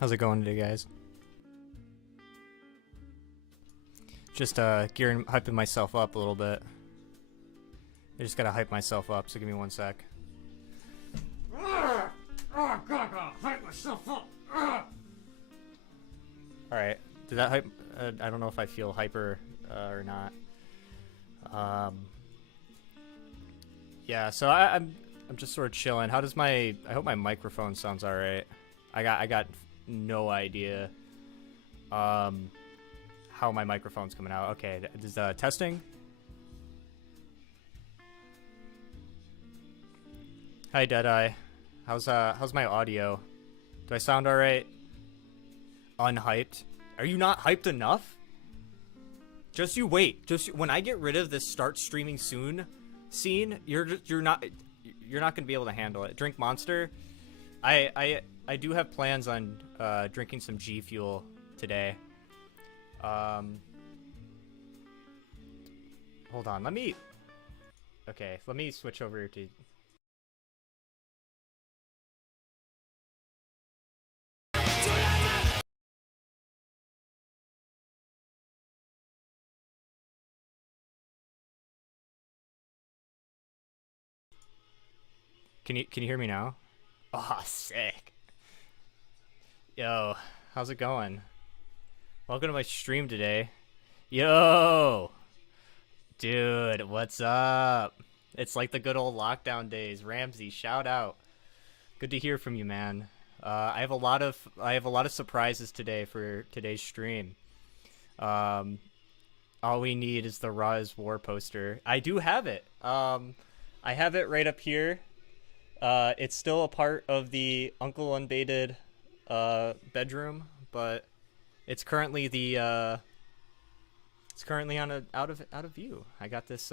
How's it going today, guys? Just hyping myself up a little bit. I just gotta hype myself up, so give me one sec. Oh, gotta hype myself up. Alright, did that hype? I don't know if I feel hyper or not. Yeah, so I'm just sort of chilling. How does I hope my microphone sounds alright. I got no idea how my microphone's coming out. Okay, is testing? Hi Deadeye. How's my audio? Do I sound alright? Unhyped? Are you not hyped enough? Just you wait. Just when I get rid of this start streaming soon scene, you're not gonna be able to handle it. Drink Monster. I do have plans on drinking some G Fuel today. Hold on, let me switch over to. Can you hear me now? Oh, sick. Yo, how's it going? Welcome to my stream today. Yo! Dude, what's up? It's like the good old lockdown days. Ramsey, shout out. Good to hear from you, man. I have a lot of surprises today for today's stream. All we need is the Raw is War poster. I do have it. I have it right up here. It's still a part of the Uncle Unbaited bedroom, but it's currently out of view. I got this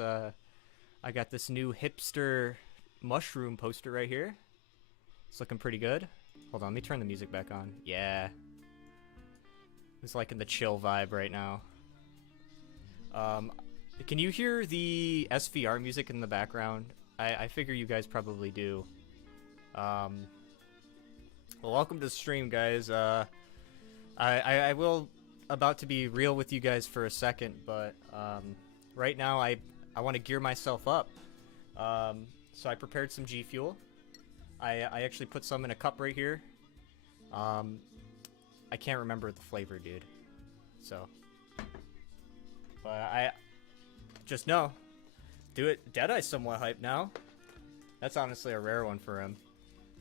new hipster mushroom poster right here. It's looking pretty good. Hold on, let me turn the music back on. Yeah. It's like in the chill vibe right now. Can you hear the SvR music in the background? I figure you guys probably do. Well, welcome to the stream, guys. I will about to be real with you guys for a second, but right now I want to gear myself up. So I prepared some G Fuel. I actually put some in a cup right here. I can't remember the flavor, dude. So, but I just know, do it. Deadeye's somewhat hyped now. That's honestly a rare one for him.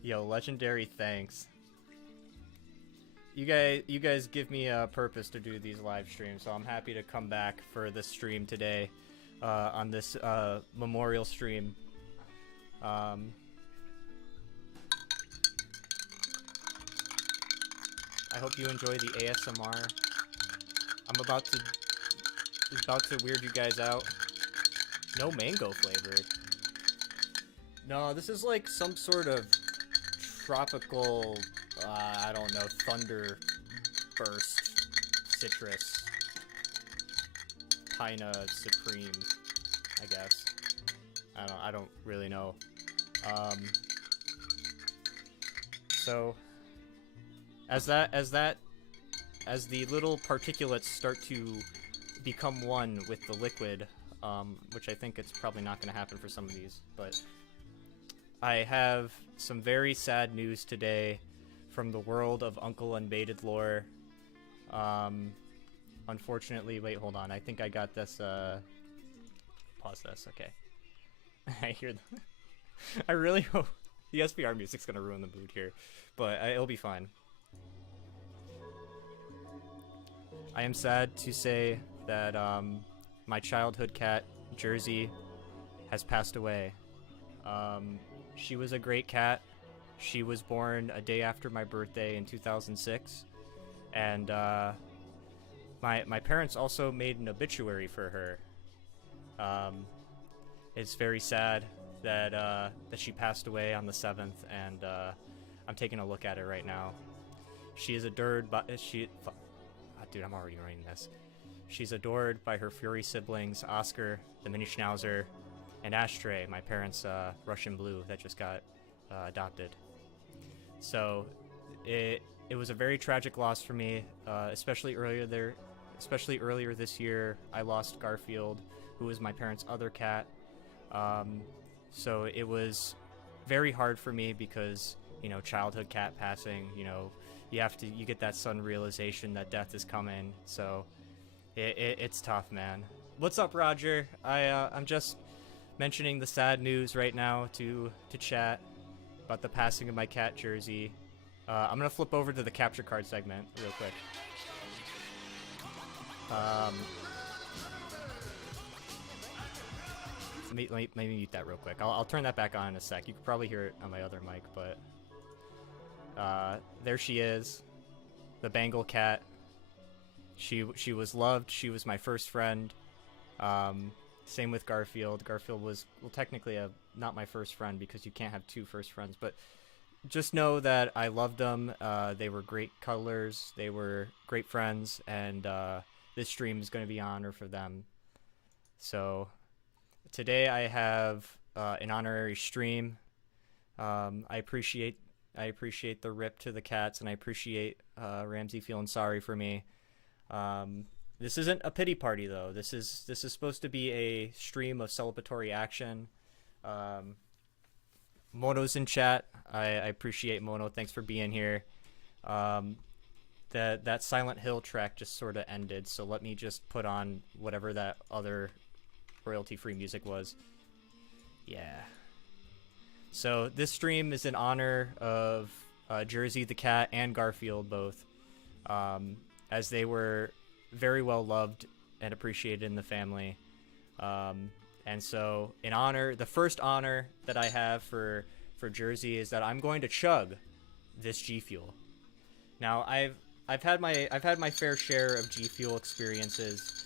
Yo, legendary, thanks. You guys give me a purpose to do these live streams, so I'm happy to come back for this stream today, on this memorial stream. I hope you enjoy the ASMR. I'm about to weird you guys out. No mango flavored. No, this is like some sort of tropical, I don't know, thunder burst citrus. Pina Supreme, I guess. I don't really know. So as the little particulates start to become one with the liquid, which I think it's probably not going to happen for some of these, but I have some very sad news today from the world of Uncle Unbaited lore. Unfortunately, wait, hold on. I think I got this. Pause this. Okay. I hear. I really hope the SvR music's gonna ruin the mood here, but it'll be fine. I am sad to say that my childhood cat, Jersey, has passed away. She was a great cat. She was born a day after my birthday in 2006, and my parents also made an obituary for her. It's very sad that that she passed away on the 7th, and I'm taking a look at it right now. She is adored by dude, I'm already writing this. She's adored by her furry siblings, Oscar, the mini schnauzer, and Ashtray, my parents' Russian blue that just got adopted. So it was a very tragic loss for me, especially earlier this year. I lost Garfield, who was my parents' other cat. Um, so it was very hard for me because, you know, childhood cat passing, you know, you get that sudden realization that death is coming. So it's tough, man. What's up, Roger? I'm just mentioning the sad news right now to chat about the passing of my cat Jersey. I'm gonna flip over to the capture card segment real quick. Let me mute that real quick. I'll turn that back on in a sec. You could probably hear it on my other mic, but there she is, the Bengal cat. She was loved. She was my first friend. Same with Garfield. Garfield was, well, technically not my first friend because you can't have two first friends, but just know that I loved them. They were great cuddlers. They were great friends, and this stream is going to be an honor for them. So today I have an honorary stream. I appreciate the rip to the cats, and I appreciate Ramsey feeling sorry for me. This isn't a pity party though. This is supposed to be a stream of celebratory action. Mono's in chat. I appreciate Mono. Thanks for being here. That Silent Hill track just sort of ended, so let me just put on whatever that other royalty-free music was. Yeah. So this stream is in honor of Jersey the cat and Garfield both, as they were very well loved and appreciated in the family. And so in honor, the first honor that I have for Jersey is that I'm going to chug this G Fuel. Now I've had my fair share of G Fuel experiences,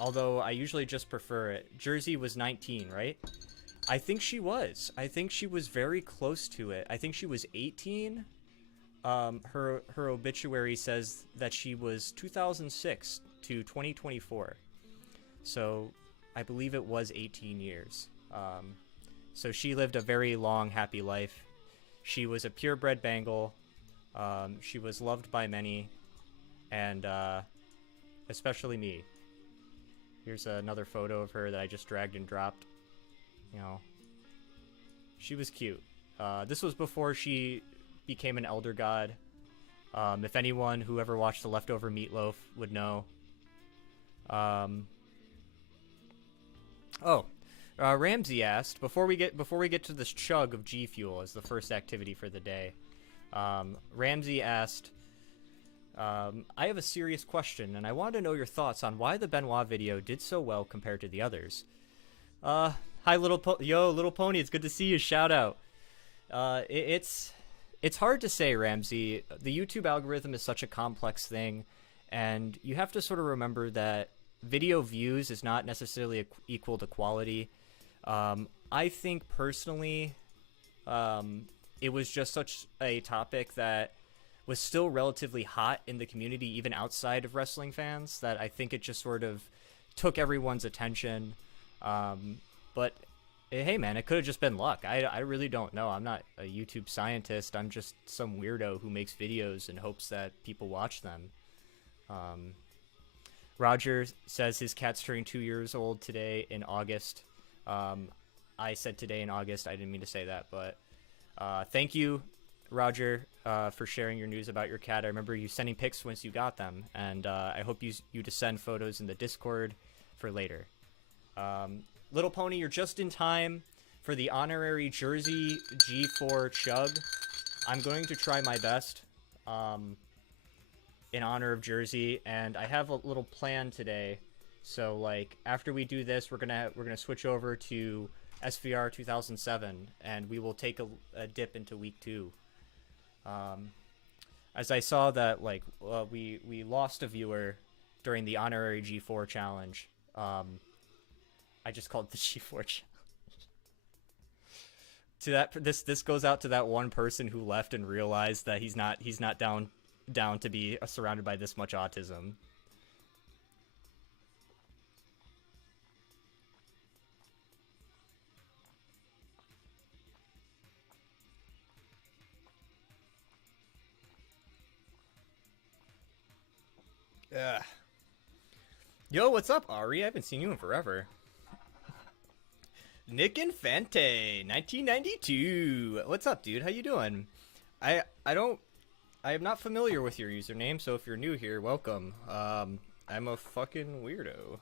although I usually just prefer it. Jersey was 19, right? I think she was very close to it. I think she was 18. Her obituary says that she was 2006 to 2024. So I believe it was 18 years. So she lived a very long, happy life. She was a purebred Bengal. She was loved by many, and especially me. Here's another photo of her that I just dragged and dropped. You know, she was cute. This was before she became an elder god. If anyone who ever watched The Leftover Meatloaf would know. Ramsey asked, before we get to this chug of G Fuel as the first activity for the day, Ramsey asked, I have a serious question, and I want to know your thoughts on why the Benoit video did so well compared to the others. Hi, Little Pony, it's good to see you. Shout out. It's hard to say, Ramsey. The YouTube algorithm is such a complex thing, and you have to sort of remember that video views is not necessarily equal to quality. I think personally, it was just such a topic that was still relatively hot in the community, even outside of wrestling fans, that I think it just sort of took everyone's attention. But hey, man, it could have just been luck. I really don't know. I'm not a YouTube scientist. I'm just some weirdo who makes videos and hopes that people watch them. Roger says his cat's turning 2 years old today in August. I said today in August. I didn't mean to say that, but thank you, Roger, for sharing your news about your cat. I remember you sending pics once you got them, and I hope you to send photos in the Discord for later. Little Pony, you're just in time for the honorary Jersey G4 chug. I'm going to try my best in honor of Jersey, and I have a little plan today. So like after we do this, we're gonna switch over to SvR 2007, and we will take a dip into week 2. As I saw that we lost a viewer during the honorary G4 challenge. I just called it the G4 challenge. To that, this goes out to that one person who left and realized that he's not down to be surrounded by this much autism. Ugh. Yo, what's up, Ari? I haven't seen you in forever. Nick Infante, 1992. What's up, dude? How you doing? I am not familiar with your username, so if you're new here, welcome. I'm a fucking weirdo.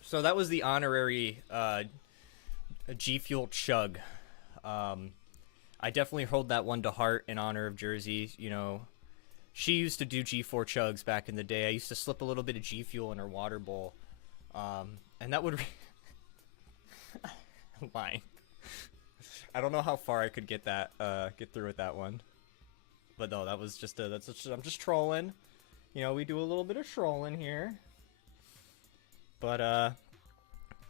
So that was the honorary G Fuel Chug. I definitely hold that one to heart in honor of Jersey. You know, she used to do G4 chugs back in the day. I used to slip a little bit of G Fuel in her water bowl, and that would. I'm lying. I don't know how far I could get through with that one, but no, that was just I'm just trolling. You know, we do a little bit of trolling here, but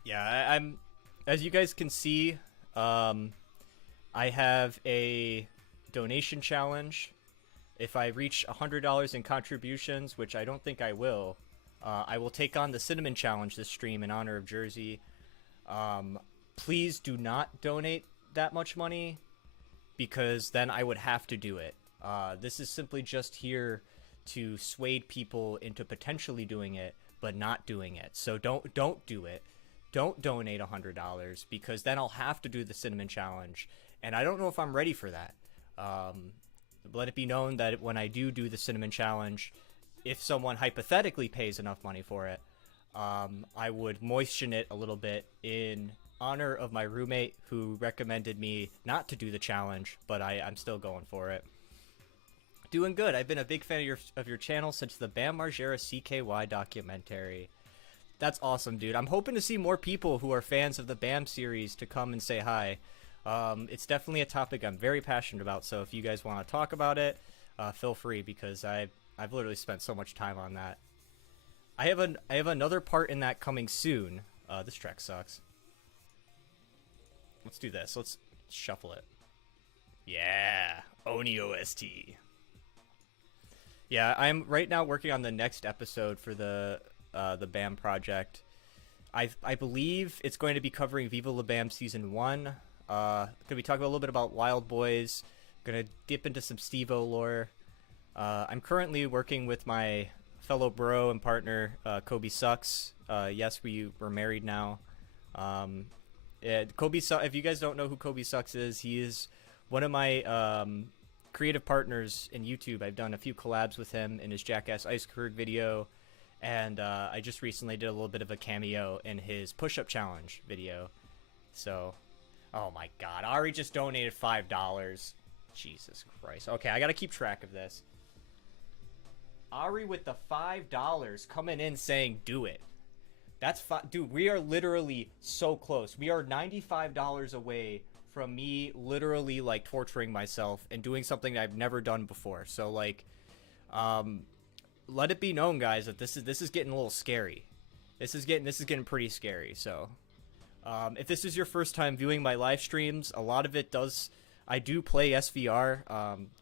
yeah, I'm as you guys can see, I have a donation challenge. If I reach $100 in contributions, which I don't think I will take on the cinnamon challenge this stream in honor of Jersey. Please do not donate that much money, because then I would have to do it. This is simply just here to sway people into potentially doing it, but not doing it. So don't do it. Don't donate $100, because then I'll have to do the cinnamon challenge, and I don't know if I'm ready for that. Let it be known that when I do the cinnamon challenge, if someone hypothetically pays enough money for it, I would moisten it a little bit in honor of my roommate who recommended me not to do the challenge, but I'm still going for it. Doing good. I've been a big fan of your channel since the Bam Margera CKY documentary. That's awesome, dude. I'm hoping to see more people who are fans of the Bam series to come and say hi. It's definitely a topic I'm very passionate about, so if you guys want to talk about it, feel free, because I've literally spent so much time on that. I have another part in that coming soon. This track sucks. Let's do this. Let's shuffle it. Yeah, Oni OST. Yeah, I'm right now working on the next episode for the BAM project. I believe it's going to be covering Viva La Bam Season 1. Gonna be talking a little bit about Wild Boys. Gonna dip into some Steve-O lore. I'm currently working with my fellow bro and partner, Kobe Sucks. Yes, we're married now. Kobe Sucks, if you guys don't know who Kobe Sucks is, he is one of my creative partners in YouTube. I've done a few collabs with him in his Jackass Ice Curd video, and I just recently did a little bit of a cameo in his push-up challenge video. So, oh my god, Ari just donated $5. Jesus Christ. Okay, I gotta keep track of this. Ari with the $5 coming in saying do it. That's dude, we are literally so close. We are $95 away from me literally like torturing myself and doing something I've never done before. So like, let it be known, guys, that this is getting a little scary. This is getting pretty scary. So, if this is your first time viewing my live streams, a lot of it I do play SvR,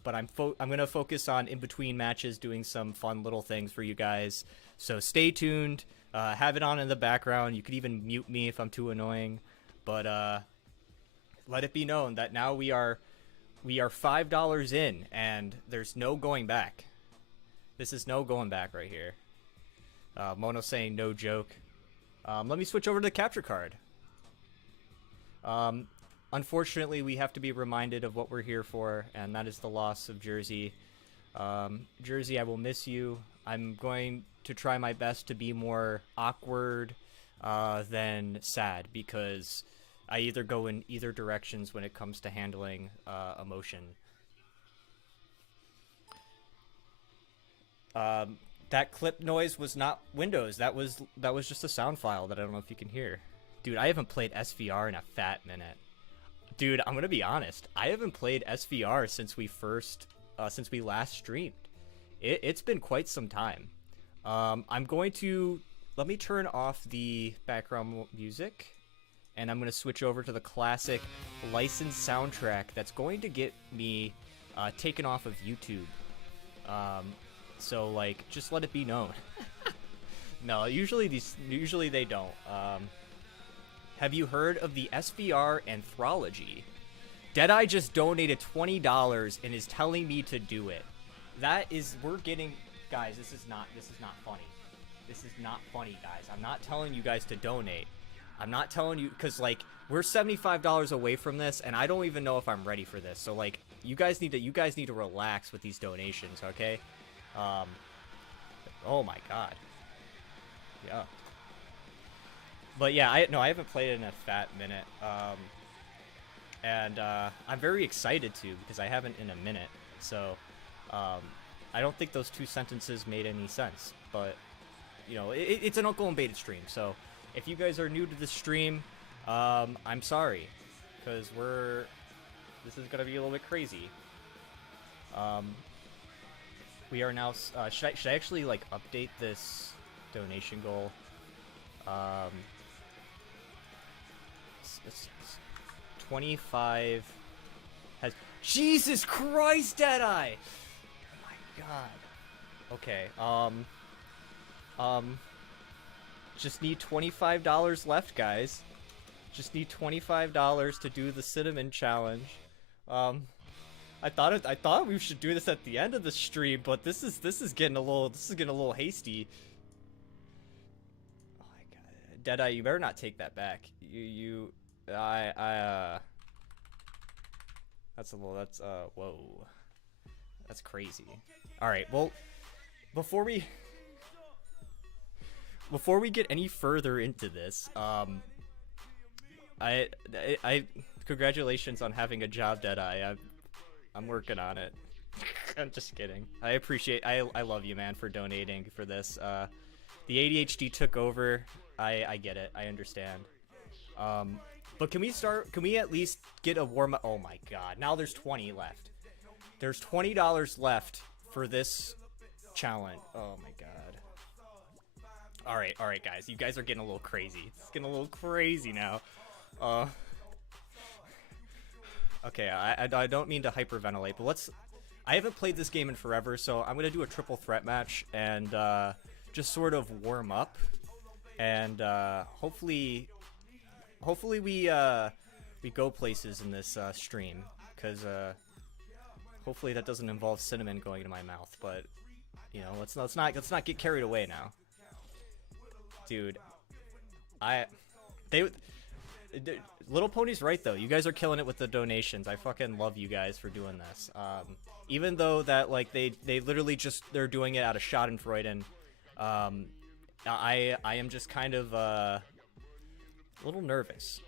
but I'm gonna focus on in between matches doing some fun little things for you guys. So stay tuned. Have it on in the background. You could even mute me if I'm too annoying, but let it be known that now we are $5 in, and there's no going back. This is no going back right here. Mono saying no joke. Let me switch over to the capture card. Unfortunately, we have to be reminded of what we're here for, and that is the loss of Jersey. Jersey, I will miss you. I'm going to try my best to be more awkward than sad, because I either go in either directions when it comes to handling emotion. That clip noise was not Windows. That was just a sound file that I don't know if you can hear. Dude, I haven't played SvR in a fat minute. Dude, I'm gonna be honest. I haven't played SvR since we last streamed. It's been quite some time. Let me turn off the background music, and I'm gonna switch over to the classic licensed soundtrack that's going to get me taken off of YouTube. So like, just let it be known. No, usually they don't. Have you heard of the SvR Anthology? Deadeye just donated $20 and is telling me to do it. guys, this is not funny. This is not funny, guys. I'm not telling you guys to donate. I'm not telling you, because, like, we're $75 away from this, and I don't even know if I'm ready for this. So, like, you guys need to relax with these donations, okay? Oh my god. Yeah. But yeah, I haven't played it in a fat minute. And I'm very excited to, because I haven't in a minute. So, I don't think those two sentences made any sense. But, you know, it's an Uncle and Beta stream, so if you guys are new to the stream, I'm sorry, because this is gonna be a little bit crazy. We are now, should I actually, like, update this donation goal? It's 25 has, Jesus Christ, Deadeye! Oh my god. Okay, just need $25 left, guys. Just need $25 to do the cinnamon challenge. I thought we should do this at the end of the stream, but this is getting a little hasty. Oh my god, Deadeye, you better not take that back. Whoa, that's crazy. All right, well, before we get any further into this, I congratulations on having a job, Deadeye. I'm working on it. I'm just kidding. I love you, man, for donating for this. The ADHD took over. I get it. I understand. But can we at least get a warm up? Oh my god. Now there's 20 left. There's $20 left for this challenge. Oh my god. Alright, guys. You guys are getting a little crazy. It's getting a little crazy now. Okay, I don't mean to hyperventilate, but I haven't played this game in forever, so I'm gonna do a triple threat match and just sort of warm up, and hopefully we go places in this stream, because hopefully that doesn't involve cinnamon going into my mouth. But you know, let's not get carried away now, dude. Little Pony's right though. You guys are killing it with the donations. I fucking love you guys for doing this. Even though that, like, they literally they're doing it out of Schadenfreude. I am just kind of a little nervous.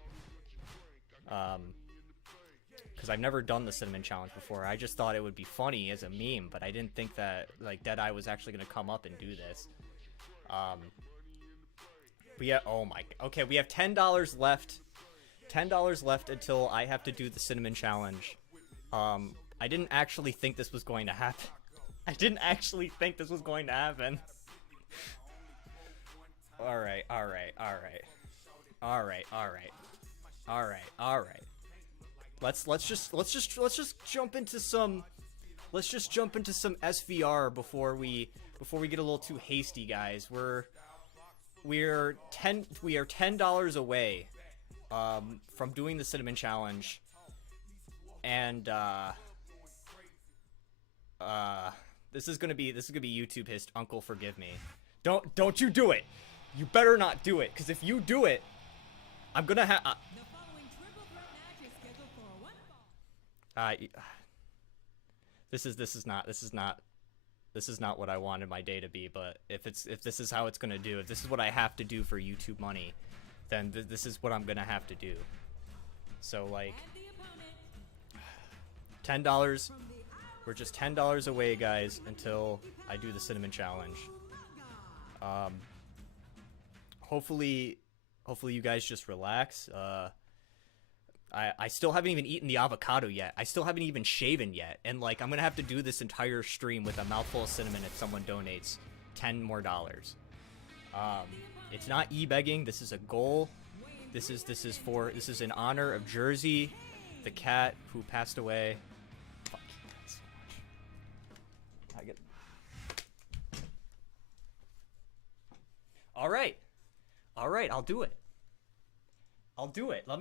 Because I've never done the cinnamon challenge before. I just thought it would be funny as a meme, but I didn't think that, like, Deadeye was actually gonna come up and do this. But yeah, oh my, okay, we have $10 left. $10 left until I have to do the cinnamon challenge. I didn't actually think this was going to happen. I didn't actually think this was going to happen. Alright. Let's just jump into some SvR before we get a little too hasty, guys. We are $10 away from doing the cinnamon challenge, and this is gonna be YouTube hist. Uncle, forgive me. Don't you do it. You better not do it, because if you do it, I'm gonna have this is not what I wanted my day to be. But if this is how it's gonna do, if this is what I have to do for YouTube money, then this is what I'm gonna have to do. So, like, $10. We're just $10 away, guys, until I do the cinnamon challenge. Hopefully you guys just relax. I still haven't even eaten the avocado yet. I still haven't even shaven yet. And, like, I'm gonna have to do this entire stream with a mouthful of cinnamon if someone donates $10 more. It's not e-begging. This is a goal. This is in honor of Jersey, the cat who passed away. Fuck you guys so much. All right, I'll do it. Let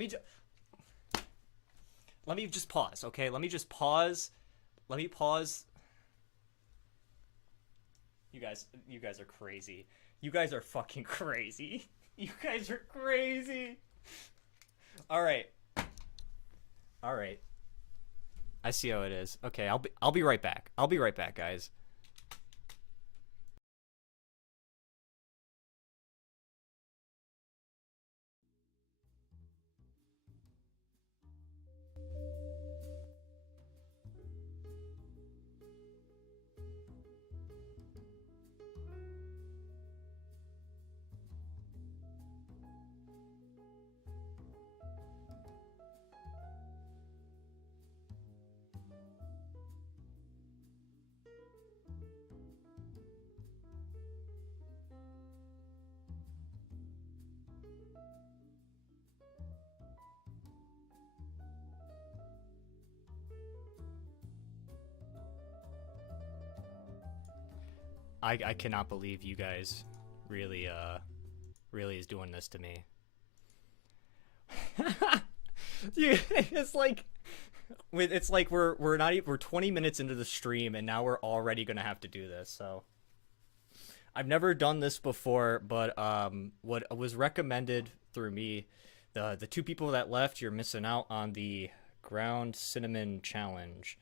me just pause, okay? Let me pause. You guys are crazy. You guys are fucking crazy. You guys are crazy. All right. All right. I see how it is. Okay, I'll be right back. I'll be right back, guys. I cannot believe you guys really really is doing this to me. Dude, it's like we're 20 minutes into the stream and now we're already gonna have to do this. So I've never done this before, but what was recommended through me, the two people that left, you're missing out on the ground cinnamon challenge.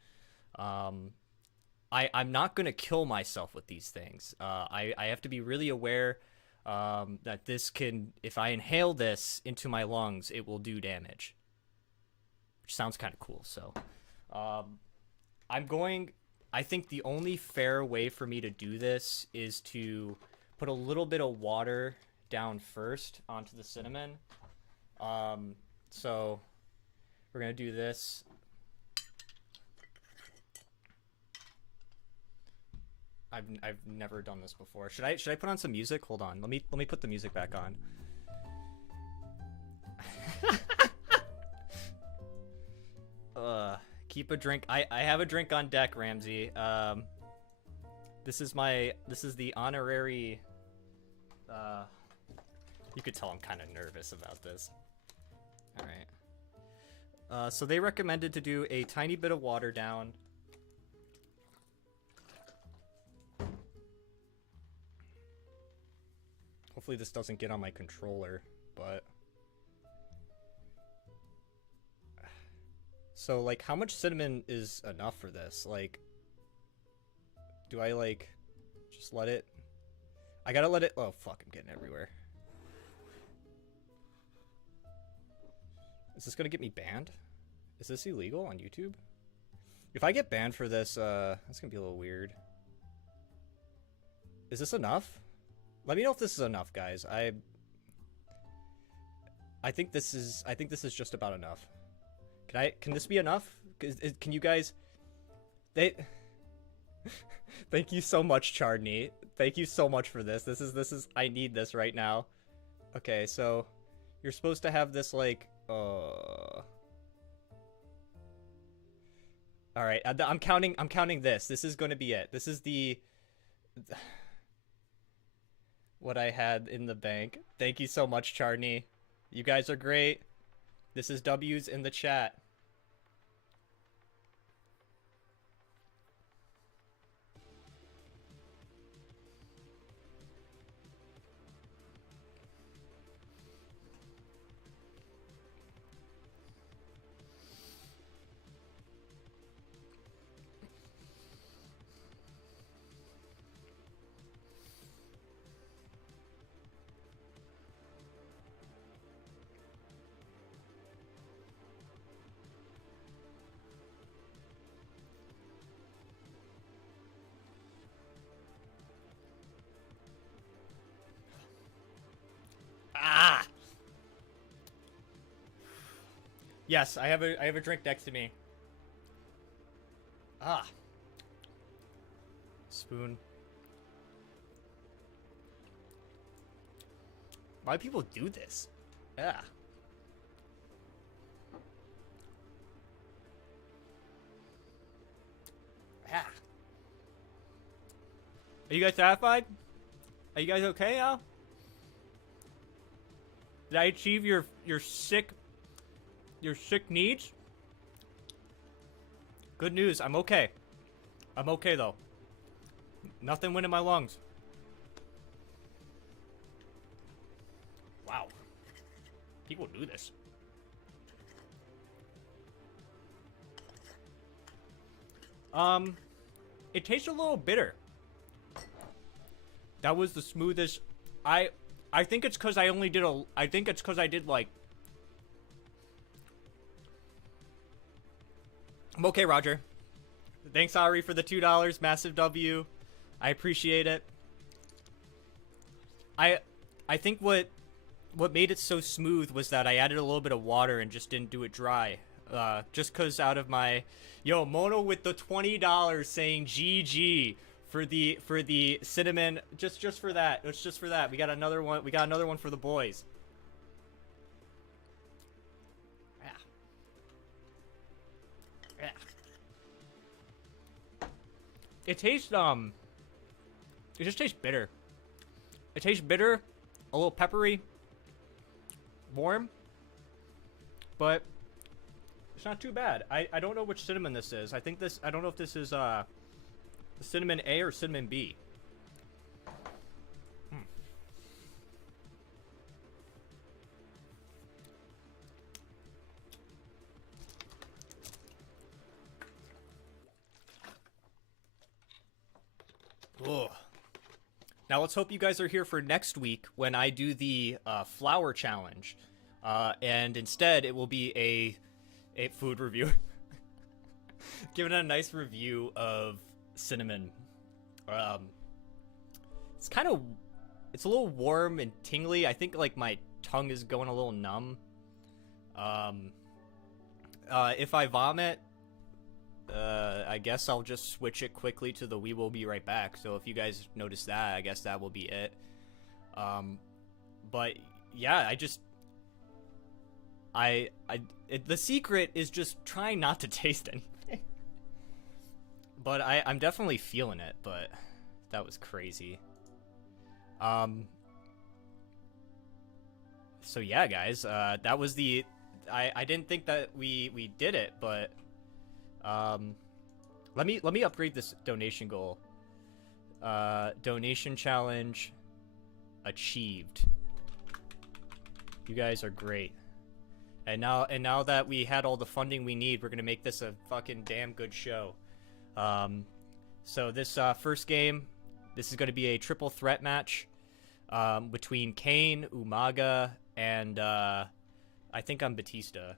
I'm not gonna kill myself with these things. I have to be really aware that this can, if I inhale this into my lungs, it will do damage. Which sounds kind of cool. So I think the only fair way for me to do this is to put a little bit of water down first onto the cinnamon. So we're gonna do this. I've never done this before. Should I put on some music? Hold on. Let me put the music back on. Keep a drink. I have a drink on deck, Ramsey. This is the honorary. You could tell I'm kind of nervous about this. All right. So they recommended to do a tiny bit of water down. Hopefully this doesn't get on my controller, but... So, like, how much cinnamon is enough for this? Like, do I, like, just let it... I gotta let it... Oh, fuck, I'm getting everywhere. Is this gonna get me banned? Is this illegal on YouTube? If I get banned for this, that's gonna be a little weird. Is this enough? Let me know if this is enough, guys. I think this is just about enough. Can this be enough? Can you guys Thank you so much, Chardney. Thank you so much for this. This is I need this right now. Okay, so you're supposed to have this like all right, I'm counting this. This is going to be it. This is what I had in the bank. Thank you so much, Chardney. You guys are great. This is W's in the chat. Ah! Yes, I have a drink next to me. Ah. Spoon. Why do people do this? Yeah. Ah. Are you guys satisfied? Are you guys okay now? Did I achieve your sick needs? Good news, I'm okay. I'm okay though. Nothing went in my lungs. Wow. People do this. It tastes a little bitter. That was the smoothest. I think it's because I only did I think it's because I did like. I'm okay, Roger. Thanks, Ari, for the $2. Massive W. I appreciate it. I think what made it so smooth was that I added a little bit of water and just didn't do it dry. Just cause out of my, yo, Mono with the $20 saying GG for the cinnamon, just for that. It's just for that. We got another one. We got another one for the boys. Yeah. Yeah. It tastes it just tastes bitter. It tastes bitter, a little peppery, warm, but it's not too bad. I don't know which cinnamon this is. I think this, I don't know if this is cinnamon A or cinnamon B. Ugh. Now let's hope you guys are here for next week when I do the flour challenge, and instead it will be a food review. Giving it a nice review of cinnamon. It's kind of, it's a little warm and tingly. I think like my tongue is going a little numb. If I vomit, I guess I'll just switch it quickly to the "we will be right back." So if you guys notice that, I guess that will be it. But yeah, the secret is just trying not to taste anything. But I'm definitely feeling it, but that was crazy. So yeah, guys, that was the, I didn't think that we did it, but let me upgrade this donation goal. Donation challenge achieved. You guys are great. And now that we had all the funding we need, we're gonna make this a fucking damn good show. So this first game, this is gonna be a triple threat match between Kane, Umaga, and I think I'm Batista.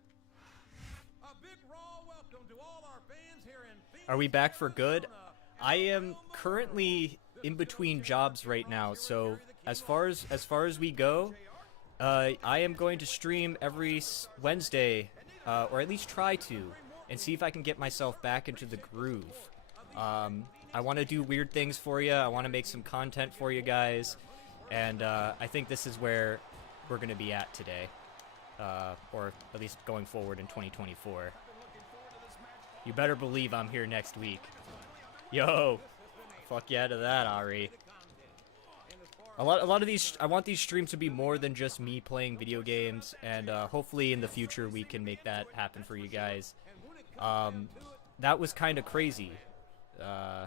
Are we back for good? I am currently in between jobs right now, so as far as we go, I am going to stream every Wednesday, or at least try to, and see if I can get myself back into the groove. I want to do weird things for you. I want to make some content for you guys, and I think this is where we're going to be at today, or at least going forward in 2024. You better believe I'm here next week. Yo, fuck yeah to that, Ari. A lot of these, I want these streams to be more than just me playing video games, and hopefully in the future we can make that happen for you guys. That was kind of crazy. Okay,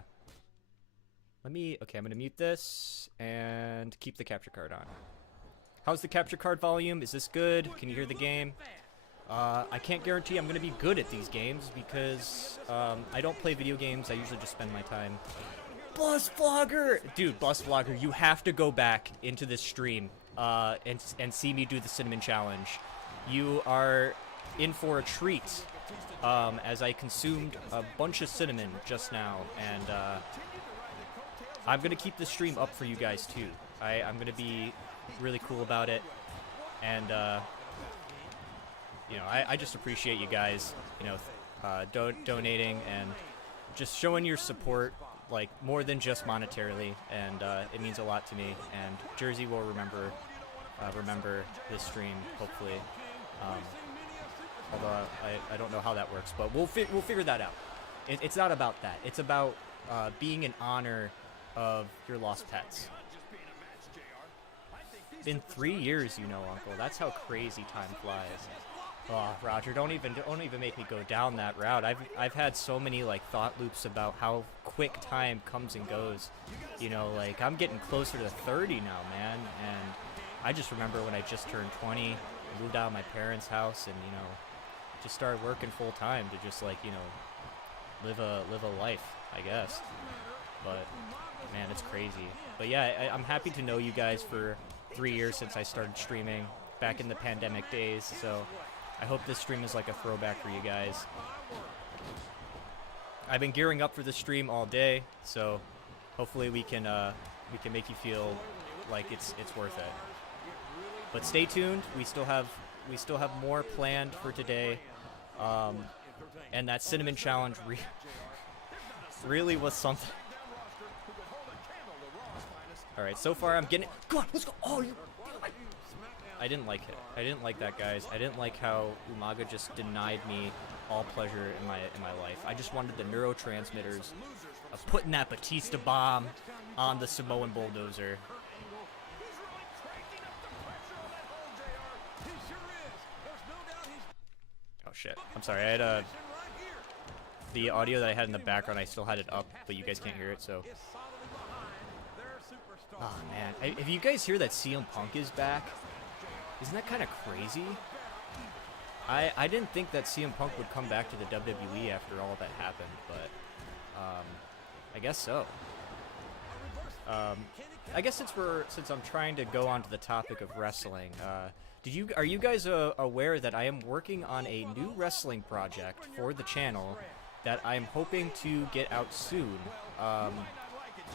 I'm gonna mute this and keep the capture card on. How's the capture card volume? Is this good? Can you hear the game? I can't guarantee I'm gonna be good at these games because I don't play video games. I usually just spend my time. Bus Vlogger! Dude, Bus Vlogger, you have to go back into this stream and see me do the cinnamon challenge. You are in for a treat, as I consumed a bunch of cinnamon just now, and I'm going to keep the stream up for you guys too. I'm going to be really cool about it, and you know, I just appreciate you guys, you know, donating and just showing your support, like, more than just monetarily, and it means a lot to me, and Jersey will remember this stream, hopefully. Although I don't know how that works, but we'll figure that out. It's not about that. It's about being in honor of your lost pets. Been 3 years, you know, Uncle. That's how crazy time flies. Oh, Roger, don't even make me go down that route. I've had so many like thought loops about how quick time comes and goes. You know, like I'm getting closer to 30 now, man, and I just remember when I just turned 20, moved out of my parents' house, and you know, just started working full time to just like, you know, live a life, I guess. But man, it's crazy. But yeah, I'm happy to know you guys for 3 years since I started streaming back in the pandemic days. So I hope this stream is like a throwback for you guys. I've been gearing up for the stream all day, so hopefully we can make you feel like it's worth it. But stay tuned. We still have more planned for today, and that cinnamon challenge really was something. All right, so far I'm getting. Come on, let's go. Oh, you. I didn't like it. I didn't like that, guys. I didn't like how Umaga just denied me all pleasure in my life. I just wanted the neurotransmitters of putting that Batista bomb on the Samoan bulldozer. Oh shit. I'm sorry. I had the audio that I had in the background, I still had it up, but you guys can't hear it, so. Oh man. If you guys hear that CM Punk is back, isn't that kind of crazy? I didn't think that CM Punk would come back to the WWE after all that happened, but I guess so. I guess since I'm trying to go on to the topic of wrestling, are you guys aware that I am working on a new wrestling project for the channel that I'm hoping to get out soon?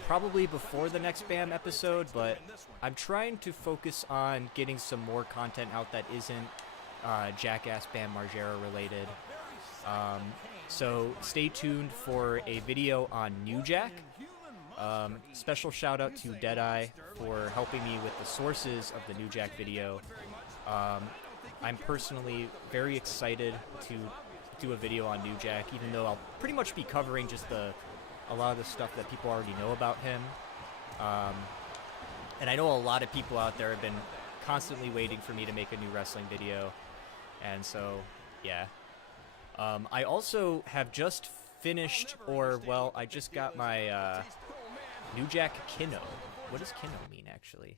Probably before the next BAM episode, but I'm trying to focus on getting some more content out that isn't Jackass Bam Margera related. So stay tuned for a video on New Jack. Special shout out to Deadeye for helping me with the sources of the New Jack video. I'm personally very excited to do a video on New Jack, even though I'll pretty much be covering just a lot of the stuff that people already know about him. And I know a lot of people out there have been constantly waiting for me to make a new wrestling video. And so, yeah. I also have just finished, I just got my New Jack Kino. What does Kino mean, actually?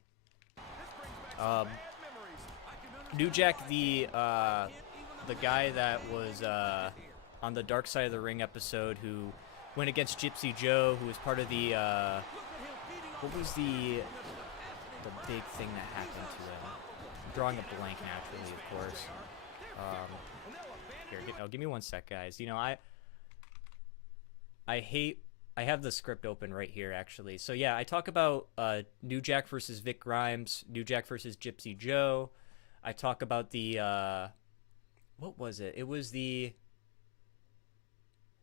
New Jack, the guy that was on the Dark Side of the Ring episode who went against Gypsy Joe, who was part of the, what was the big thing that happened to him? I'm drawing a blank naturally, of course. Here, give me one sec, guys. You know, I have the script open right here, actually. So yeah, I talk about New Jack versus Vic Grimes, New Jack versus Gypsy Joe. I talk about the, what was it? It was the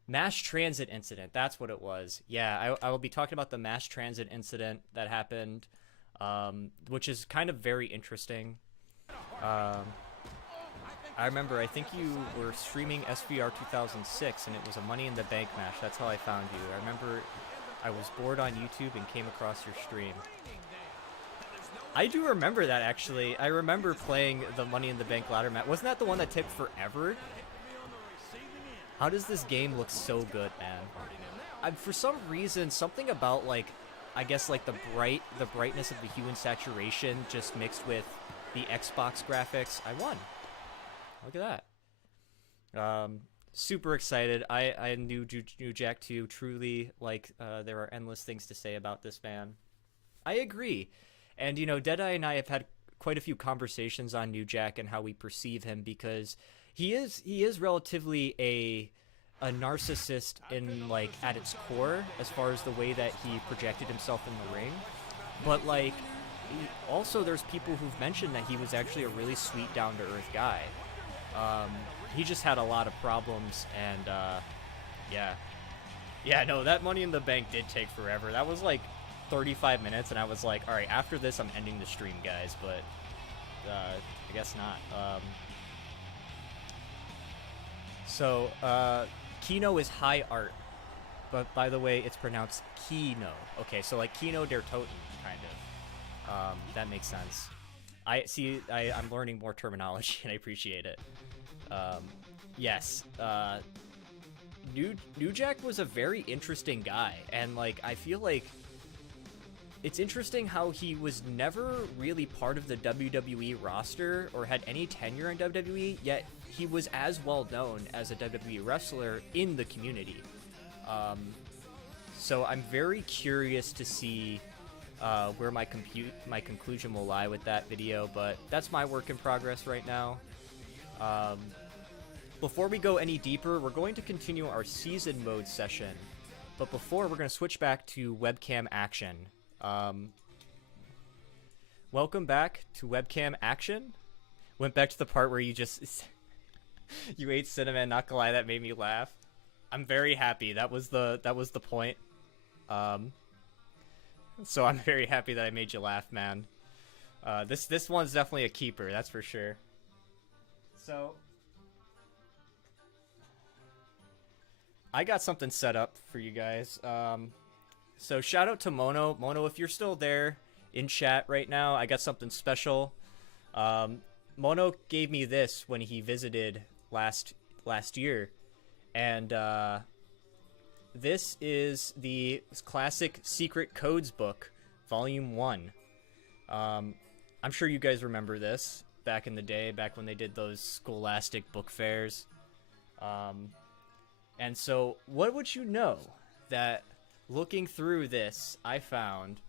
mass transit incident. That's what it was. Yeah, I will be talking about the mass transit incident that happened, which is kind of very interesting. I remember, I think you were streaming SvR 2006, and it was a Money in the Bank match. That's how I found you. I remember I was bored on YouTube and came across your stream. I do remember that, actually. I remember playing the Money in the Bank ladder match. Wasn't that the one that took forever? How does this game look so good, man? For some reason, something about, like, I guess, like, the brightness of the hue and saturation just mixed with the Xbox graphics. I won. Look at that. Super excited. I knew New Jack too. Truly, like, there are endless things to say about this man. I agree. And, you know, Deadeye and I have had quite a few conversations on New Jack and how we perceive him, because he is relatively a narcissist in, like, at its core, as far as the way that he projected himself in the ring. But, like, also there's people who've mentioned that he was actually a really sweet, down-to-earth guy. He just had a lot of problems, and yeah, no, that Money in the Bank did take forever. That was like 35 minutes, and I was like, all right, after this I'm ending the stream, guys, but I guess not. So Kino is high art, but by the way, it's pronounced Kino. Okay, so like Kino der Toten, kind of. That makes sense. I'm learning more terminology, and I appreciate it. Yes. New Jack was a very interesting guy, and like I feel like it's interesting how he was never really part of the WWE roster or had any tenure in WWE, yet he was as well known as a WWE wrestler in the community. So I'm very curious to see where my conclusion will lie with that video, but that's my work in progress right now. Before we go any deeper, we're going to continue our season mode session, but before, we're going to switch back to webcam action. Welcome back to webcam action. Went back to the part where you just you ate cinnamon. Not gonna lie, that made me laugh. I'm very happy. That was the point. So I'm very happy that I made you laugh, man. This one's definitely a keeper, that's for sure. So I got something set up for you guys. So shout out to Mono. Mono, if you're still there in chat right now, I got something special. Mono gave me this when he visited last year, and this is the classic Secret Codes book, Volume 1. I'm sure you guys remember this back in the day, back when they did those Scholastic book fairs. And so, what would you know that looking through this, I found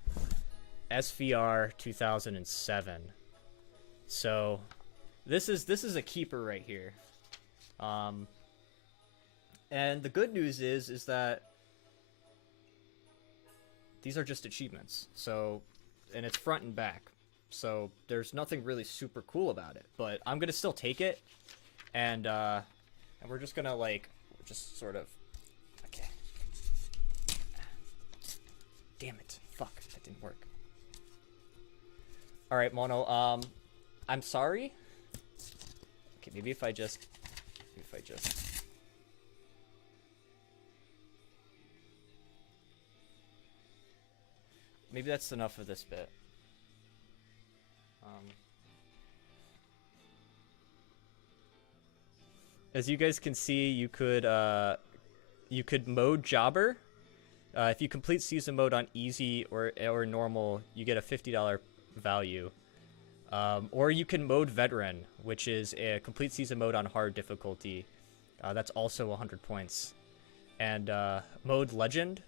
SvR 2007. So, this is a keeper right here. And the good news is that these are just achievements. So, and it's front and back. So there's nothing really super cool about it. But I'm gonna still take it, and we're just gonna like just sort of. Okay. Damn it! Fuck, that didn't work. All right, Mono. I'm sorry. Okay, maybe if I just. Maybe that's enough of this bit. As you guys can see, you could mode Jobber. If you complete season mode on easy or normal, you get a $50 value. Or you can mode Veteran, which is a complete season mode on hard difficulty. That's also 100 points. And mode Legend.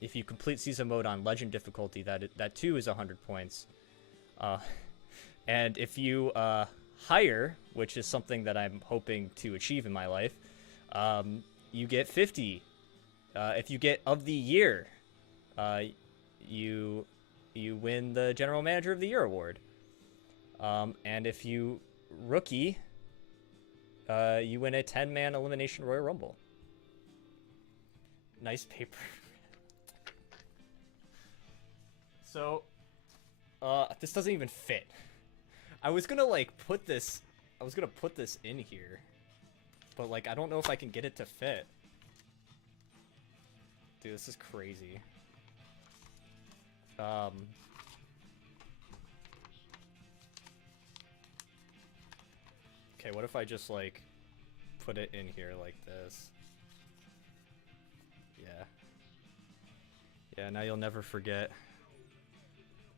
If you complete season mode on Legend difficulty, that too is 100 points. And if you hire, which is something that I'm hoping to achieve in my life, you get 50. If you get of the year, you win the General Manager of the Year award. And if you rookie, you win a 10-man Elimination Royal Rumble. Nice paper. So, this doesn't even fit. I was gonna like put this in here, but like I don't know if I can get it to fit. Dude, this is crazy. Okay, what if I just like put it in here like this? Yeah. Yeah, now you'll never forget.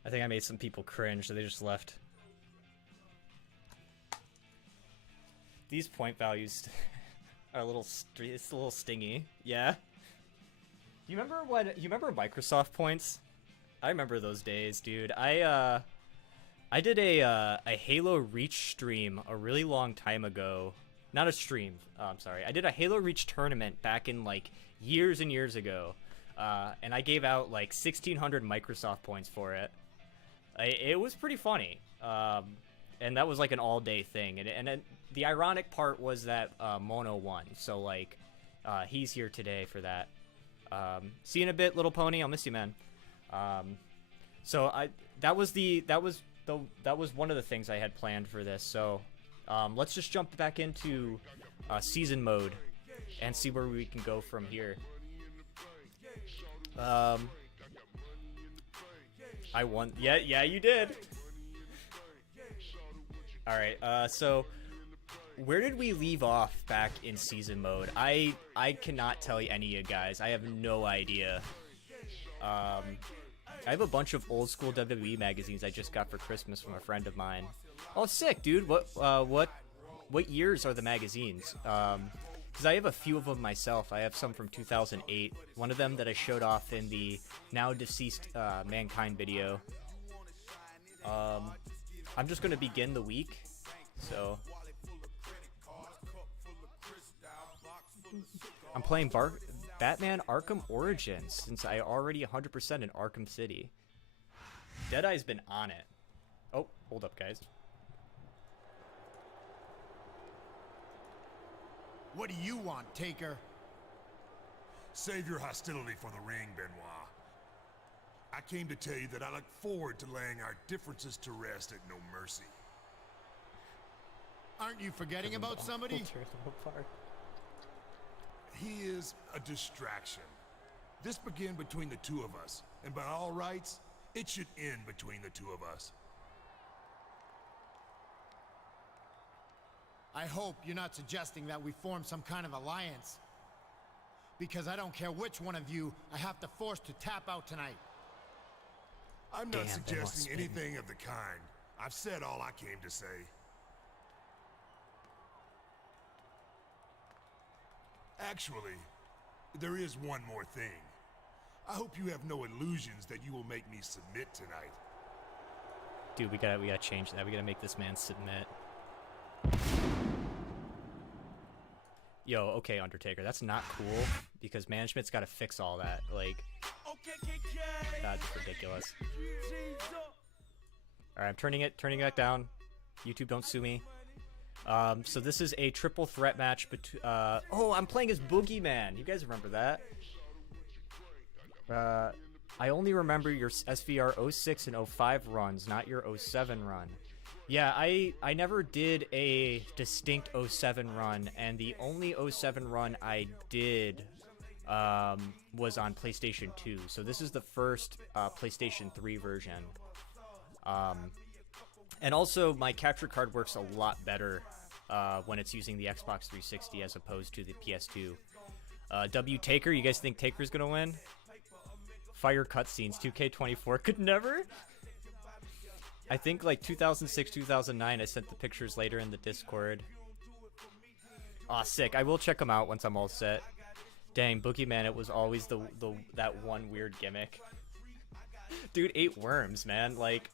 I think I made some people cringe, so they just left. These point values are a little it's a little stingy. Yeah. You remember Microsoft points? I remember those days, dude. I did a Halo Reach stream a really long time ago. Not a stream. I'm sorry. I did a Halo Reach tournament back in like years and years ago. And I gave out like 1,600 Microsoft points for it. It was pretty funny. And that was like an all-day thing. And the ironic part was that Mono won. So like he's here today for that. See you in a bit, little pony. I'll miss you, man. So that was one of the things I had planned for this. So let's just jump back into season mode and see where we can go from here. I won. Yeah, you did. All right. So Where did we leave off back in season mode? I cannot tell you any of you guys. I have no idea. I have a bunch of old school WWE magazines I just got for Christmas from a friend of mine. Oh, sick, dude. What years are the magazines? Because I have a few of them myself. I have some from 2008. One of them that I showed off in the now deceased Mankind video. I'm just gonna begin the week, so I'm playing Batman Arkham Origins since I already 100% in Arkham City. Deadeye's been on it. Oh, hold up, guys. What do you want, Taker? Save your hostility for the ring, Benoit. I came to tell you that I look forward to laying our differences to rest at No Mercy. Aren't you forgetting about somebody? We'll tear them apart. He is a distraction. This began between the two of us, and by all rights, it should end between the two of us. I hope you're not suggesting that we form some kind of alliance. Because I don't care which one of you I have to force to tap out tonight. I'm not suggesting anything of the kind. I've said all I came to say. Actually, there is one more thing. I hope you have no illusions that you will make me submit tonight. Dude, we gotta change that. We gotta make this man submit. Yo, okay, Undertaker, that's not cool because management's gotta fix all that. Like, that's ridiculous. All right, I'm turning it back down. YouTube, don't sue me. So this is a triple threat match between. Oh, I'm playing as Boogeyman. You guys remember that? I only remember your SvR 06 and 05 runs, not your 07 run. Yeah, I never did a distinct 07 run, and the only 07 run I did was on PlayStation 2. So this is the first PlayStation 3 version. And also, my capture card works a lot better when it's using the Xbox 360 as opposed to the PS2. W Taker, you guys think Taker's gonna win? Fire cutscenes, 2K24 could never? I think like 2006, 2009, I sent the pictures later in the Discord. Aw, sick. I will check them out once I'm all set. Dang, Boogeyman, it was always that one weird gimmick. Dude, 8 worms, man. Like,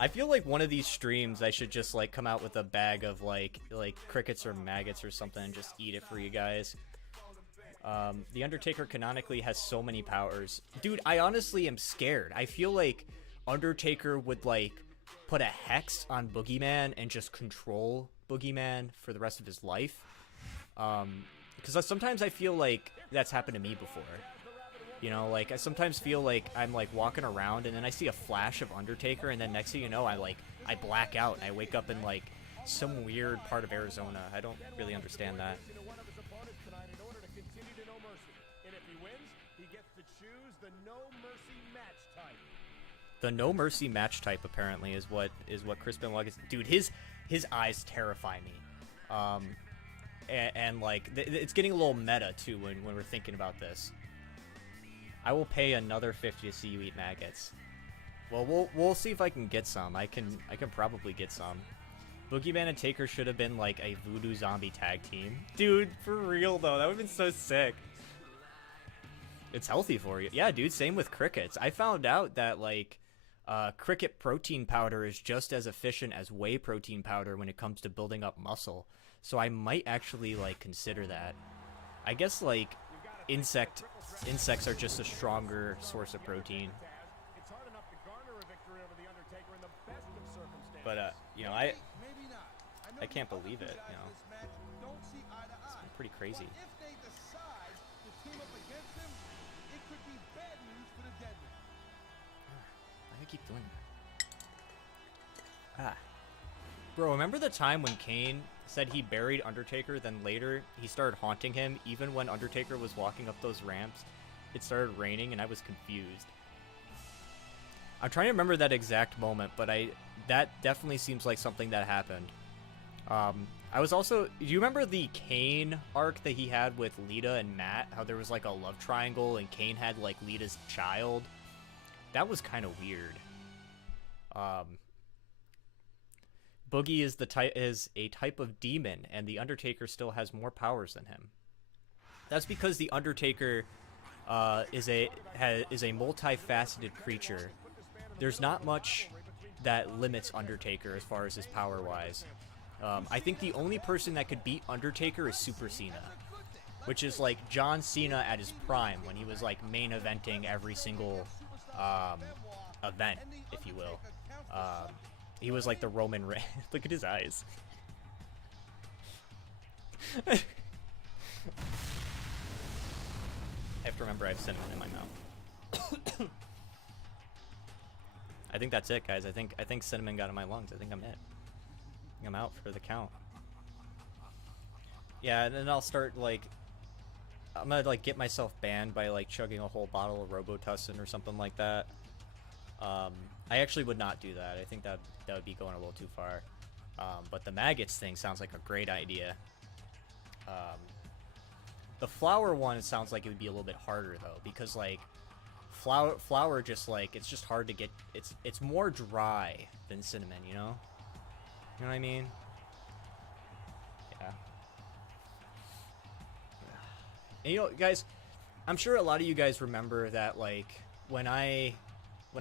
I feel like one of these streams I should just like come out with a bag of like crickets or maggots or something and just eat it for you guys. The Undertaker canonically has so many powers. Dude, I honestly am scared. I feel like Undertaker would like put a hex on Boogeyman and just control Boogeyman for the rest of his life. Because sometimes I feel like that's happened to me before. You know, like I sometimes feel like I'm like walking around and then I see a flash of Undertaker and then next thing you know I black out and I wake up in like some weird part of Arizona. I don't really understand that. The No Mercy match type apparently is what Chris Benoit is. Dude, his eyes terrify me. And like it's getting a little meta too when we're thinking about this. I will pay another 50 to see you eat maggots. Well, we'll see if I can get some. I can probably get some. Boogeyman and Taker should have been like a voodoo zombie tag team. Dude, for real though, that would have been so sick. It's healthy for you. Yeah, dude, same with crickets. I found out that like cricket protein powder is just as efficient as whey protein powder when it comes to building up muscle. So I might actually like consider that. I guess like insects are just a stronger source of protein. But you know, I can't believe it, you know. It's pretty crazy. Why do I keep doing that? Bro, remember the time when Kane said he buried Undertaker, then later he started haunting him even when Undertaker was walking up those ramps? It started raining and I was confused. I'm trying to remember that exact moment, but that definitely seems like something that happened. I was also... Do you remember the Kane arc that he had with Lita and Matt? How there was like a love triangle and Kane had like Lita's child? That was kind of weird. Bogey is a type of demon, and the Undertaker still has more powers than him. That's because the Undertaker is a multifaceted creature. There's not much that limits Undertaker as far as his power-wise. I think the only person that could beat Undertaker is Super Cena, which is like John Cena at his prime when he was like main eventing every single event, if you will. He was like the Roman Reigns. Look at his eyes. I have to remember I have cinnamon in my mouth. I think that's it, guys. I think cinnamon got in my lungs. I think I'm it. I'm out for the count. Yeah, and then I'll start like I'm gonna like get myself banned by like chugging a whole bottle of Robitussin or something like that. I actually would not do that. I think that would be going a little too far. But the maggots thing sounds like a great idea. The flour one, it sounds like it would be a little bit harder though, because like flour just like it's just hard to get. It's more dry than cinnamon, you know. You know what I mean? Yeah. And you know, guys, I'm sure a lot of you guys remember that, like, when I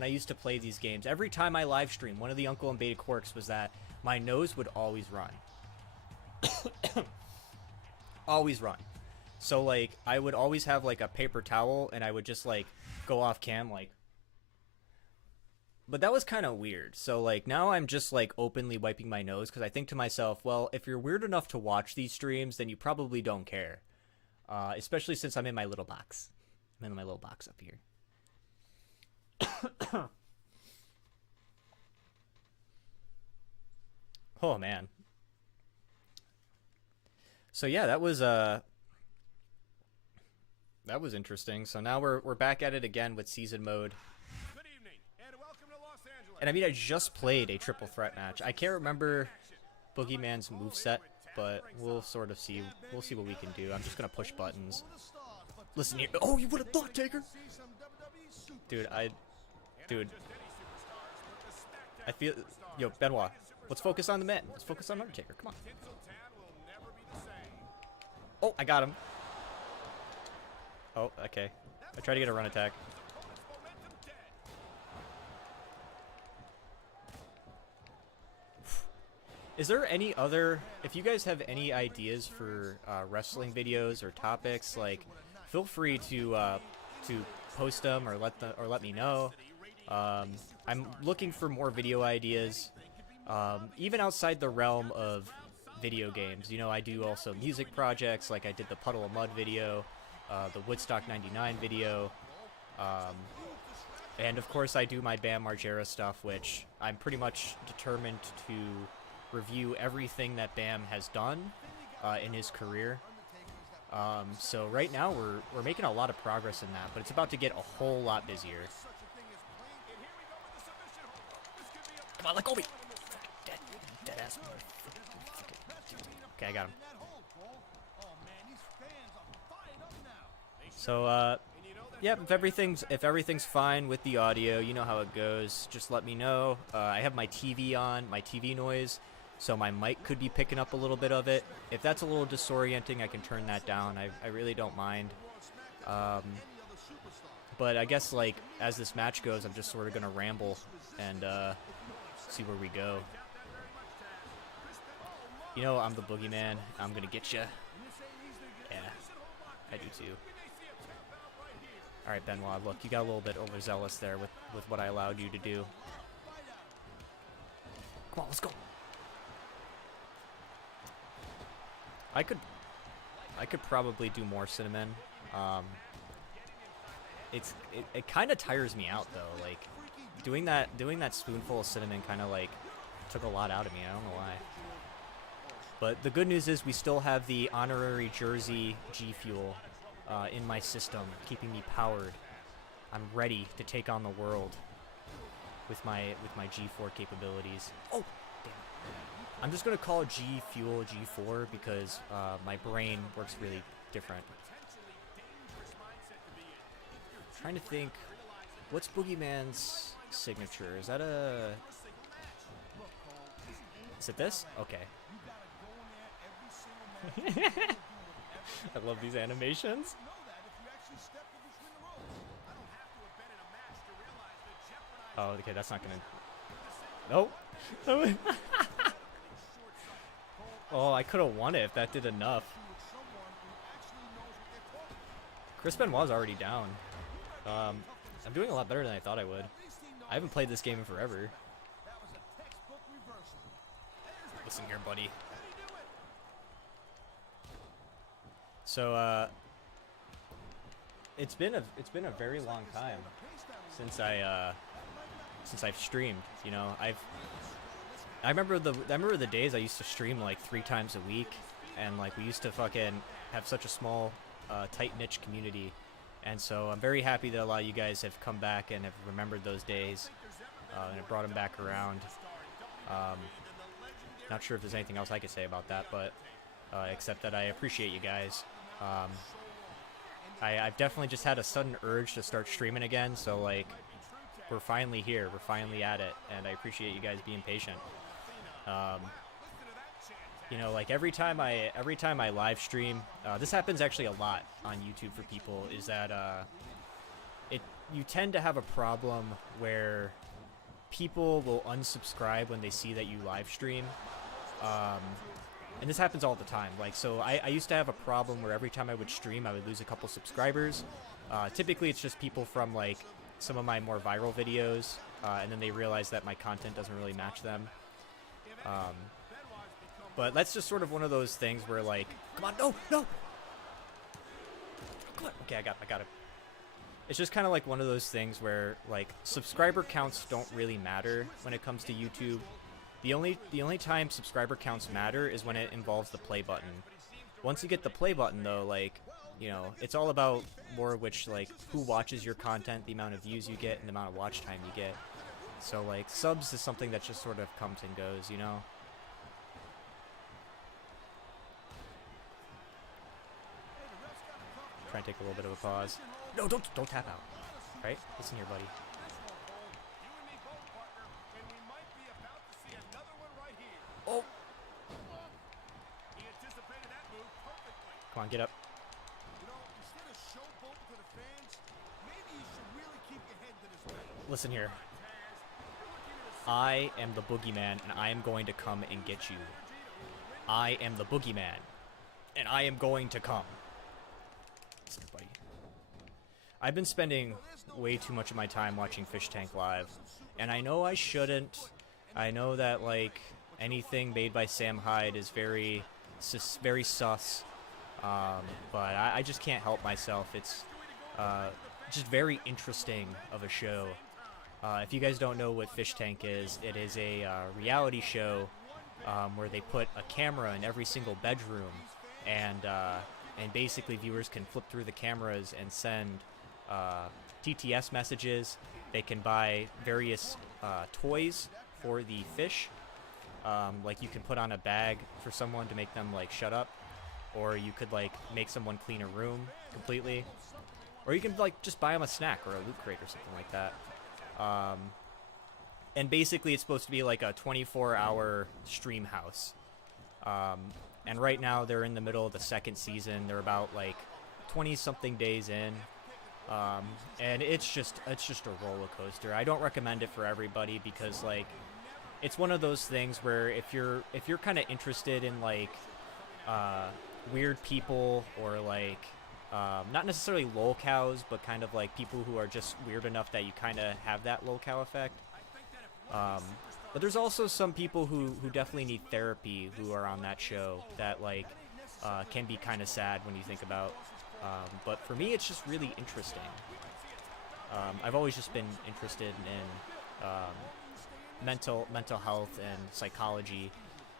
used to play these games, every time I live stream, one of the Uncle and Beta quirks was that my nose would always run. Always run. So, like, I would always have, like, a paper towel, and I would just, like, go off cam, like... But that was kind of weird. So, like, now I'm just, like, openly wiping my nose, because I think to myself, well, if you're weird enough to watch these streams, then you probably don't care. Especially since I'm in my little box. I'm in my little box up here. Oh, man. So, yeah, that was interesting. So now we're back at it again with season mode. Good evening, and welcome to Los Angeles. And I mean, I just played a triple threat match. I can't remember Boogeyman's moveset, but we'll sort of see. We'll see what we can do. I'm just gonna push buttons. Listen here. Oh, you would have thought, Taker. Dude, I feel. Yo, Benoit. Let's focus on the men. Let's focus on Undertaker. Come on. Oh, I got him. Oh, okay. I tried to get a run attack. Is there any other... If you guys have any ideas for wrestling videos or topics, like, feel free to post them or let me know. I'm looking for more video ideas, even outside the realm of video games. You know, I do also music projects, like I did the Puddle of Mud video, the Woodstock 99 video, and of course I do my Bam Margera stuff, which I'm pretty much determined to review everything that Bam has done in his career. So right now we're making a lot of progress in that, but it's about to get a whole lot busier. Come on, let go of me! Dead ass. Okay, I got him. So, yeah, if everything's fine with the audio, you know how it goes. Just let me know. I have my TV on, my TV noise, so my mic could be picking up a little bit of it. If that's a little disorienting, I can turn that down. I really don't mind. But I guess, like, as this match goes, I'm just sort of gonna ramble and see where we go. You know, I'm the boogeyman. I'm gonna get you. Yeah, I do too. All right, Benoit, look, you got a little bit overzealous there with what I allowed you to do. Come on, let's go. I could probably do more cinnamon. It kind of tires me out though. Like doing that spoonful of cinnamon kind of like took a lot out of me. I don't know why. But the good news is we still have the Honorary Jersey G Fuel in my system, keeping me powered. I'm ready to take on the world with my G4 capabilities. Oh, damn. I'm just gonna call G Fuel G4 because my brain works really different. Trying to think, what's Boogeyman's signature? Is that a... Is it this? Okay. I love these animations. Oh, okay, that's not gonna... Nope. Oh, I could have won it if that did enough. Chris Benoit's already down. I'm doing a lot better than I thought I would. I haven't played this game in forever. Listen here, buddy. So, it's been a very long time since I've streamed. You know, I remember the days I used to stream like 3 times a week, and like we used to fucking have such a small, tight niche community. And so I'm very happy that a lot of you guys have come back and have remembered those days, and have brought them back around. Not sure if there's anything else I could say about that, but except that I appreciate you guys. I've definitely just had a sudden urge to start streaming again, so like we're finally here, we're finally at it, and I appreciate you guys being patient. You know, like every time I live stream, this happens actually a lot on YouTube for people, is that you tend to have a problem where people will unsubscribe when they see that you live stream. And this happens all the time. Like, so I used to have a problem where every time I would stream, I would lose a couple subscribers. Typically, it's just people from like some of my more viral videos, and then they realize that my content doesn't really match them. But that's just sort of one of those things where like, come on, no! Come on. Okay, I got it. It's just kind of like one of those things where like subscriber counts don't really matter when it comes to YouTube. The only time subscriber counts matter is when it involves the play button. Once you get the play button though, like, you know, it's all about more which like who watches your content, the amount of views you get, and the amount of watch time you get. So like subs is something that just sort of comes and goes, you know. Try and take a little bit of a pause. No, don't tap out. Right? Listen here, buddy. Oh. Come on, get up. Listen here. I am the boogeyman, and I am going to come and get you. I am the boogeyman, and I am going to come. Listen, buddy. I've been spending way too much of my time watching Fish Tank Live, and I know I shouldn't. I know that, like, anything made by Sam Hyde is very sus, but I just can't help myself. It's just very interesting of a show. If you guys don't know what Fish Tank is, it is a reality show where they put a camera in every single bedroom, and basically viewers can flip through the cameras and send TTS messages. They can buy various toys for the fish. Like you can put on a bag for someone to make them like shut up, or you could like make someone clean a room completely, or you can like just buy them a snack or a loot crate or something like that. And basically it's supposed to be like a 24-hour stream house. And right now they're in the middle of the 2nd season. They're about like 20-something days in. And it's just a roller coaster. I don't recommend it for everybody because like it's one of those things where if you're kind of interested in like weird people or like not necessarily lolcows, but kind of like people who are just weird enough that you kind of have that lolcow effect. But there's also some people who definitely need therapy who are on that show that like can be kind of sad when you think about. But for me, it's just really interesting. I've always just been interested in mental health and psychology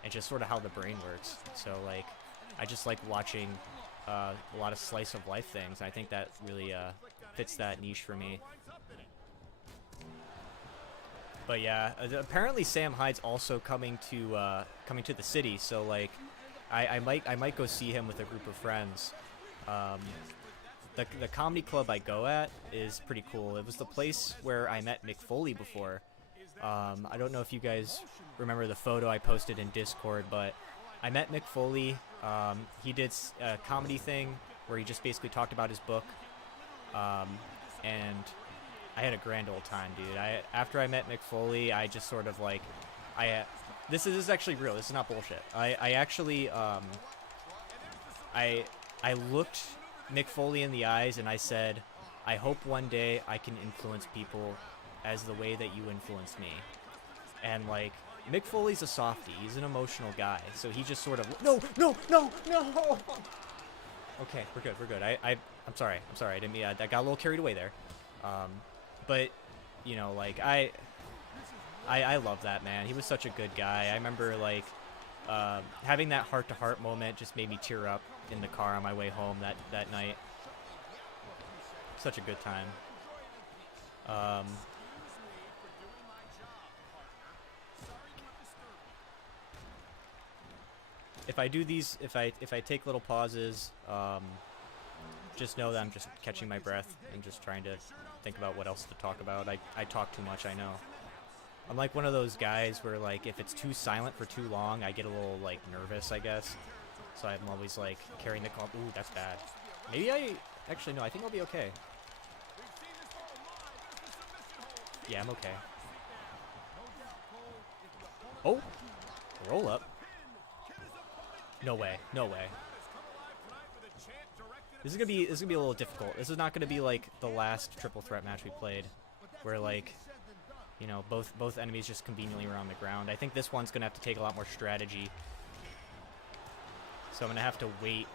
and just sort of how the brain works. So like I just like watching a lot of slice of life things. I think that really fits that niche for me. But yeah, apparently Sam Hyde's also coming to the city, so like, I might go see him with a group of friends. The comedy club I go at is pretty cool. It was the place where I met Mick Foley before. I don't know if you guys remember the photo I posted in Discord, but I met Mick Foley. He did a comedy thing where he just basically talked about his book, and I had a grand old time, dude. After I met Mick Foley, I just sort of like, this is actually real. This is not bullshit. I actually I looked Mick Foley in the eyes and I said, I hope one day I can influence people as the way that you influenced me. And like, Mick Foley's a softie. He's an emotional guy. So he just sort of, no. Okay, we're good. I'm sorry. I didn't mean, I got a little carried away there. But, you know, like, I love that man. He was such a good guy. I remember, like, having that heart-to-heart moment just made me tear up in the car on my way home that night. Such a good time. If I do these, if I take little pauses, just know that I'm just catching my breath and just trying to think about what else to talk about. I talk too much, I know. I'm like one of those guys where, like, if it's too silent for too long, I get a little, like, nervous, I guess. So I'm always, like, carrying the call. Ooh, that's bad. Maybe actually, no, I think I'll be okay. Yeah, I'm okay. Oh, roll up. No way. This is gonna be a little difficult. This is not gonna be like the last triple threat match we played, where, like, you know, both enemies just conveniently were on the ground. I think this one's gonna have to take a lot more strategy. So I'm gonna have to wait.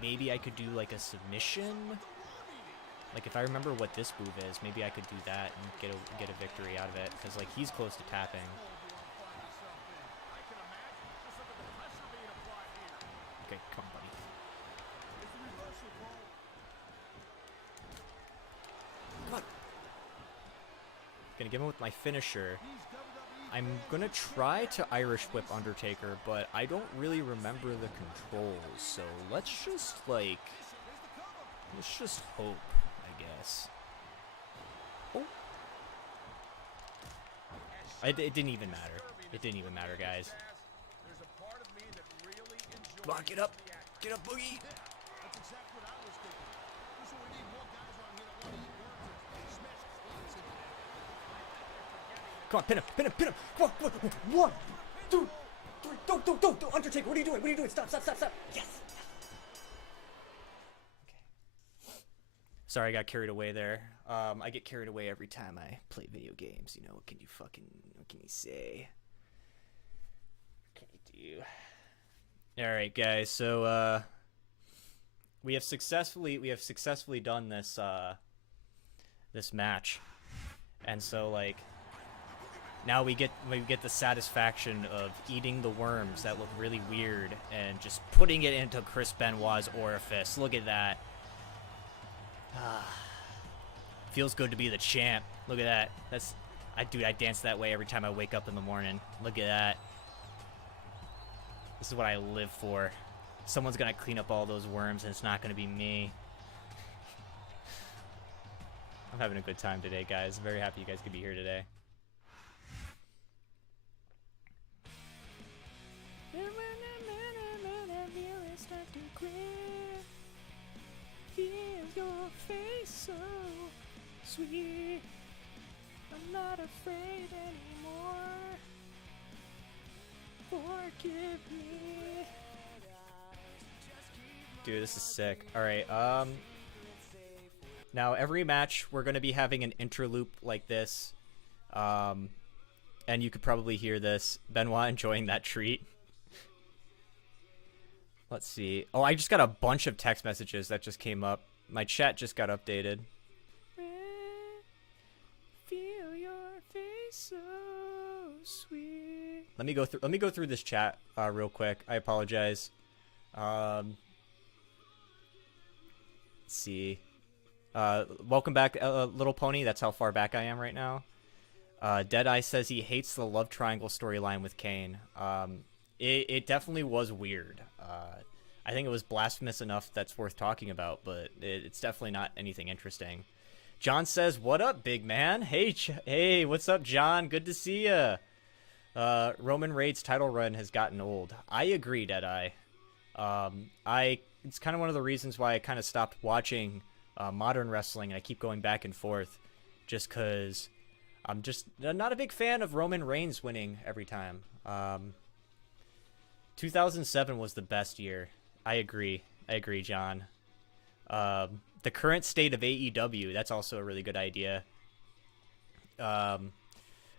Maybe I could do like a submission. Like, if I remember what this move is, maybe I could do that and get a victory out of it, because like he's close to tapping. Okay, come on, buddy. Come on. Gonna give him with my finisher. I'm gonna try to Irish Whip Undertaker, but I don't really remember the controls, so let's just hope, I guess. Oh. It didn't even matter. It didn't even matter, guys. Come on, get up, Bogey. Come on, pin him. Come on. 1, 2, 3. Don't. Undertaker, what are you doing? Stop. Yes. Okay. Sorry, I got carried away there. I get carried away every time I play video games. You know, what can you say? What can you do? All right, guys. So we have successfully done this this match, and so like, now we get the satisfaction of eating the worms that look really weird and just putting it into Chris Benoit's orifice. Look at that. Feels good to be the champ. Look at that. I dance that way every time I wake up in the morning. Look at that. This is what I live for. Someone's gonna clean up all those worms, and it's not gonna be me. I'm having a good time today, guys. I'm very happy you guys could be here today. Feel your face so sweet. I'm not afraid anymore. Forgive me. Dude, this is sick. Alright, now every match we're gonna be having an interloop like this. And you could probably hear this. Benoit enjoying that treat. Let's see. Oh, I just got a bunch of text messages that just came up. My chat just got updated. Feel your face so sweet. Let me go through this chat real quick. I apologize. Let's see. Welcome back, Little Pony. That's how far back I am right now. Deadeye says he hates the love triangle storyline with Kane. It definitely was weird. I think it was blasphemous enough that's worth talking about, but it's definitely not anything interesting. John says, "What up, big man? Hey, what's up, John? Good to see ya." Roman Reigns' title run has gotten old. I agree, Deadeye. It's kind of one of the reasons why I kind of stopped watching modern wrestling, and I keep going back and forth, just because I'm just not a big fan of Roman Reigns winning every time. 2007 was the best year. I agree, John. The current state of AEW, that's also a really good idea.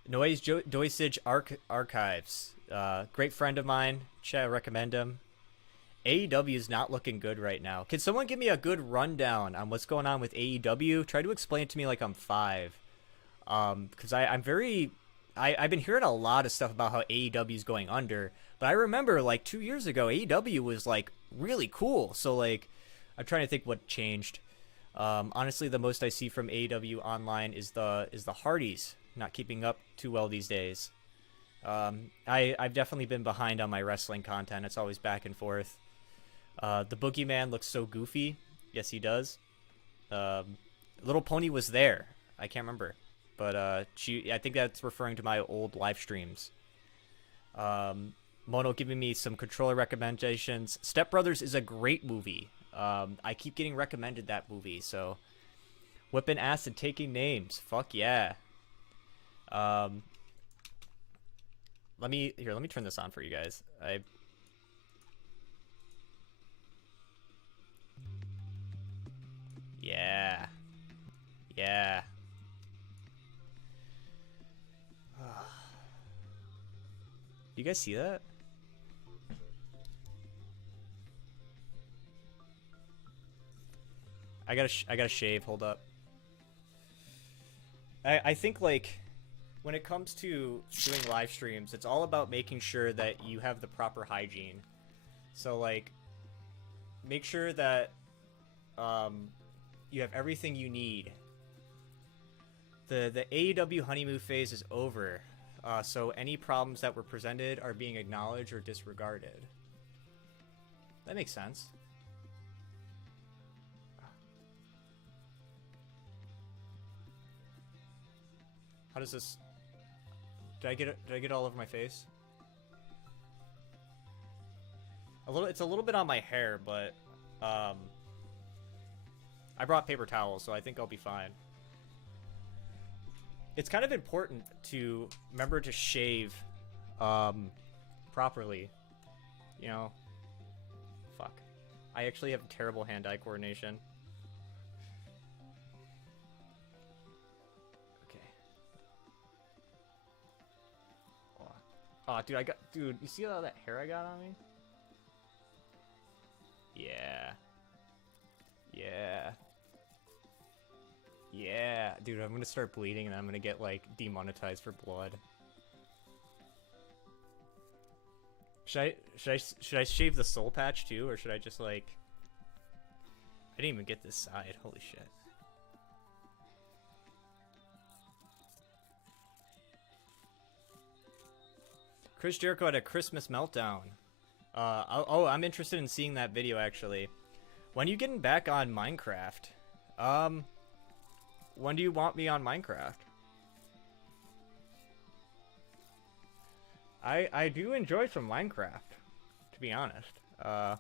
Noise Dosage Archives. Great friend of mine. I recommend him. AEW is not looking good right now. Can someone give me a good rundown on what's going on with AEW? Try to explain it to me like I'm 5. Because I've been hearing a lot of stuff about how AEW is going under. But I remember like 2 years ago, AEW was like really cool. So like, I'm trying to think what changed. Honestly, the most I see from AEW online is the Hardys not keeping up too well these days. I've definitely been behind on my wrestling content. It's always back and forth. The Boogeyman looks so goofy. Yes, he does. Little Pony was there. I can't remember, but I think that's referring to my old live streams. Mono giving me some controller recommendations. Step Brothers is a great movie. I keep getting recommended that movie, so whipping ass and taking names. Fuck yeah. Let me turn this on for you guys. Yeah. Do you guys see that? I gotta shave. Hold up. I think like when it comes to doing live streams, it's all about making sure that you have the proper hygiene. So like, make sure that you have everything you need. The AEW honeymoon phase is over, so any problems that were presented are being acknowledged or disregarded. That makes sense. How does this? Did I get it all over my face? It's a little bit on my hair, but I brought paper towels, so I think I'll be fine. It's kind of important to remember to shave properly. You know? Fuck. I actually have terrible hand-eye coordination. Oh, dude, you see all that hair I got on me? Yeah. Dude, I'm gonna start bleeding and I'm gonna get, like, demonetized for blood. Should I shave the soul patch too, or should I just, like... I didn't even get this side, holy shit. Chris Jericho had a Christmas meltdown. I'm interested in seeing that video, actually. When are you getting back on Minecraft? When do you want me on Minecraft? I do enjoy some Minecraft, to be honest. I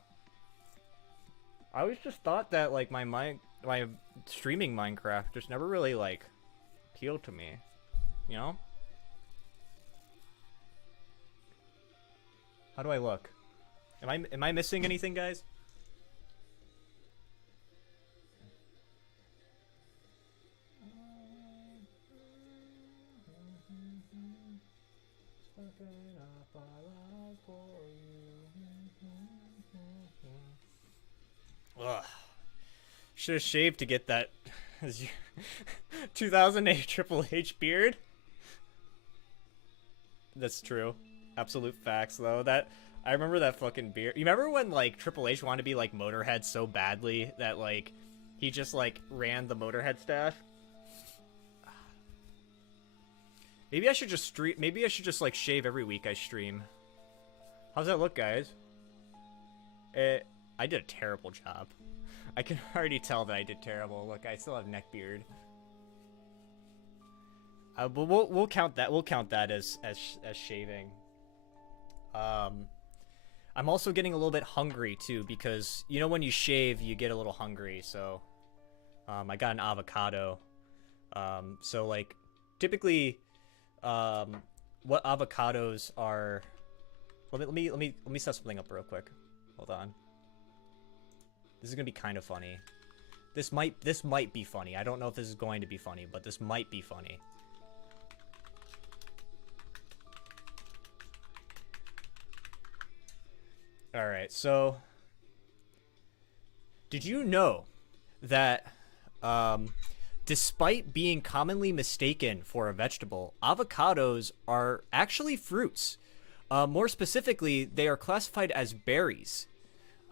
always just thought that, like, my streaming Minecraft just never really, like, appealed to me. You know? How do I look? Am I missing anything, guys? Ugh. Should have shaved to get that 2008 Triple H beard. That's true. Absolute facts, though. I remember that fucking beard. You remember when, like, Triple H wanted to be like Motorhead so badly that, like, he just, like, ran the Motorhead staff? Maybe I should just stream. Maybe I should just like shave every week I stream. How's that look, guys? I did a terrible job. I can already tell that I did terrible. Look, I still have neck beard. But we'll count that. We'll count that as shaving. I'm also getting a little bit hungry too, because you know when you shave you get a little hungry. So I got an avocado. So like typically what avocados are. Let me set something up real quick. Hold on. This is gonna be kind of funny. This might be funny. I don't know if this is going to be funny, but this might be funny. Alright, so did you know that despite being commonly mistaken for a vegetable, avocados are actually fruits? More specifically, they are classified as berries.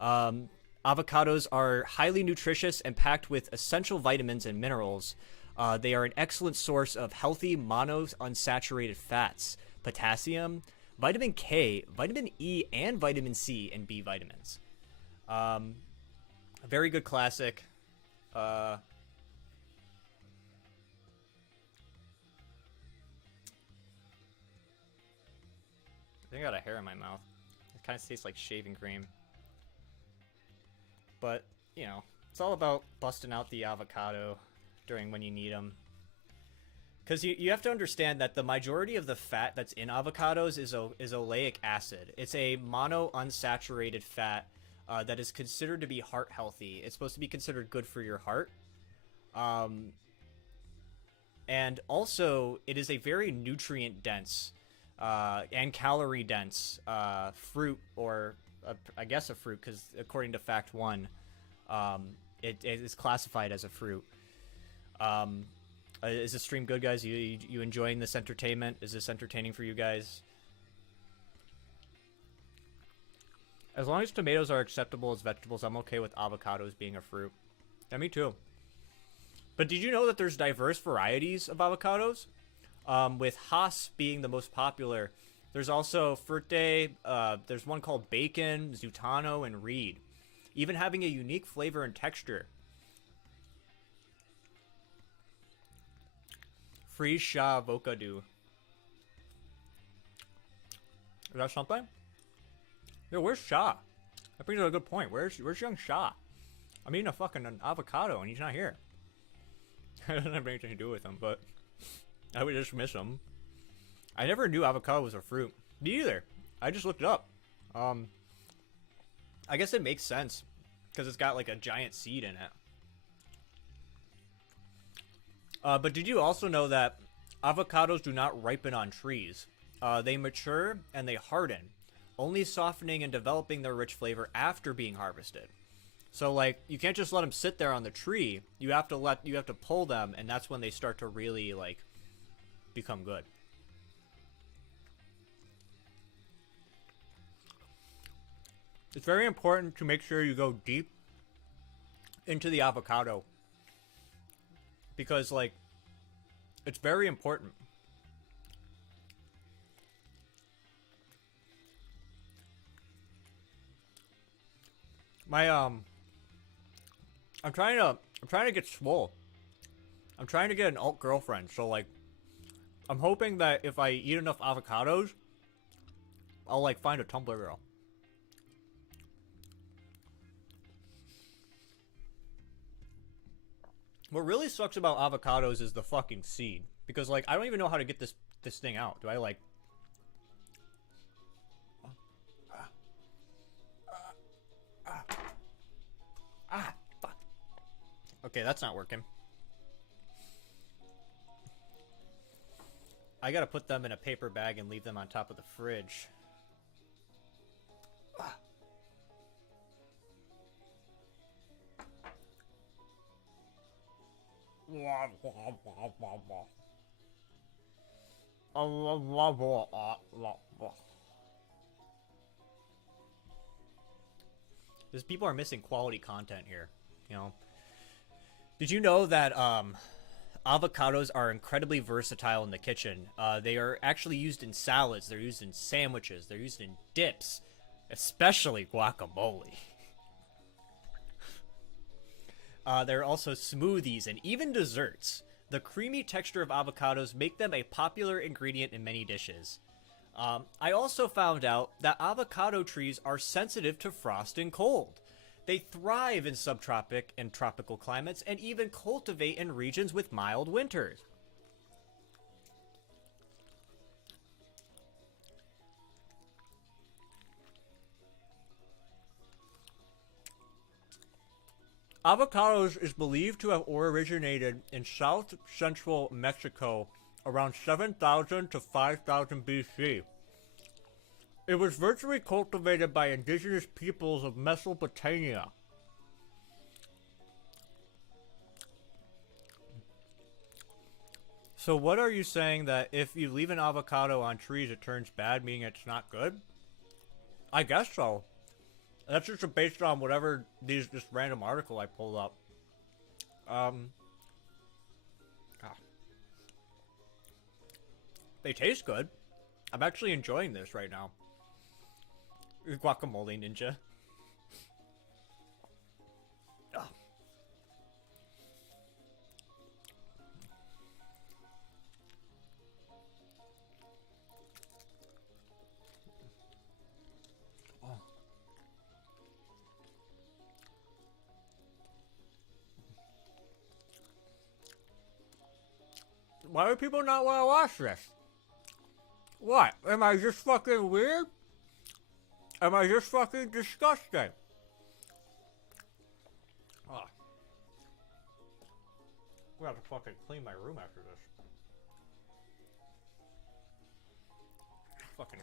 Avocados are highly nutritious and packed with essential vitamins and minerals. They are an excellent source of healthy monounsaturated fats, potassium, vitamin K, vitamin E, and vitamin C and B vitamins. A very good classic. I think I got a hair in my mouth. It kind of tastes like shaving cream. But, you know, it's all about busting out the avocado during when you need them. Because you have to understand that the majority of the fat that's in avocados is oleic acid. It's a monounsaturated fat that is considered to be heart healthy. It's supposed to be considered good for your heart. And also, it is a very nutrient dense and calorie dense fruit, or I guess a fruit, because according to Fact 1, it is classified as a fruit. Is this stream good, guys? You enjoying this entertainment? Is this entertaining for you guys? As long as tomatoes are acceptable as vegetables, I'm okay with avocados being a fruit. Yeah, me too. But did you know that there's diverse varieties of avocados? With Haas being the most popular. There's also Frutte, there's one called Bacon, Zutano, and Reed. Even having a unique flavor and texture. Free Sha Avocado. Is that something? Yo, where's Sha? That brings up a good point. Where's young Sha? I'm eating a fucking avocado and he's not here. I don't have anything to do with him, but I would just miss him. I never knew avocado was a fruit. Me either. I just looked it up. I guess it makes sense because it's got like a giant seed in it. But did you also know that avocados do not ripen on trees? They mature and they harden, only softening and developing their rich flavor after being harvested. So like you can't just let them sit there on the tree. You have to pull them, and that's when they start to really like become good. It's very important to make sure you go deep into the avocado, because like it's very important. I'm trying to get swole. I'm trying to get an alt girlfriend, so like I'm hoping that if I eat enough avocados, I'll like find a Tumblr girl. What really sucks about avocados is the fucking seed. Because, like, I don't even know how to get this thing out. Do I, like... fuck. Okay, that's not working. I gotta put them in a paper bag and leave them on top of the fridge. Because people are missing quality content here, you know. Did you know that avocados are incredibly versatile in the kitchen. They are actually used in salads, they're used in sandwiches, they're used in dips, especially guacamole. There are also smoothies and even desserts. The creamy texture of avocados make them a popular ingredient in many dishes. I also found out that avocado trees are sensitive to frost and cold. They thrive in subtropic and tropical climates and even cultivate in regions with mild winters. Avocados is believed to have originated in south central Mexico around 7,000 to 5,000 BC. It was virtually cultivated by indigenous peoples of Mesopotamia. So what are you saying, that if you leave an avocado on trees it turns bad, meaning it's not good? I guess so. That's just based on whatever this random article I pulled up. They taste good. I'm actually enjoying this right now. Guacamole ninja. Oh. Oh. Why do people not want to watch this? What? Am I just fucking weird? Am I just fucking disgusting? Oh. I'm gonna have to fucking clean my room after this. Fucking.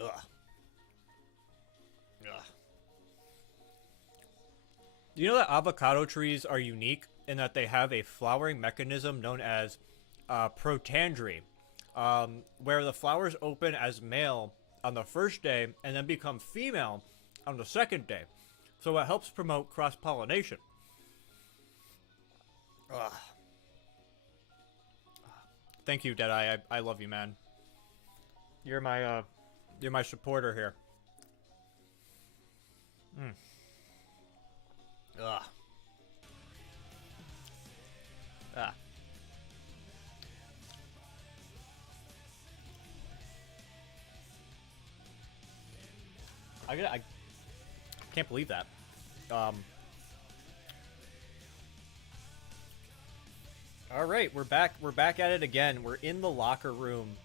Ugh. Ugh. You know that avocado trees are unique in that they have a flowering mechanism known as protandry, where the flowers open as male on the first day and then become female on the second day. So it helps promote cross-pollination. Ugh. Thank you, Deadeye. I love you, man. You're my supporter here. Ugh. Ah. I can't believe that. All right, we're back. We're back at it again. We're in the locker room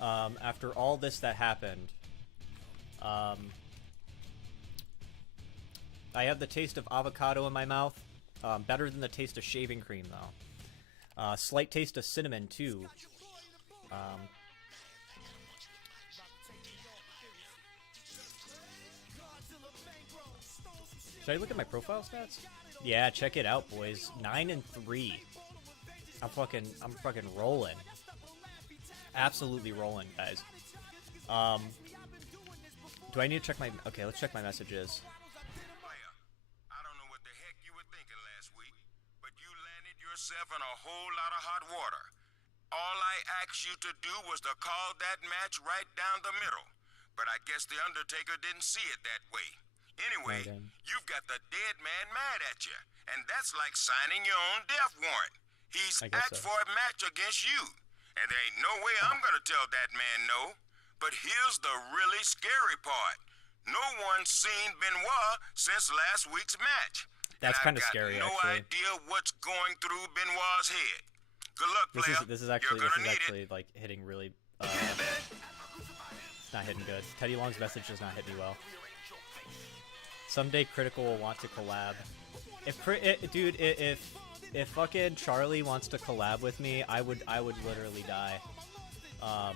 after all this that happened. I have the taste of avocado in my mouth. Better than the taste of shaving cream, though. Slight taste of cinnamon, too. Should I look at my profile stats? Yeah, check it out, boys. 9-3. I'm fucking rolling. Absolutely rolling, guys. Do I need to check my... Okay, let's check my messages. I don't know what the heck you were thinking last week, but you landed yourself in a whole lot of hot water. All I asked you to do was to call that match right down the middle. But I guess the Undertaker didn't see it that way. Anyway, you've got the dead man mad at you, and that's like signing your own death warrant. He's asked for a match against you, and there ain't no way I'm gonna tell that man no. But here's the really scary part. No one's seen Benoit since last week's match. That's kind of scary, no actually. idea what's going through Benoit's head. Good luck, player. This is actually like hitting really. It's not hitting good. Teddy Long's message does not hit me well. Someday Critical will want to collab. If fucking Charlie wants to collab with me, I would literally die. I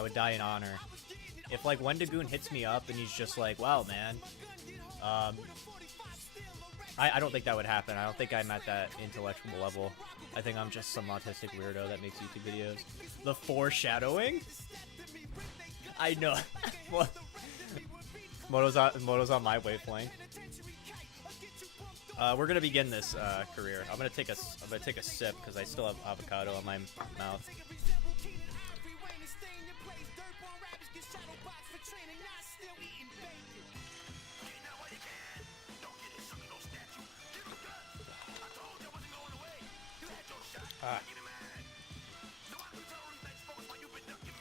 would die in honor. If like Wendigoon hits me up and he's just like, "Wow, man, I don't think that would happen. I don't think I'm at that intellectual level. I think I'm just some autistic weirdo that makes YouTube videos. The foreshadowing? I know. Moto's on my wavelength. We're gonna begin this career. I'm gonna take a sip because I still have avocado on my mouth.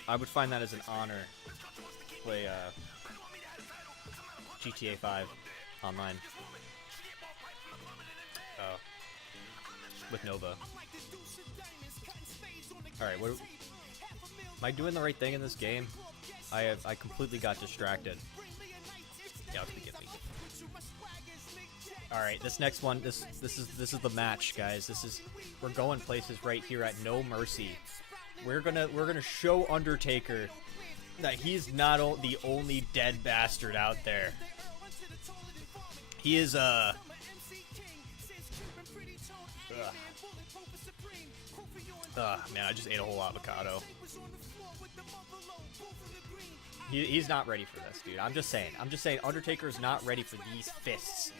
I would find that as an honor to play GTA 5 online. With Nova. Alright, am I doing the right thing in this game? I completely got distracted. Yeah, forgive me. Alright, this next one, this is the match, guys. We're going places right here at No Mercy. We're gonna show Undertaker that he's not the only dead bastard out there. He is man, I just ate a whole avocado. He's not ready for this, dude. I'm just saying. Undertaker's not ready for these fists.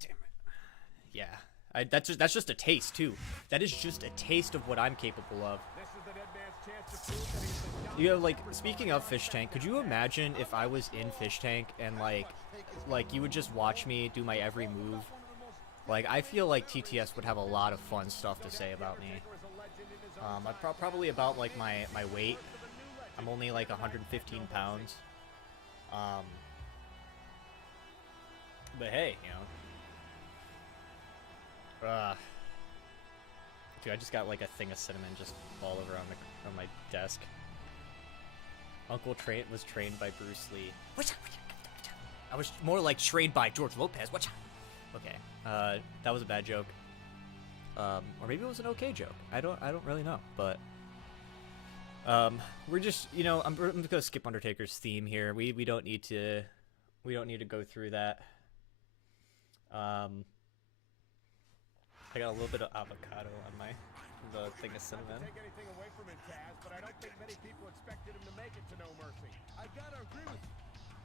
Damn it. Yeah. That's just a taste too. That is just a taste of what I'm capable of. You know, like, speaking of Fish Tank, could you imagine if I was in Fish Tank and like you would just watch me do my every move? Like, I feel like TTS would have a lot of fun stuff to say about me. Probably about like my weight. I'm only like 115 pounds. But hey, you know. Dude, I just got like a thing of cinnamon just all over on my desk. Uncle was trained by Bruce Lee. I was more like trained by George Lopez. Okay, that was a bad joke. Or maybe it was an okay joke. I don't really know. But we're just, you know, I'm just gonna skip Undertaker's theme here. We don't need to go through that. I got a little bit of avocado on the thing of cinnamon. Take anything away from him, Taz, but I don't think many people expected him to make it to No Mercy. I gotta agree with you.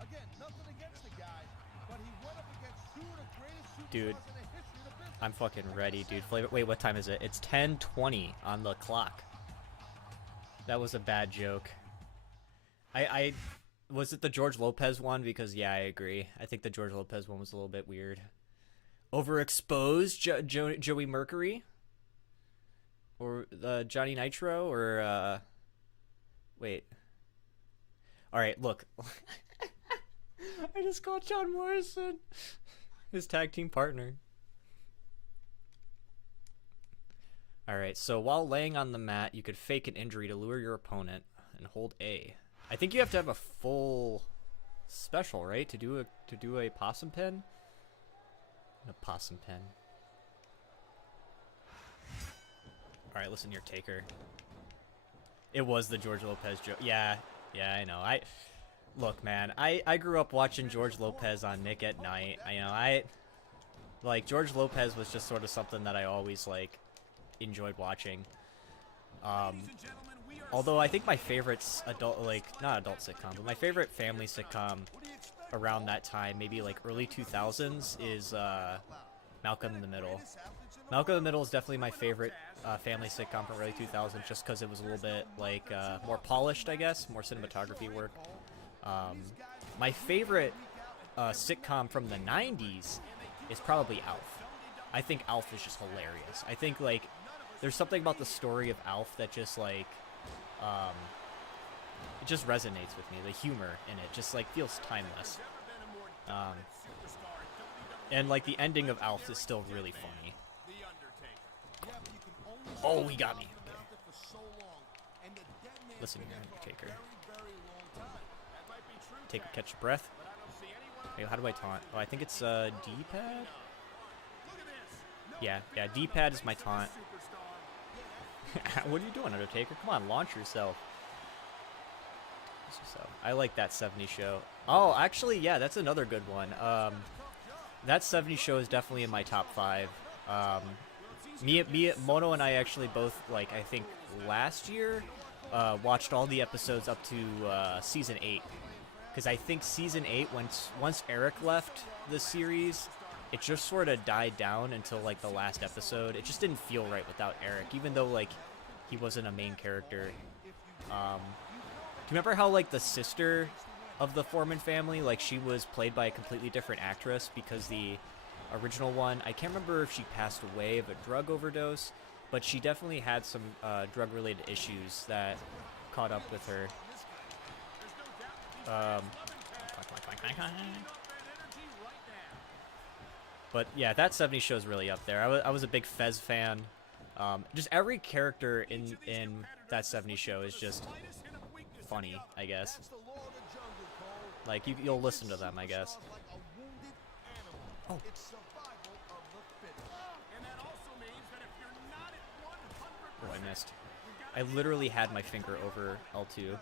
Again, nothing against the guy, but he went up against two of the greatest superstars in the history of the business. I'm fucking ready, dude. Wait, what time is it? It's 10:20 on the clock. That was a bad joke. Was it the George Lopez one? Because yeah, I agree. I think the George Lopez one was a little bit weird. Overexposed Joey Mercury? Or Johnny Nitro? Or wait. Alright, look. I just called John Morrison his tag team partner. Alright, so while laying on the mat, you could fake an injury to lure your opponent and hold A. I think you have to have a full special, right? To do a possum pin? A possum pin. Alright, listen here, Taker. It was the George Lopez joke. Yeah, I know. Look, man, I grew up watching George Lopez on Nick at Night. Like, George Lopez was just sort of something that I always, like, enjoyed watching. Although I think my favorite not adult sitcom, but my favorite family sitcom around that time, maybe like early 2000s, is Malcolm in the Middle. Malcolm in the Middle is definitely my favorite family sitcom from early 2000s, just because it was a little bit like more polished, I guess, more cinematography work. My favorite sitcom from the 90s is probably Alf. I think Alf is just hilarious. I think like there's something about the story of Alf that just like it just resonates with me. The humor in it just like feels timeless. And like the ending of Alf is still really funny. Oh, he got me. Okay. Listen here, Undertaker. Catch a breath. Hey, how do I taunt? Oh, I think it's D-pad? Yeah, D-pad is my taunt. What are you doing, Undertaker? Come on, launch yourself. I like that 70 show. Oh, actually, yeah, that's another good one. That 70 show is definitely in my top 5. Mono and I actually both, like, I think last year, watched all the episodes up to season 8. Because I think season 8, once Eric left the series, it just sort of died down until, like, the last episode. It just didn't feel right without Eric, even though, like, he wasn't a main character. Do you remember how, like, the sister of the Foreman family, like, she was played by a completely different actress because the original one, I can't remember if she passed away of a drug overdose, but she definitely had some drug-related issues that caught up with her. But yeah, that 70 show is really up there. I was a big Fez fan. Just every character in that 70 show is just funny, I guess. Like, you'll listen to them, I guess. Oh. Oh, I missed. I literally had my finger over L2.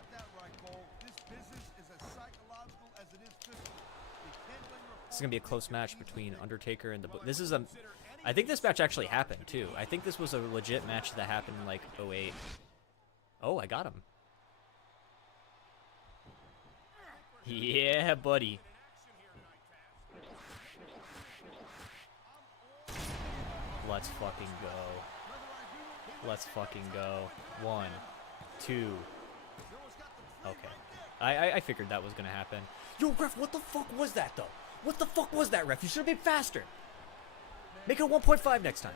This is gonna be a close match between Undertaker and the... This is a... I think this match actually happened, too. I think this was a legit match that happened in, like, 08. Oh, I got him. Yeah, buddy. Let's fucking go. Let's fucking go. 1, 2. Okay. I figured that was gonna happen. Yo, ref, what the fuck was that, though? What the fuck was that, ref? You should have been faster. Make it 1.5 next time.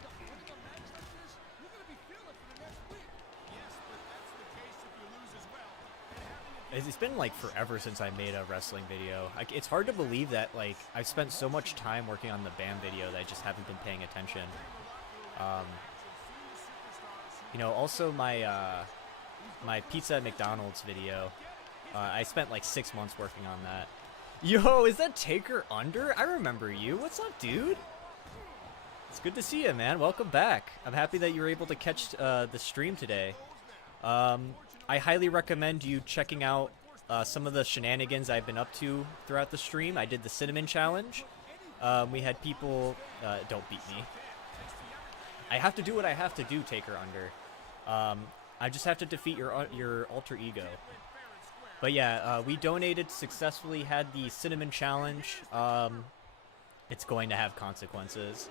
It's been like forever since I made a wrestling video. It's hard to believe that like I've spent so much time working on the BAM video that I just haven't been paying attention. You know, also my my pizza at McDonald's video, I spent like 6 months working on that. Yo, is that Taker Under? I remember you. What's up, dude? It's good to see you, man. Welcome back. I'm happy that you were able to catch the stream today. I highly recommend you checking out some of the shenanigans I've been up to throughout the stream. I did the Cinnamon Challenge. We had people... don't beat me. I have to do what I have to do, Taker Under. I just have to defeat your alter ego. But yeah, we donated, successfully had the Cinnamon Challenge. It's going to have consequences.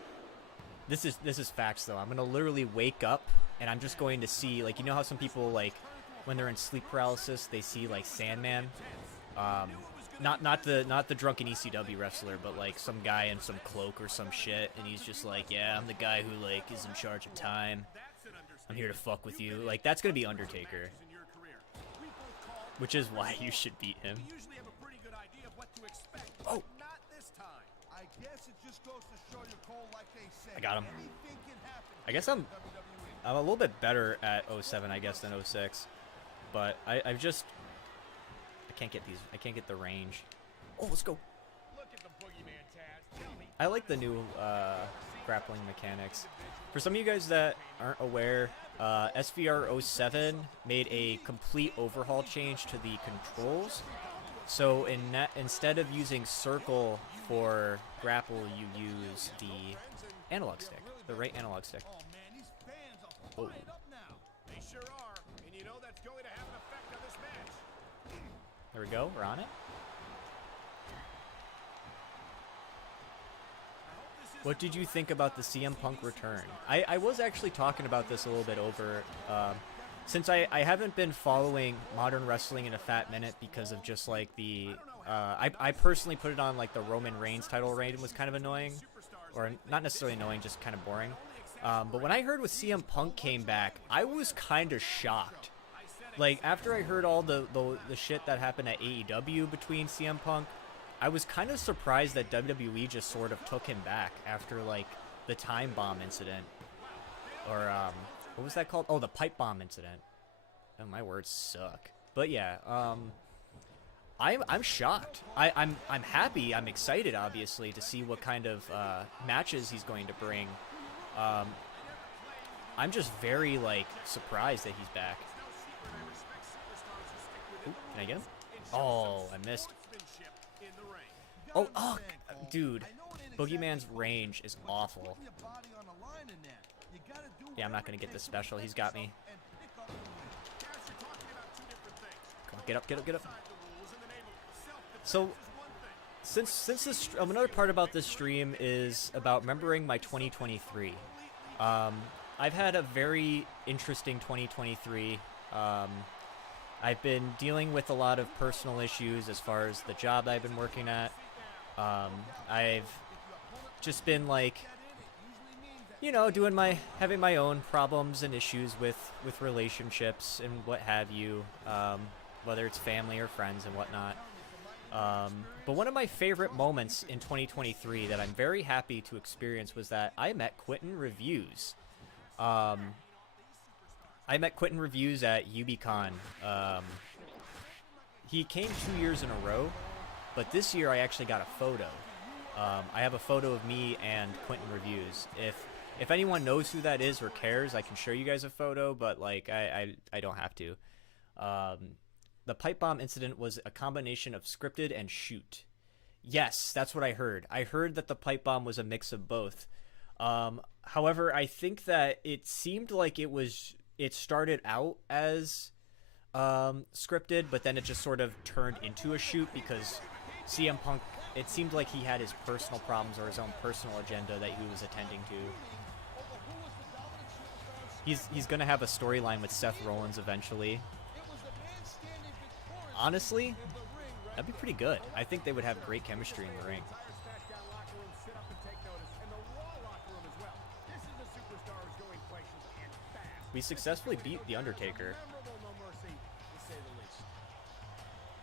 This is facts, though. I'm gonna literally wake up and I'm just going to see, like, you know how some people, like, when they're in sleep paralysis, they see like Sandman. Not the drunken ECW wrestler, but like some guy in some cloak or some shit, and he's just like, yeah, I'm the guy who like is in charge of time. I'm here to fuck with you. Like, that's gonna be Undertaker, which is why you should beat him. Oh. I got him. I guess I'm a little bit better at 07, I guess, than 06. But I can't get these. I can't get the range. Oh, let's go. I like the new grappling mechanics. For some of you guys that aren't aware, SvR 07 made a complete overhaul change to the controls. So instead of using circle for grapple, you use the analog stick, the right analog stick. Oh. There we go, we're on it. What did you think about the CM Punk return? I was actually talking about this a little bit over, since I haven't been following modern wrestling in a fat minute because of just like the, I personally put it on like the Roman Reigns title reign was kind of annoying, or not necessarily annoying, just kind of boring. But when I heard with CM Punk came back, I was kind of shocked. Like, after I heard all the shit that happened at AEW between CM Punk, I was kind of surprised that WWE just sort of took him back after, like, the time bomb incident. Or, what was that called? Oh, the pipe bomb incident. Oh, my words suck. But yeah, I'm shocked. I'm happy. I'm excited, obviously, to see what kind of matches he's going to bring. I'm just very, like, surprised that he's back. Ooh, can I get him? Oh, I missed. Oh, dude. Boogeyman's range is awful. Yeah, I'm not going to get this special. He's got me. Come on, get up, get up, get up. So, since this, another part about this stream is about remembering my 2023. I've had a very interesting 2023. I've been dealing with a lot of personal issues as far as the job I've been working at. I've just been like, you know, having my own problems and issues with relationships and what have you, whether it's family or friends and whatnot. But one of my favorite moments in 2023 that I'm very happy to experience was that I met Quentin Reviews. I met Quentin Reviews at UbiCon. He came 2 years in a row, but this year I actually got a photo. I have a photo of me and Quentin Reviews. If anyone knows who that is or cares, I can show you guys a photo, but like I don't have to. The pipe bomb incident was a combination of scripted and shoot. Yes, that's what I heard. I heard that the pipe bomb was a mix of both. However, I think that it seemed like it started out as scripted, but then it just sort of turned into a shoot because CM Punk, it seemed like he had his personal problems or his own personal agenda that he was attending to. He's going to have a storyline with Seth Rollins eventually. Honestly, that'd be pretty good. I think they would have great chemistry in the ring. We successfully beat The Undertaker.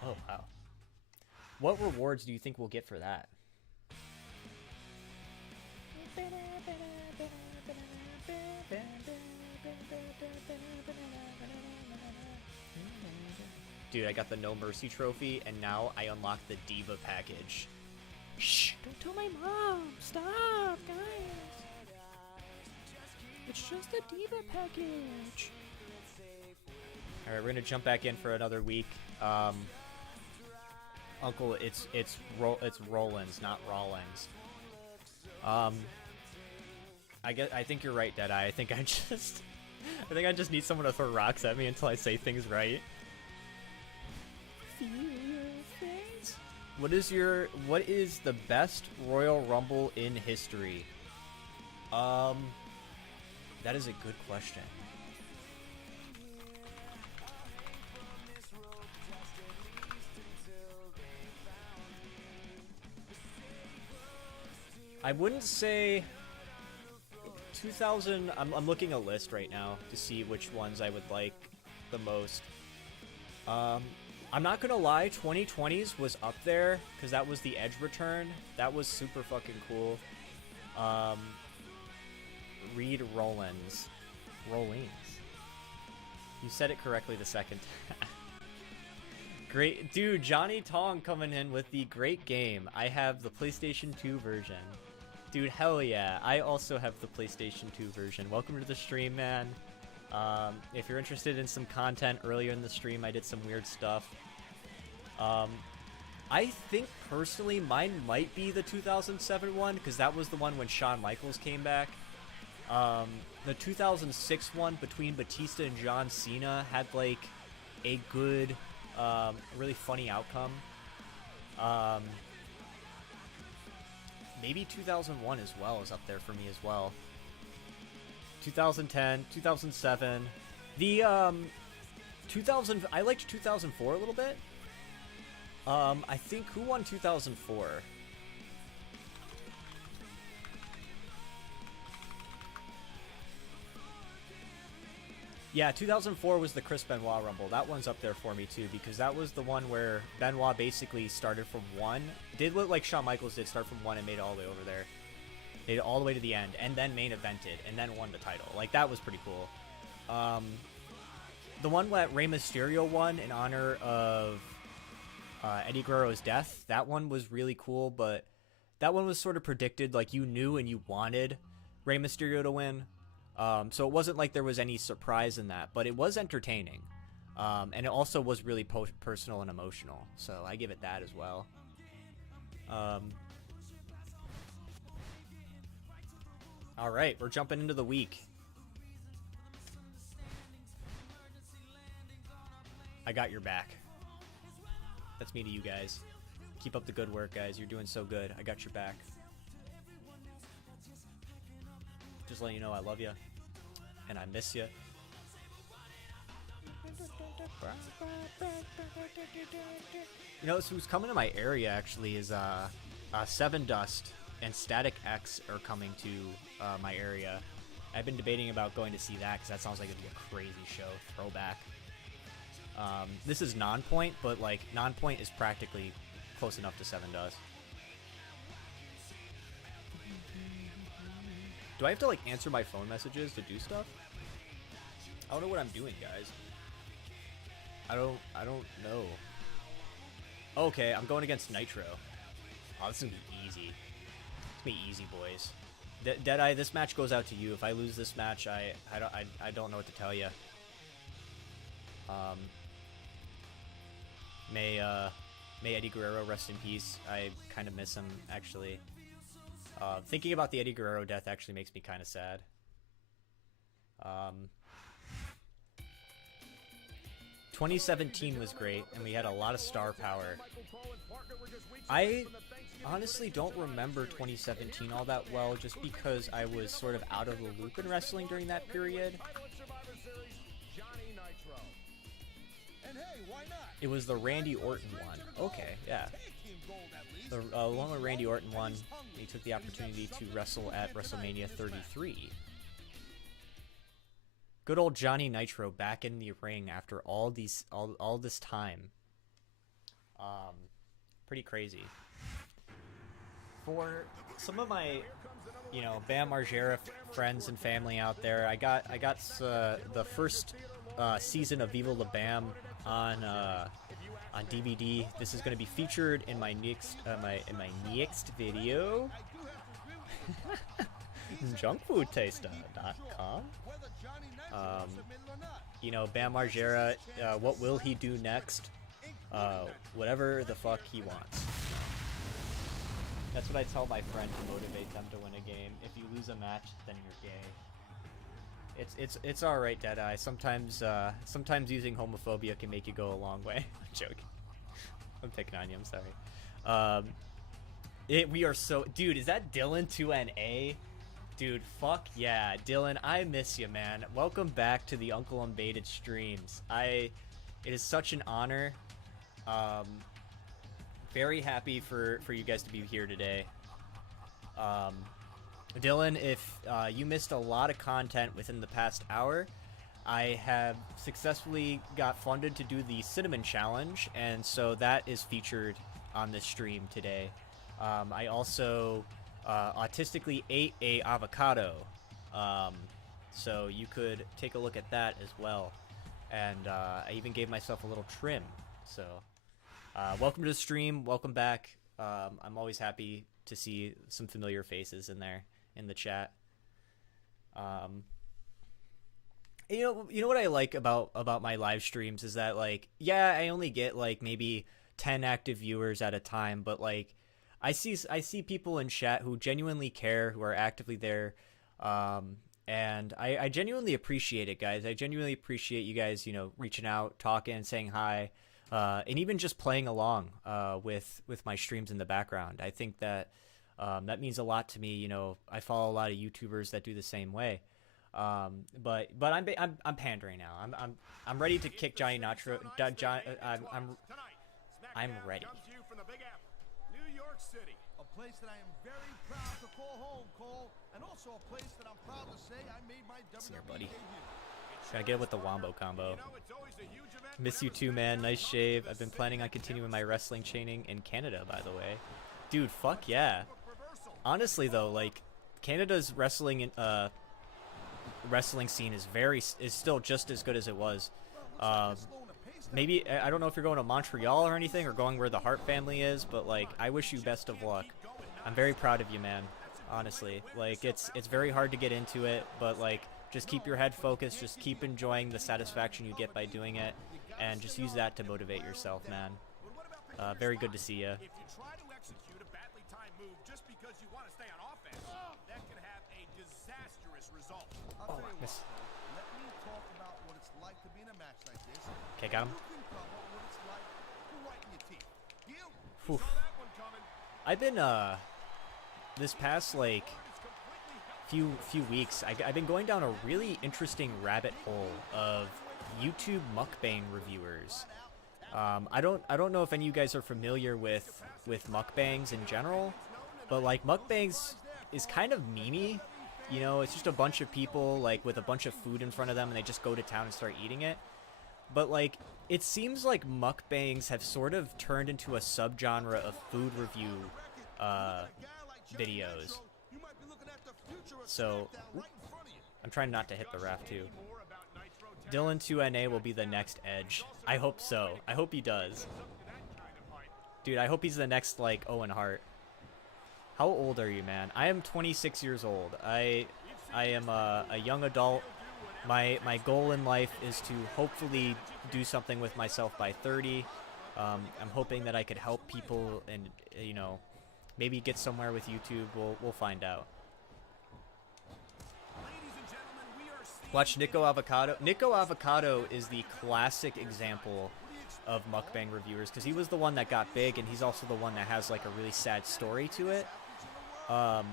Oh, wow. What rewards do you think we'll get for that? Dude, I got the No Mercy trophy, and now I unlock the Diva package. Shh! Don't tell my mom! Stop, guys! It's just a Diva package! Alright, we're gonna jump back in for another week. Uncle, it's Rollins, not Rollins. I think you're right, Deadeye. I think I just need someone to throw rocks at me until I say things right. Feel your face. What is the best Royal Rumble in history? That is a good question. I wouldn't say 2000. I'm looking a list right now to see which ones I would like the most. I'm not gonna lie, 2020s was up there because that was the Edge return. That was super fucking cool. Reed Rollins. You said it correctly the second time. Great, dude. Johnny Tong coming in with the great game. I have the PlayStation 2 version. Dude, hell yeah. I also have the PlayStation 2 version. Welcome to the stream, man. If you're interested in some content, earlier in the stream I did some weird stuff. I think personally mine might be the 2007 one because that was the one when Shawn Michaels came back. The 2006 one between Batista and John Cena had like a good, really funny outcome. Maybe 2001 as well is up there for me as well. 2010, 2007. The 2000, I liked 2004 a little bit. I think who won 2004? Yeah, 2004 was the Chris Benoit Rumble. That one's up there for me too because that was the one where Benoit basically started from 1. Did what like Shawn Michaels did, start from 1 and made it all the way over there. Made it all the way to the end and then main evented and then won the title. Like that was pretty cool. The one that Rey Mysterio won in honor of Eddie Guerrero's death, that one was really cool, but that one was sort of predicted. Like you knew and you wanted Rey Mysterio to win. So it wasn't like there was any surprise in that, but it was entertaining. And it also was really personal and emotional, so I give it that as well. All right, we're jumping into the week. I got your back. That's me to you guys. Keep up the good work, guys. You're doing so good. I got your back. Just letting you know I love you and I miss you. You know, who's coming to my area actually is Seven Dust and Static X are coming to my area. I've been debating about going to see that because that sounds like it'd be a crazy show. Throwback. This is non-point, but like non-point is practically close enough to Seven Dust. Do I have to like answer my phone messages to do stuff? I don't know what I'm doing, guys. I don't know. Okay, I'm going against Nitro. Oh, this is gonna be easy. It's gonna be easy, boys. Deadeye, this match goes out to you. If I lose this match, I don't know what to tell you. May Eddie Guerrero rest in peace. I kind of miss him, actually. Thinking about the Eddie Guerrero death actually makes me kind of sad. 2017 was great, and we had a lot of star power. I honestly don't remember 2017 all that well, just because I was sort of out of the loop in wrestling during that period. It was the Randy Orton one. Okay, yeah. The one where Randy Orton won, he took the opportunity to wrestle at WrestleMania 33. Good old Johnny Nitro back in the ring after all this time. Pretty crazy. For some of my, you know, Bam Margera friends and family out there, I got the first season of Viva La Bam on DVD. This is going to be featured in my next next video. Junkfoodtaster.com. You know, Bam Margera, what will he do next? Whatever the fuck he wants. That's what I tell my friend to motivate them to win a game. If you lose a match, then you're gay. It's all right, Deadeye. Sometimes using homophobia can make you go a long way. I'm joking. I'm picking on you. I'm sorry. We are so, dude. Is that Dylan 2NA? Dude, fuck yeah, Dylan. I miss you, man. Welcome back to the Uncle Unbaited streams. It is such an honor. Very happy for you guys to be here today. Dylan, if you missed a lot of content within the past hour, I have successfully got funded to do the Cinnamon Challenge, and so that is featured on this stream today. I also autistically ate a avocado, so you could take a look at that as well. And I even gave myself a little trim. So welcome to the stream, welcome back. I'm always happy to see some familiar faces in there in the chat. You know what I like about my live streams is that, like, yeah, I only get like maybe 10 active viewers at a time, but like I see people in chat who genuinely care, who are actively there, and I genuinely appreciate it, guys. I genuinely appreciate you guys, you know, reaching out, talking, saying hi, and even just playing along with my streams in the background. I think that that means a lot to me. You know, I follow a lot of YouTubers that do the same way. But I'm pandering now. I'm ready to kick Johnny Nitro. I'm ready. New York City, a place that I am very proud to call home, Cole, and also a place that I'm proud to say I made my WWE buddy. debut. Gotta get with the Wombo combo. Miss you too, man. Nice shave. I've been planning on continuing my wrestling chaining in Canada, by the way. Dude, fuck yeah. Honestly though, like, Canada's wrestling scene is still just as good as it was. Maybe, I don't know if you're going to Montreal or anything, or going where the Hart family is, but like, I wish you best of luck. I'm very proud of you, man. Honestly, like, it's very hard to get into it, but like, just keep your head focused, just keep enjoying the satisfaction you get by doing it, and just use that to motivate yourself, man. Very good to see you. If you try to execute a badly timed move just because you want to stay on offense, that can have a disastrous result. Oh, I missed. Let me talk about what it's like to be in a match like this. Okay, got him. You can cover what it's like to whiten your teeth. You Whew. saw that one coming. I've been this past like few weeks, I've been going down a really interesting rabbit hole of YouTube mukbang reviewers. I don't know if any of you guys are familiar with mukbangs in general, but like mukbangs is kind of memey. You know, it's just a bunch of people like with a bunch of food in front of them, and they just go to town and start eating it. But like, it seems like mukbangs have sort of turned into a subgenre of food review videos. So, I'm trying not to hit the ref too. Dylan 2NA will be the next Edge. I hope so. I hope he does. Dude, I hope he's the next, like, Owen Hart. How old are you, man? I am 26 years old. I am a young adult. My goal in life is to hopefully do something with myself by 30. I'm hoping that I could help people and, you know, maybe get somewhere with YouTube. We'll find out. Watch Nico Avacado. Nico Avacado is the classic example of mukbang reviewers because he was the one that got big, and he's also the one that has like a really sad story to it. I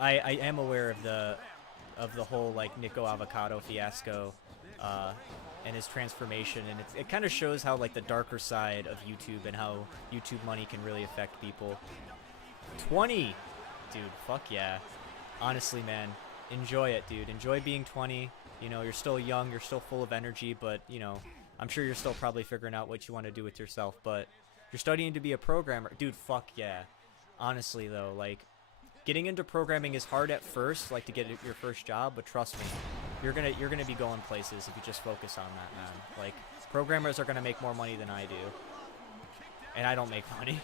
am aware of the whole like Nico Avacado fiasco and his transformation, and it kind of shows how like the darker side of YouTube and how YouTube money can really affect people. 20, dude, fuck yeah. Honestly, man. Enjoy it, dude. Enjoy being 20. You know, you're still young, you're still full of energy, but, you know, I'm sure you're still probably figuring out what you want to do with yourself, but you're studying to be a programmer. Dude, fuck yeah. Honestly, though, like, getting into programming is hard at first, like, to get your first job, but trust me, you're gonna be going places if you just focus on that, man. Like, programmers are gonna make more money than I do. And I don't make money.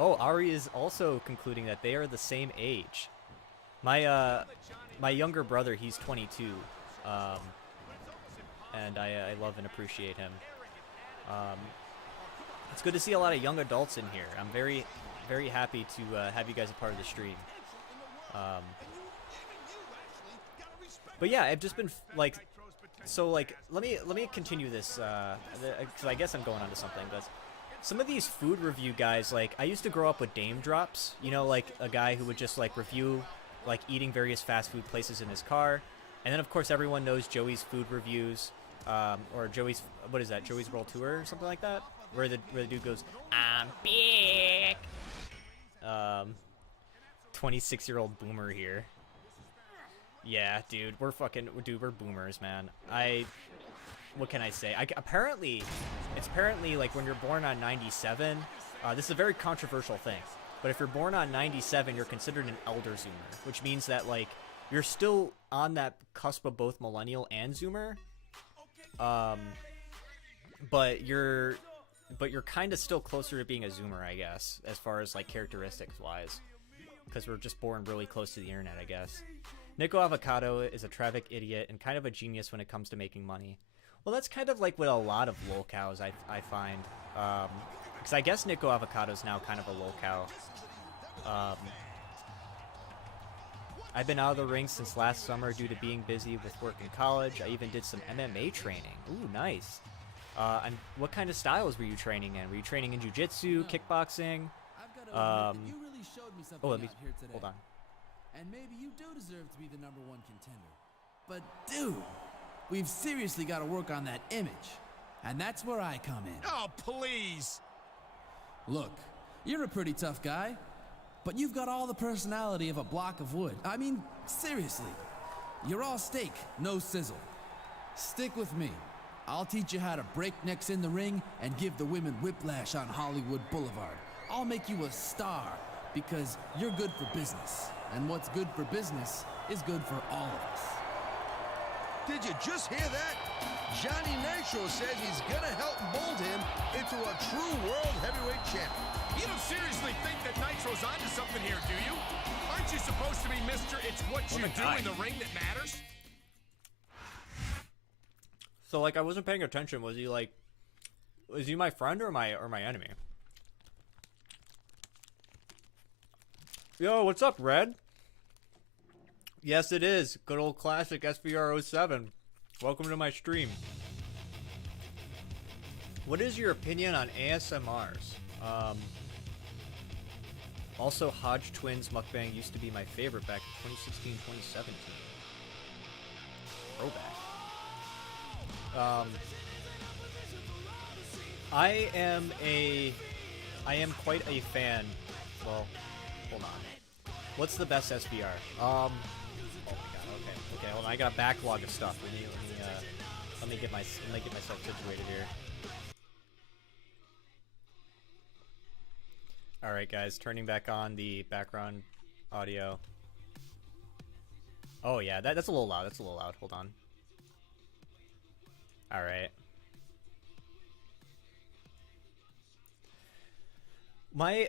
Oh, Ari is also concluding that they are the same age. My younger brother, he's 22, and I love and appreciate him. It's good to see a lot of young adults in here. I'm very, very happy to have you guys a part of the stream. But yeah, I've just been like, so like, let me continue this because I guess I'm going on to something, but. Some of these food review guys, like, I used to grow up with Dame Drops, you know, like a guy who would just, like, review, like, eating various fast food places in his car. And then, of course, everyone knows Joey's food reviews, or Joey's, what is that, Joey's World Tour or something like that? Where the dude goes, I'm big! 26-year-old boomer here. Yeah, dude, we're boomers, man. What can I say? It's apparently like when you're born on 97, this is a very controversial thing, but if you're born on 97, you're considered an elder Zoomer, which means that like you're still on that cusp of both millennial and Zoomer, but you're kind of still closer to being a Zoomer, I guess, as far as like characteristics wise, because we're just born really close to the internet, I guess. Nico Avacado is a traffic idiot and kind of a genius when it comes to making money. Well, that's kind of like with a lot of lolcows, I find. Because I guess Nico Avocado is now kind of a lolcow. I've been out of the ring since last summer due to being busy with work in college. I even did some MMA training. Ooh, nice. And what kind of styles were you training in? Were you training in jiu-jitsu, kickboxing? You really showed me something let me, out here today. hold on. And maybe you do deserve to be the #1 contender. But dude, we've seriously got to work on that image. And that's where I come in. Oh, please. Look, you're a pretty tough guy, but you've got all the personality of a block of wood. I mean, seriously. You're all steak, no sizzle. Stick with me. I'll teach you how to break necks in the ring and give the women whiplash on Hollywood Boulevard. I'll make you a star because you're good for business. And what's good for business is good for all of us. Did you just hear that? Johnny Nitro says he's gonna help mold him into a true world heavyweight champion. You don't seriously think that Nitro's onto something here, do you? Aren't you supposed to be Mr. It's what you do in the ring that matters? So like I wasn't paying attention. Was he my friend or my enemy? Yo, what's up, Red? Yes, it is. Good old classic SvR 07. Welcome to my stream. What is your opinion on ASMRs? Also, Hodge Twins mukbang used to be my favorite back in 2016, 2017. Throwback. I am quite a fan. Well, hold on. What's the best SvR? Oh my god. Okay. Hold on. I got a backlog of stuff. Let me get myself situated here. All right, guys. Turning back on the background audio. Oh yeah, that's a little loud. That's a little loud. Hold on. All right. My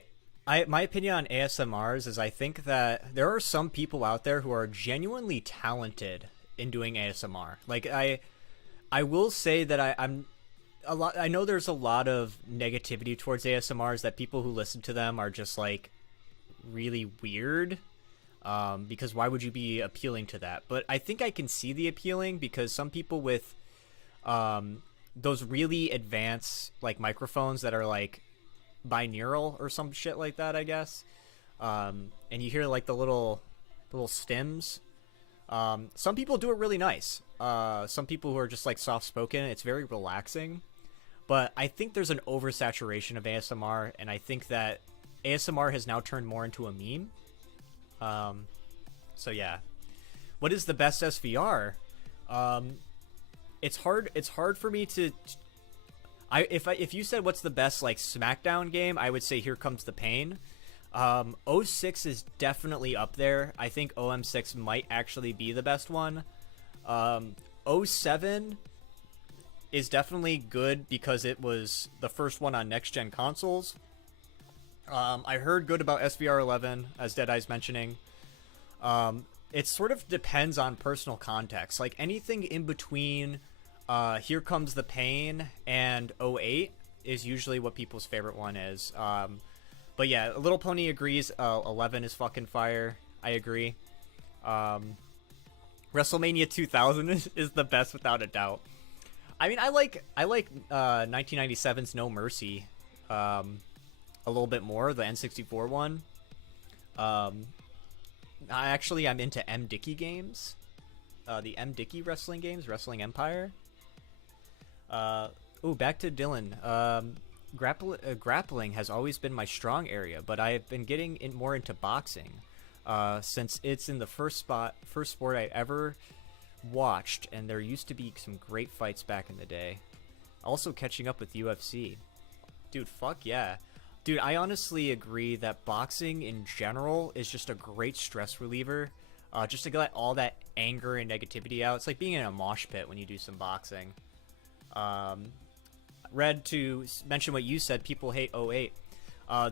opinion on ASMRs is I think that there are some people out there who are genuinely talented in doing ASMR. Like I will say that I know there's a lot of negativity towards ASMRs, that people who listen to them are just like really weird. Because why would you be appealing to that? But I think I can see the appealing, because some people with those really advanced like microphones that are like binaural or some shit like that, I guess, and you hear like the little stems. Some people do it really nice. Some people who are just like soft spoken, it's very relaxing. But I think there's an oversaturation of ASMR, and I think that ASMR has now turned more into a meme. So yeah, what is the best SvR? It's hard for me to. If you said what's the best like SmackDown game, I would say Here Comes the Pain. 06 is definitely up there. I think OM6 might actually be the best one. 07 is definitely good because it was the first one on next gen consoles. I heard good about SvR 11, as Deadeye's mentioning. It sort of depends on personal context. Like anything in between Here Comes the Pain and 08 is usually what people's favorite one is. But yeah, Little Pony agrees. 11 is fucking fire. I agree. WrestleMania 2000 is the best without a doubt. I mean, I like 1997's No Mercy a little bit more, the N64 one. I'm into M. Dickey games. The M. Dickey wrestling games, Wrestling Empire. Back to Dylan. Grappling has always been my strong area, but I've been getting more into boxing since it's in the first sport I ever watched, and there used to be some great fights back in the day. Also catching up with UFC. Dude, fuck yeah. Dude, I honestly agree that boxing in general is just a great stress reliever. Just to let all that anger and negativity out. It's like being in a mosh pit when you do some boxing. Red, to mention what you said, people hate 08.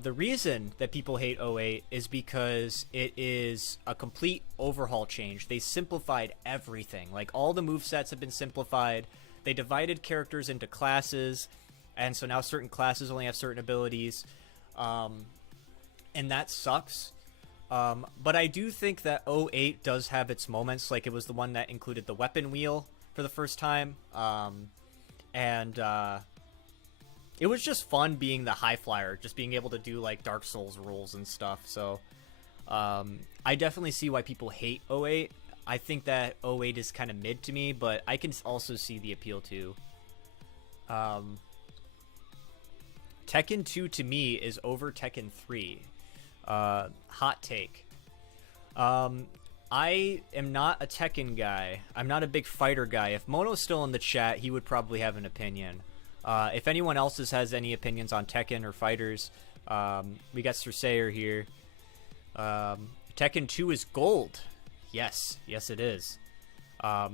The reason that people hate 08 is because it is a complete overhaul change. They simplified everything. Like, all the movesets have been simplified. They divided characters into classes, and so now certain classes only have certain abilities. And that sucks. But I do think that 08 does have its moments. Like, it was the one that included the weapon wheel for the first time. It was just fun being the high flyer, just being able to do like Dark Souls rules and stuff. So I definitely see why people hate 08. I think that 08 is kind of mid to me, but I can also see the appeal too. Tekken 2 to me is over Tekken 3. Hot take. I am not a Tekken guy. I'm not a big fighter guy. If Mono's still in the chat, he would probably have an opinion. If anyone else has any opinions on Tekken or fighters, we got Cersayer here. Tekken 2 is gold. Yes, it is. I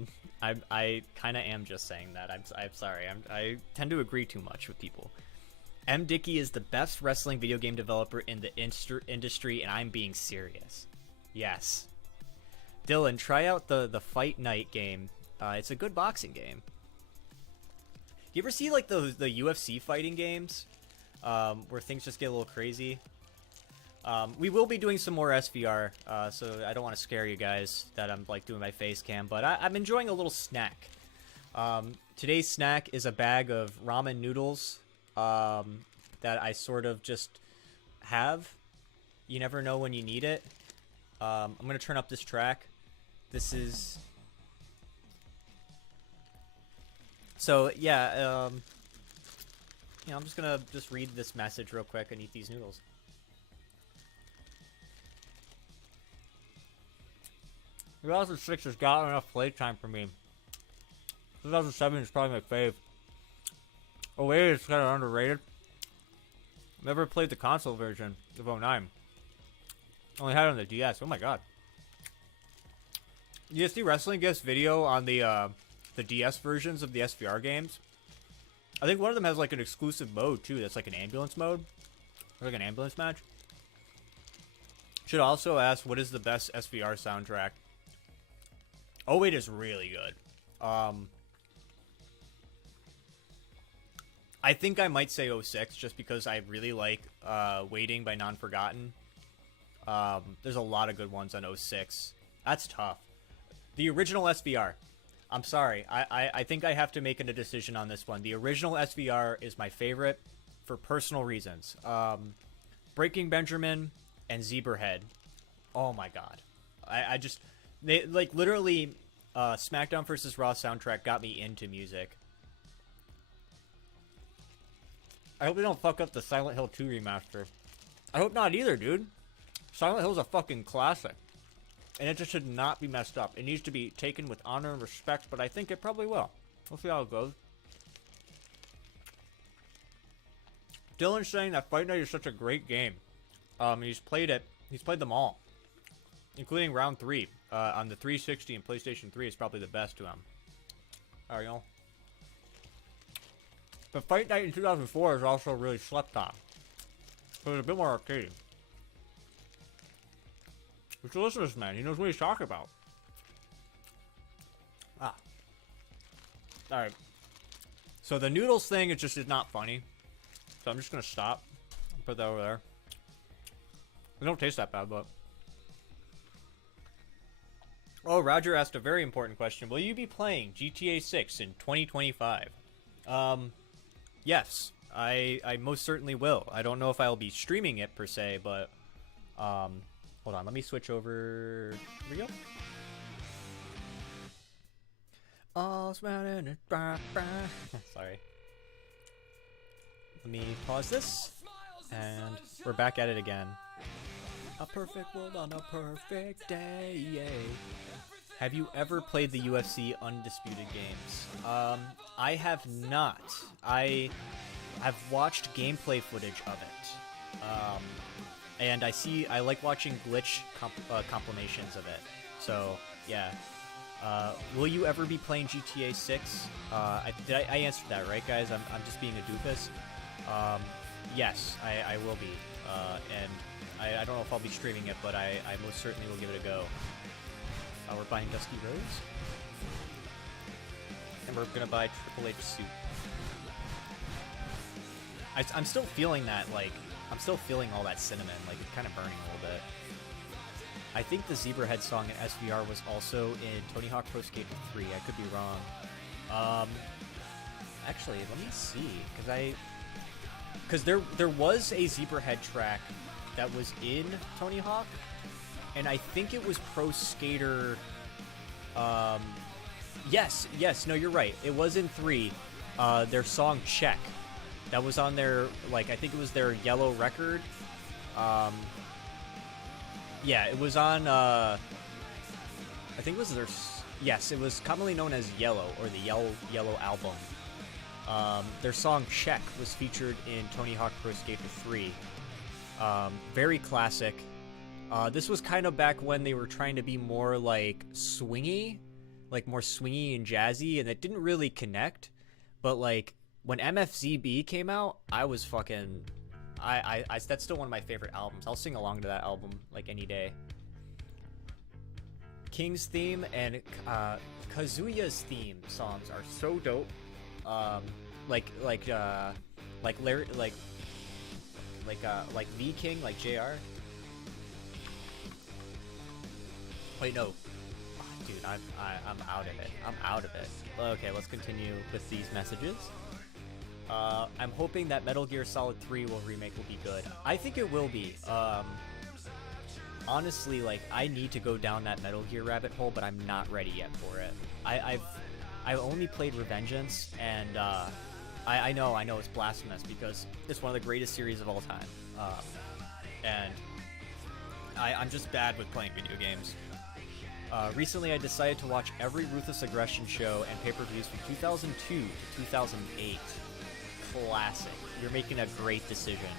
kind of am just saying that. I'm sorry. I tend to agree too much with people. M. Dickey is the best wrestling video game developer in the industry, and I'm being serious. Yes. Dylan, try out the Fight Night game. It's a good boxing game. You ever see like the UFC fighting games, where things just get a little crazy? We will be doing some more SVR, so I don't want to scare you guys that I'm like doing my face cam, but I'm enjoying a little snack. Today's snack is a bag of ramen noodles that I sort of just have. You never know when you need it. I'm going to turn up this track. This is... So, yeah, you know, I'm just going to just read this message real quick and eat these noodles. 2006 has got enough playtime for me. 2007 is probably my fave. Oh wait, it's kind of underrated. Never played the console version of 09. Only had it on the DS. Oh my god. DSD Wrestling gets video on the DS versions of the SVR games. I think one of them has like an exclusive mode too. That's like an ambulance mode, or like an ambulance match. Should also ask, what is the best SVR soundtrack? Oh wait, is really good. I think I might say 06 just because I really like Waiting by Non-Forgotten. There's a lot of good ones on 06. That's tough. The original SVR. I'm sorry. I think I have to make a decision on this one. The original SVR is my favorite for personal reasons. Breaking Benjamin and Zebrahead. Oh my god. I just... They, like, literally, SmackDown vs. Raw soundtrack got me into music. I hope they don't fuck up the Silent Hill 2 remaster. I hope not either, dude. Silent Hill's a fucking classic. And it just should not be messed up. It needs to be taken with honor and respect, but I think it probably will. We'll see how it goes. Dylan's saying that Fight Night is such a great game. He's played it. He's played them all. Including round 3 on the 360 and PlayStation 3 is probably the best to him. Alright, y'all. But Fight Night in 2004 is also really slept on. So it's a bit more arcade. We should listen to this man. He knows what he's talking about. Ah. Alright. So the noodles thing is just not funny. So I'm just going to stop. Put that over there. They don't taste that bad, but... Oh, Roger asked a very important question. Will you be playing GTA 6 in 2025? Yes. I most certainly will. I don't know if I'll be streaming it per se, but... hold on, let me switch over... Here we go. All smiling and sorry. Let me pause this. And we're back at it again. A perfect world on a perfect day, yay. Have you ever played the UFC Undisputed games? I have not. I have watched gameplay footage of it. And I like watching glitch compilations of it. So, yeah. Will you ever be playing GTA 6? I answered that, right, guys? I'm just being a doofus. Yes, I will be. And I don't know if I'll be streaming it, but I most certainly will give it a go. We're buying Dusty Rose. And we're gonna buy Triple H suit. I'm still feeling that, like, I'm still feeling all that cinnamon. Like, it's kind of burning a little bit. I think the Zebrahead song in SVR was also in Tony Hawk Pro Skater 3. I could be wrong. Actually, let me see. Because there was a Zebrahead track that was in Tony Hawk. And I think it was Pro Skater... Yes, no, you're right. It was in 3. Their song Check. That was on their, like, I think it was their yellow record. Yeah, it was on, I think it was their, yes, it was commonly known as Yellow, or the Yellow album. Their song Check was featured in Tony Hawk Pro Skater 3. Very classic. This was kind of back when they were trying to be more, like, swingy. Like, more swingy and jazzy, and it didn't really connect. But, like, when MFZB came out, I was fucking... that's still one of my favorite albums. I'll sing along to that album, like, any day. King's theme and Kazuya's theme songs are so dope. Larry, like V King, like JR. Wait, no. Oh, dude, I'm out of it. I'm out of it. Okay, let's continue with these messages. I'm hoping that Metal Gear Solid 3 remake will be good. I think it will be. Honestly, like, I need to go down that Metal Gear rabbit hole, but I'm not ready yet for it. I've only played Revengeance, and I know it's blasphemous because it's one of the greatest series of all time. And I'm just bad with playing video games. Recently, I decided to watch every Ruthless Aggression show and pay-per-views from 2002 to 2008. Classic. You're making a great decision.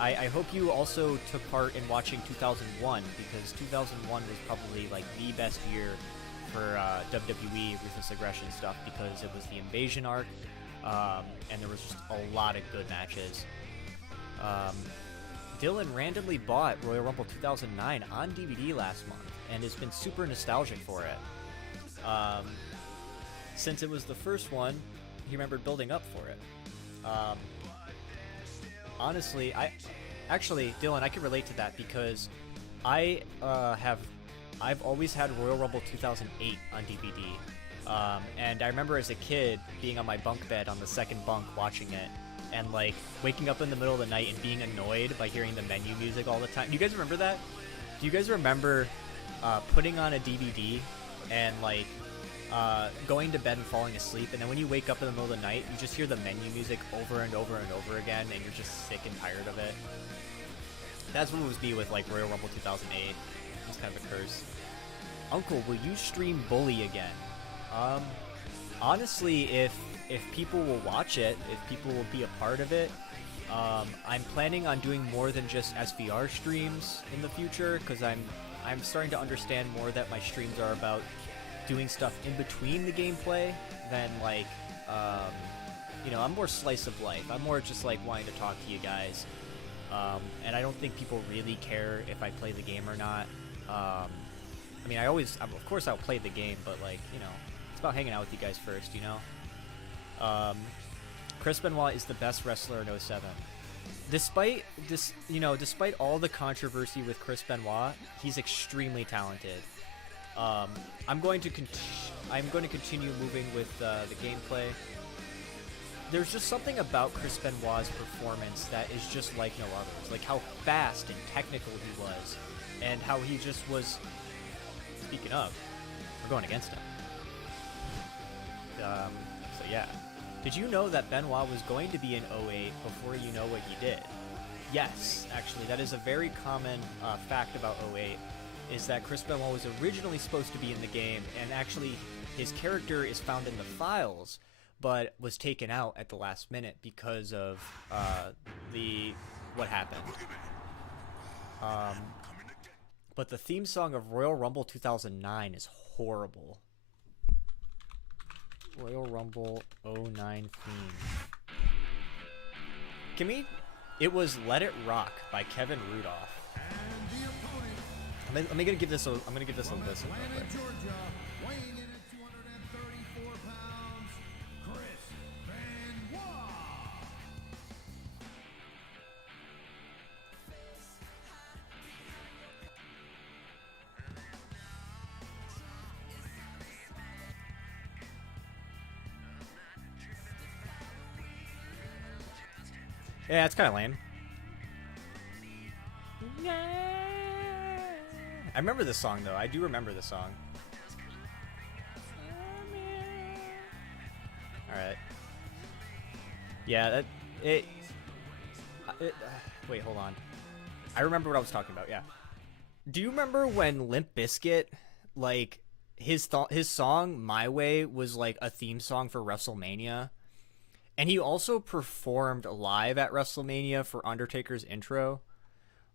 I hope you also took part in watching 2001, because 2001 was probably like the best year for WWE Ruthless Aggression stuff, because it was the Invasion arc, and there was just a lot of good matches. Dylan randomly bought Royal Rumble 2009 on DVD last month and has been super nostalgic for it. Since it was the first one, he remembered building up for it. Honestly, Dylan, I can relate to that because I've always had Royal Rumble 2008 on DVD. And I remember as a kid being on my bunk bed on the second bunk watching it, and like waking up in the middle of the night and being annoyed by hearing the menu music all the time. Do you guys remember that? Do you guys remember putting on a DVD and like going to bed and falling asleep, and then when you wake up in the middle of the night, you just hear the menu music over and over and over again, and you're just sick and tired of it? That's what it was me with like Royal Rumble 2008. It's kind of a curse. Uncle, will you stream Bully again? Honestly, if people will watch it, if people will be a part of it, I'm planning on doing more than just SvR streams in the future, because I'm starting to understand more that my streams are about doing stuff in between the gameplay than like, I'm more slice of life. I'm more just like wanting to talk to you guys, and I don't think people really care if I play the game or not. Of course I'll play the game, but like, it's about hanging out with you guys first, Chris Benoit is the best wrestler in 07. Despite all the controversy with Chris Benoit, he's extremely talented. I'm going to continue moving with the gameplay. There's just something about Chris Benoit's performance that is just like no others. Like how fast and technical he was, and how he just was. Speaking of, we're going against him. So yeah. Did you know that Benoit was going to be in 08 before you know what he did? Yes, actually, that is a very common fact about 08, is that Chris Benoit was originally supposed to be in the game, and actually his character is found in the files, but was taken out at the last minute because of what happened. But the theme song of Royal Rumble 2009 is horrible. Royal Rumble 09 theme. Can we? It was "Let It Rock" by Kevin Rudolph. I'm gonna give this a listen real quick. Weighing in at 234 pounds, Chris Benoit. Yeah, it's kind of lame. I remember this song though. I do remember this song. All right. Yeah, wait, hold on. I remember what I was talking about. Yeah. Do you remember when Limp Bizkit, like his song "My Way" was like a theme song for WrestleMania? And he also performed live at WrestleMania for Undertaker's intro.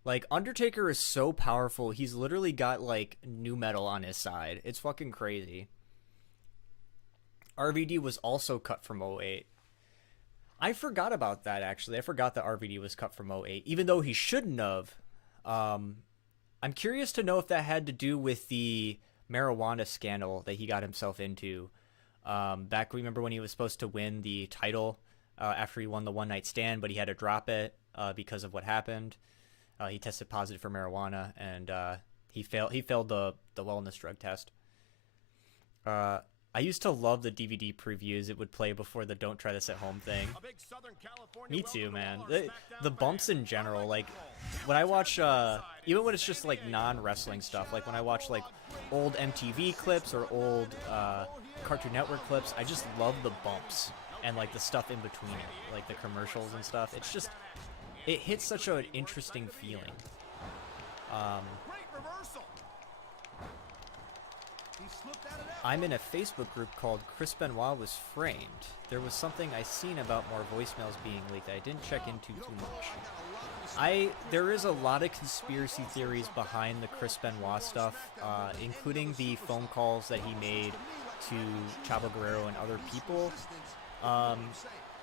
Like, Undertaker is so powerful, he's literally got, like, nu metal on his side. It's fucking crazy. RVD was also cut from 08. I forgot about that, actually. I forgot that RVD was cut from 08, even though he shouldn't have. I'm curious to know if that had to do with the marijuana scandal that he got himself into. Back, remember when he was supposed to win the title after he won the one night stand, but he had to drop it because of what happened. He tested positive for marijuana, and he failed the wellness drug test. I used to love the DVD previews it would play before the "Don't Try This at Home" thing. Me too, man. The bumps in general, like when I watch, even when it's just like non-wrestling stuff, like when I watch like old MTV clips or old Cartoon Network clips, I just love the bumps and like the stuff in between it, like the commercials and stuff. It's just, it hits such an interesting feeling. I'm in a Facebook group called Chris Benoit Was Framed. There was something I seen about more voicemails being leaked I didn't check into too much. There is a lot of conspiracy theories behind the Chris Benoit stuff, including the phone calls that he made to Chavo Guerrero and other people.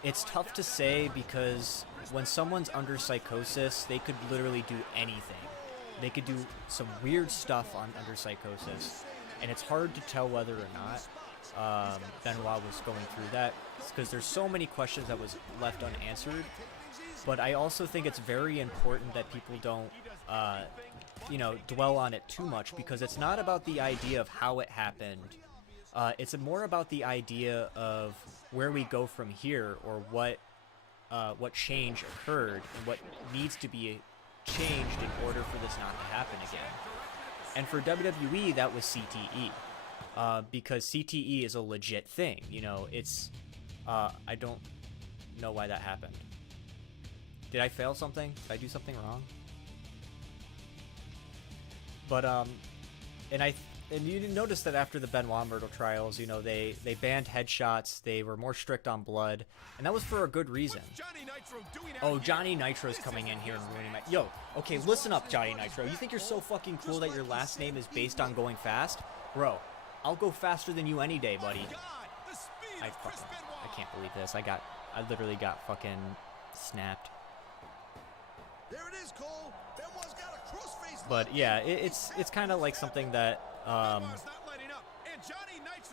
It's tough to say because when someone's under psychosis, they could literally do anything. They could do some weird stuff under psychosis. And it's hard to tell whether or not Benoit was going through that because there's so many questions that was left unanswered. But I also think it's very important that people don't, dwell on it too much because it's not about the idea of how it happened. It's more about the idea of where we go from here or what change occurred and what needs to be changed in order for this not to happen again. And for WWE, that was CTE, because CTE is a legit thing. You know, it's, I don't know why that happened. Did I fail something? Did I do something wrong? But, and you notice that after the Benoit murder trials, you know, they banned headshots, they were more strict on blood, and that was for a good reason. Oh, Johnny Nitro's coming in here and ruining my... Yo, okay, listen up, Johnny Nitro. You think you're so fucking cool that your last name is based on going fast? Bro, I'll go faster than you any day, buddy. I can't believe this. I literally got fucking snapped. There it is, Cole. Benoit's got a crossface. But yeah, it's kind of like something that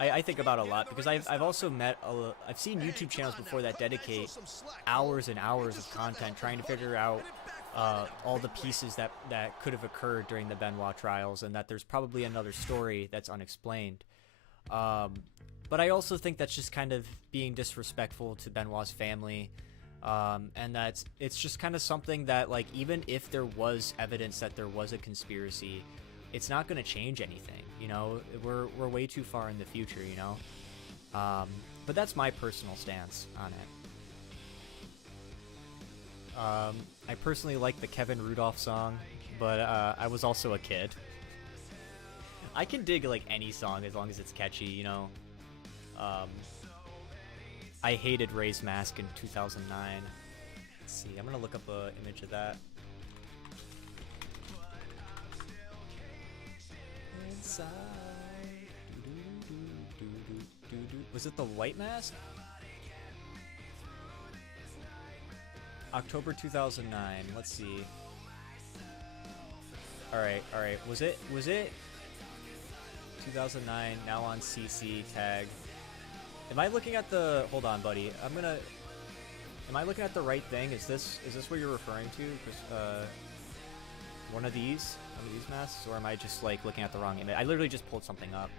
I think about a lot because I've also I've seen YouTube channels before that dedicate hours and hours of content trying to figure out all the pieces that could have occurred during the Benoit trials and that there's probably another story that's unexplained. But I also think that's just kind of being disrespectful to Benoit's family. And it's just kind of something that, like, even if there was evidence that there was a conspiracy, it's not going to change anything, you know. We're way too far in the future, you know. But that's my personal stance on it. I personally like the Kevin Rudolph song, but I was also a kid. I can dig like any song as long as it's catchy, you know. I hated Ray's Mask in 2009. Let's see, I'm gonna look up an image of that. Inside. Was it the White Mask? October 2009. Let's see. All right. Was it 2009? Now on CC tag. Am I looking at the? Hold on, buddy. Am I looking at the right thing? Is this what you're referring to? One of these masks, or am I just like looking at the wrong image? I literally just pulled something up.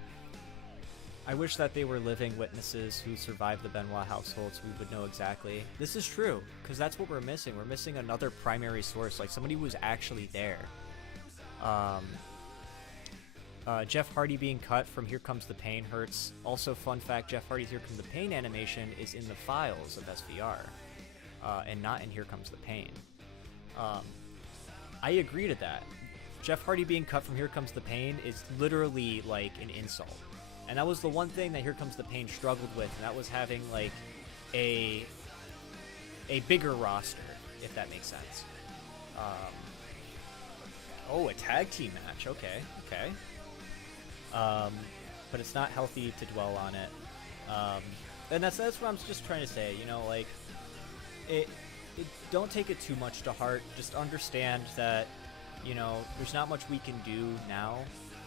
I wish that they were living witnesses who survived the Benoit household, so we would know exactly. This is true, because that's what we're missing. We're missing another primary source, like somebody who was actually there. Jeff Hardy being cut from Here Comes the Pain hurts. Also, fun fact, Jeff Hardy's Here Comes the Pain animation is in the files of SvR, and not in Here Comes the Pain. I agree to that. Jeff Hardy being cut from Here Comes the Pain is literally like an insult. And that was the one thing that Here Comes the Pain struggled with, and that was having like a bigger roster, if that makes sense. Oh, a tag team match. Okay. But it's not healthy to dwell on it. And that's what I'm just trying to say. You know, like don't take it too much to heart. Just understand that, you know, there's not much we can do now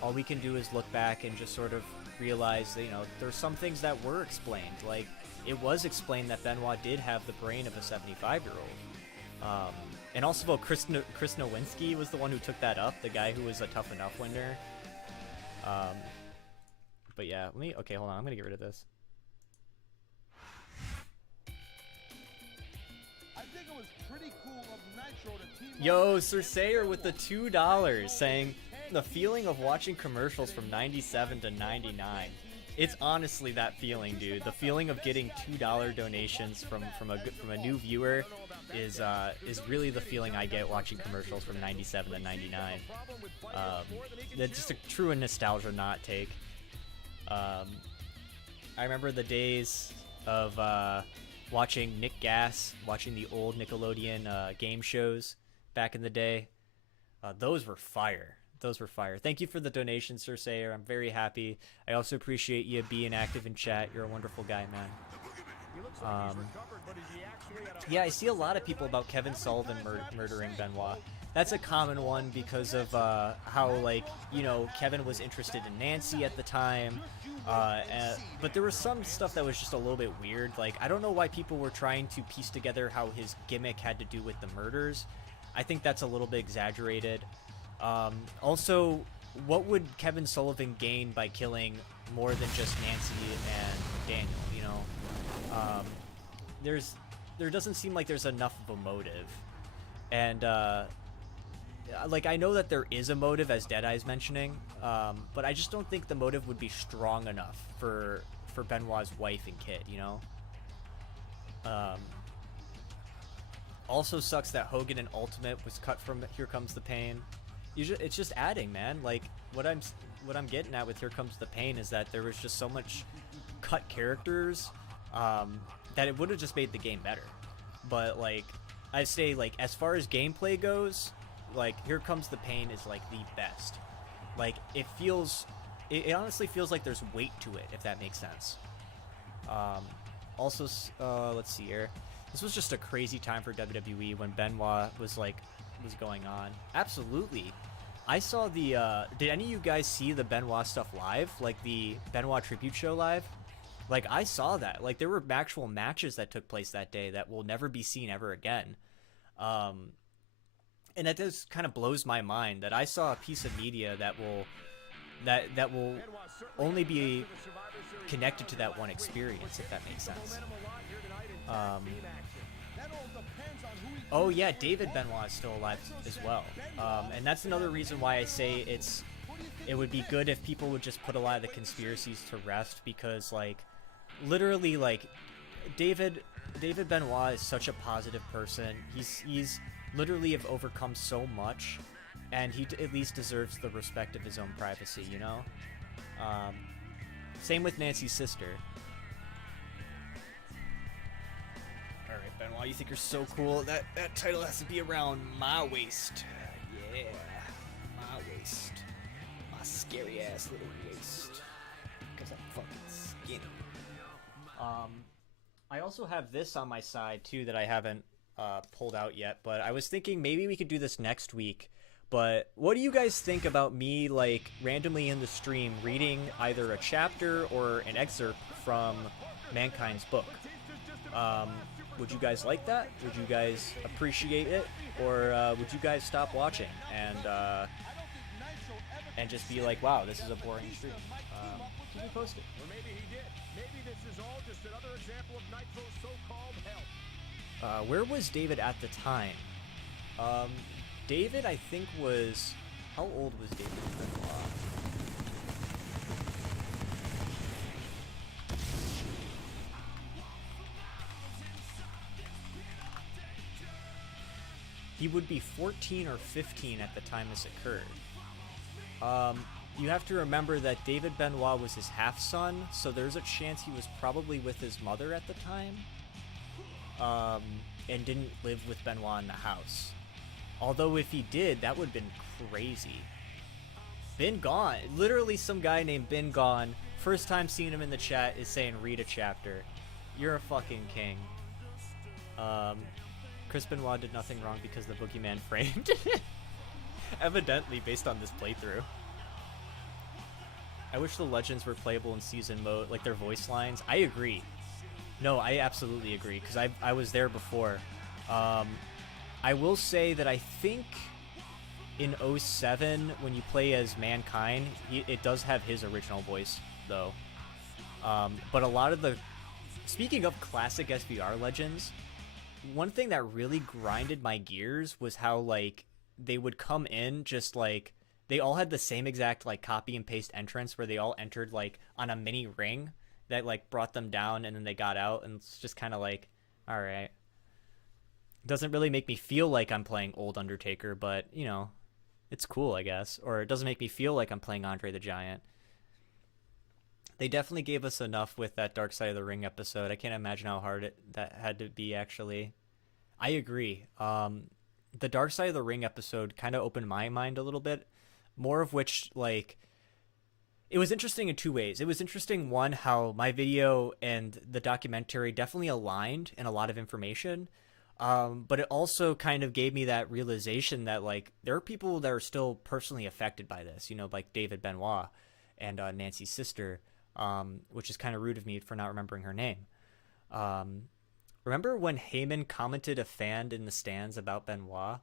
all we can do is look back and just sort of realize that, you know, there's some things that were explained. Like, it was explained that Benoit did have the brain of a 75-year-old. And also, Chris Nowinski was the one who took that up, the guy who was a Tough Enough winner. But yeah, okay, hold on, I'm gonna get rid of this. I think it was pretty cool of Nitro to team Yo, Cersayer with the $2 saying the feeling of watching commercials from 97 to 99. It's honestly that feeling, dude. The feeling of getting $2 donations from a new viewer is really the feeling I get watching commercials from 97 to 99. That's just a true nostalgia not take. I remember the days of watching Nick Gas, watching the old Nickelodeon game shows back in the day. Those were fire. Those were fire. Thank you for the donation, Cersayer. I'm very happy. I also appreciate you being active in chat. You're a wonderful guy, man. Yeah, I see a lot of people about Kevin Sullivan murdering Benoit. That's a common one because of how, like, you know, Kevin was interested in Nancy at the time. But there was some stuff that was just a little bit weird. Like, I don't know why people were trying to piece together how his gimmick had to do with the murders. I think that's a little bit exaggerated. Also, what would Kevin Sullivan gain by killing more than just Nancy and Daniel, you know? There doesn't seem like there's enough of a motive. And, like, I know that there is a motive, as Deadeye's mentioning, but I just don't think the motive would be strong enough for Benoit's wife and kid, you know? Also sucks that Hogan and Ultimate was cut from Here Comes the Pain. It's just adding, man. Like, what I'm getting at with Here Comes the Pain is that there was just so much cut characters that it would have just made the game better. But, like, I'd say, like, as far as gameplay goes, like, Here Comes the Pain is, like, the best. Like, it honestly feels like there's weight to it, if that makes sense. Also, let's see here. This was just a crazy time for WWE when Benoit was going on. Absolutely. I saw the, did any of you guys see the Benoit stuff live? Like, the Benoit tribute show live? Like, I saw that. Like, there were actual matches that took place that day that will never be seen ever again. And that just kind of blows my mind that I saw a piece of media that will only be connected to that one experience, if that makes sense. Oh yeah, David Benoit is still alive as well. And that's another reason why I say it would be good if people would just put a lot of the conspiracies to rest, because, like, literally, like, David Benoit is such a positive person. He's literally have overcome so much, and he at least deserves the respect of his own privacy, you know? Same with Nancy's sister. Alright, Benoit, you think you're so cool? That title has to be around my waist. Yeah, my waist. My scary ass little waist. Because I'm fucking skinny. I also have this on my side too that I haven't pulled out yet, but I was thinking maybe we could do this next week. But what do you guys think about me, like, randomly in the stream reading either a chapter or an excerpt from Mankind's book? Would you guys like that? Would you guys appreciate it? Or would you guys stop watching and just be like, wow, this is a boring stream? Keep me posted. Or maybe he did. Maybe this is all just another example of Nitro's so-called help. Where was David at the time? David, I think, was... How old was David Benoit? He would be 14 or 15 at the time this occurred. You have to remember that David Benoit was his half-son, so there's a chance he was probably with his mother at the time, and didn't live with Benoit in the house. Although if he did, that would have been crazy. Been Gone. Literally some guy named Been Gone. First time seeing him in the chat is saying read a chapter. You're a fucking king. Chris Benoit did nothing wrong because the boogeyman framed. Evidently based on this playthrough. I wish the legends were playable in season mode, like their voice lines. I agree. No, I absolutely agree, because I was there before. I will say that I think in 07, when you play as Mankind, it does have his original voice, though. But a lot of the... Speaking of classic SvR legends, one thing that really grinded my gears was how, like, they would come in just, like... They all had the same exact, like, copy and paste entrance where they all entered, like, on a mini ring that, like, brought them down, and then they got out, and it's just kind of like, alright. Doesn't really make me feel like I'm playing old Undertaker, but, you know, it's cool, I guess. Or it doesn't make me feel like I'm playing Andre the Giant. They definitely gave us enough with that Dark Side of the Ring episode. I can't imagine how hard that had to be, actually. I agree. The Dark Side of the Ring episode kind of opened my mind a little bit. More of which, like... It was interesting in two ways. It was interesting, one, how my video and the documentary definitely aligned in a lot of information. But it also kind of gave me that realization that, like, there are people that are still personally affected by this, you know, like David Benoit and Nancy's sister, which is kind of rude of me for not remembering her name. Remember when Heyman commented a fan in the stands about Benoit?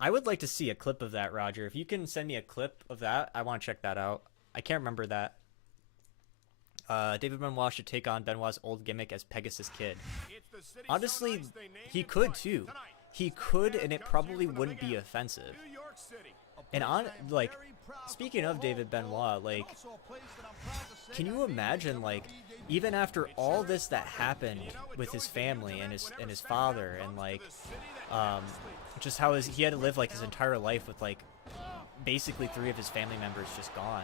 I would like to see a clip of that, Roger. If you can send me a clip of that, I want to check that out. I can't remember that. David Benoit should take on Benoit's old gimmick as Pegasus Kid. Honestly, he could too. He could, and it probably wouldn't be offensive. And like, speaking of David Benoit, like, can you imagine, like, even after all this that happened with his family and his father, and like, just how he had to live like his entire life with like basically 3 of his family members just gone.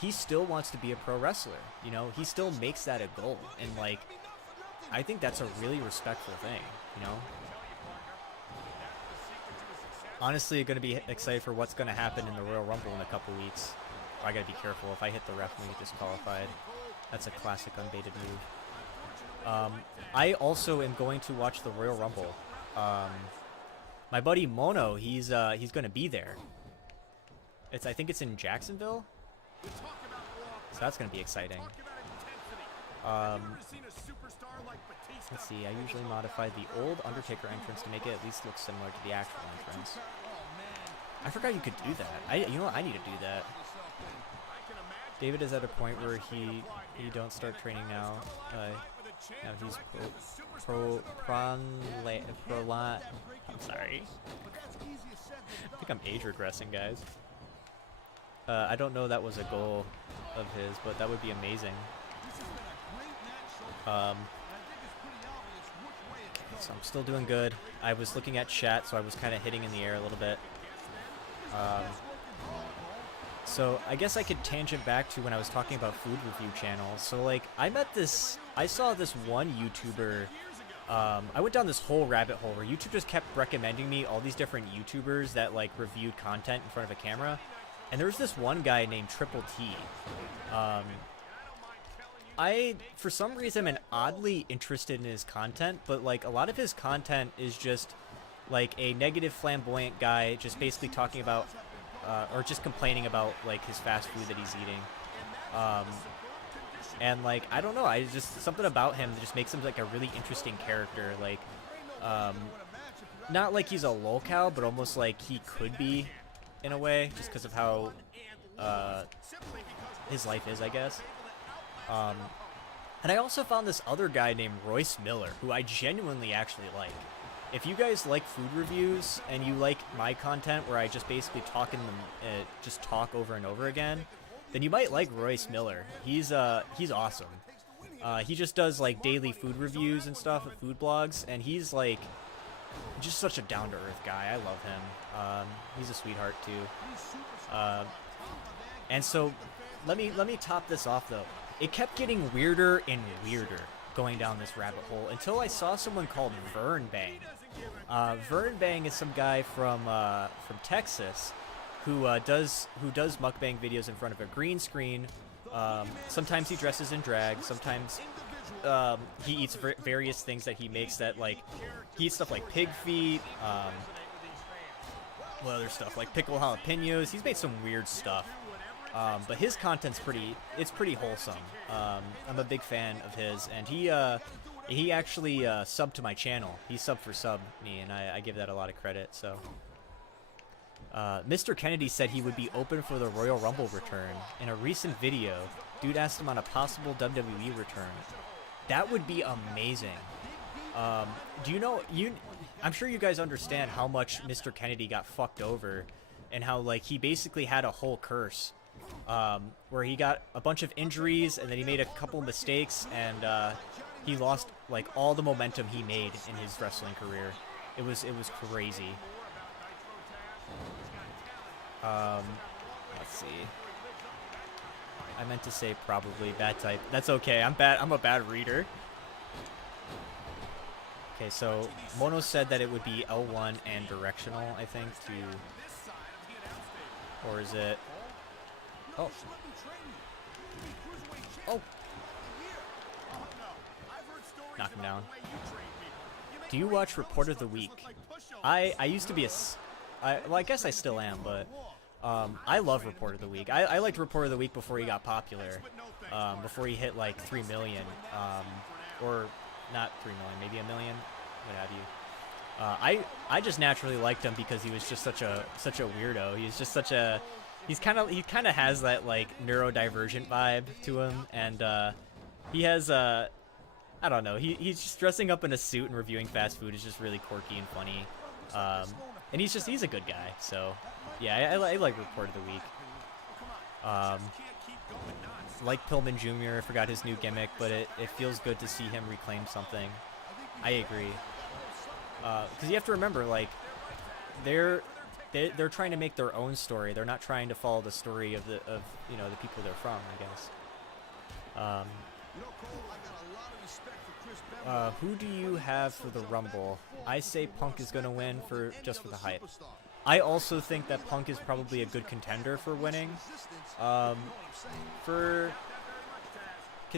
He still wants to be a pro wrestler, you know? He still makes that a goal, and like, I think that's a really respectful thing, you know? Honestly, going to be excited for what's going to happen in the Royal Rumble in a couple weeks. I got to be careful. If I hit the ref, I'm going to get disqualified. That's a classic unbaited move. I also am going to watch the Royal Rumble. My buddy Mono, he's going to be there. I think it's in Jacksonville. So that's going to be exciting. Let's see, I usually modify the old Undertaker entrance to make it at least look similar to the actual entrance. I forgot you could do that. You know what? I need to do that. David is at a point where he don't start training now. Now he's I'm sorry. I think I'm age regressing, guys. I don't know that was a goal of his, but that would be amazing. So I'm still doing good. I was looking at chat, so I was kind of hitting in the air a little bit. So I guess I could tangent back to when I was talking about food review channels. So like, I saw this one YouTuber. I went down this whole rabbit hole where YouTube just kept recommending me all these different YouTubers that like reviewed content in front of a camera. And there was this one guy named Triple T. I, for some reason, am oddly interested in his content, but like a lot of his content is just like a negative, flamboyant guy just basically talking about, or just complaining about like his fast food that he's eating. And like, I don't know, something about him that just makes him like a really interesting character. Like, not like he's a lolcow, but almost like he could be in a way, just because of how his life is, I guess. And I also found this other guy named Royce Miller, who I genuinely actually like. If you guys like food reviews and you like my content where I just basically just talk over and over again, then you might like Royce Miller. He's awesome. He just does like daily food reviews and stuff at food blogs, and he's like just such a down-to-earth guy. I love him. He's a sweetheart too. And so let me top this off though. It kept getting weirder and weirder going down this rabbit hole until I saw someone called Vern Bang. Vern Bang is some guy from Texas who does mukbang videos in front of a green screen. Sometimes he dresses in drag. Sometimes he eats various things that he makes that like he eats stuff like pig feet. What other stuff like pickled jalapenos. He's made some weird stuff. But his content's it's pretty wholesome. I'm a big fan of his, and he actually subbed to my channel. He subbed for sub me, and I give that a lot of credit. So, Mr. Kennedy said he would be open for the Royal Rumble return. In a recent video, dude asked him on a possible WWE return. That would be amazing. Do you know, I'm sure you guys understand how much Mr. Kennedy got fucked over, and how, like, he basically had a whole curse, where he got a bunch of injuries, and then he made a couple mistakes, and he lost, like, all the momentum he made in his wrestling career. It was crazy. Let's see. I meant to say probably bad type. That's okay. I'm a bad reader. Okay, so Mono said that it would be L1 and directional, I think, or is it? Oh. Oh. Knock him down. Do you watch Report of the Week? I used to be well, I guess I still am, but I love Report of the Week. I liked Report of the Week before he got popular, before he hit like 3 million, or not 3 million, maybe 1 million, what have you. I just naturally liked him because he was just such a weirdo. He's just he kind of has that like neurodivergent vibe to him, and he has I don't know, he's just dressing up in a suit and reviewing fast food is just really quirky and funny, and he's a good guy. So yeah, I like Report of the Week. Like Pillman Jr., I forgot his new gimmick, but it feels good to see him reclaim something. I agree. Because you have to remember, like, they're trying to make their own story. They're not trying to follow the story of the people they're from, I guess. Who do you have for the Rumble? I say Punk is gonna win just for the hype. I also think that Punk is probably a good contender for winning. Can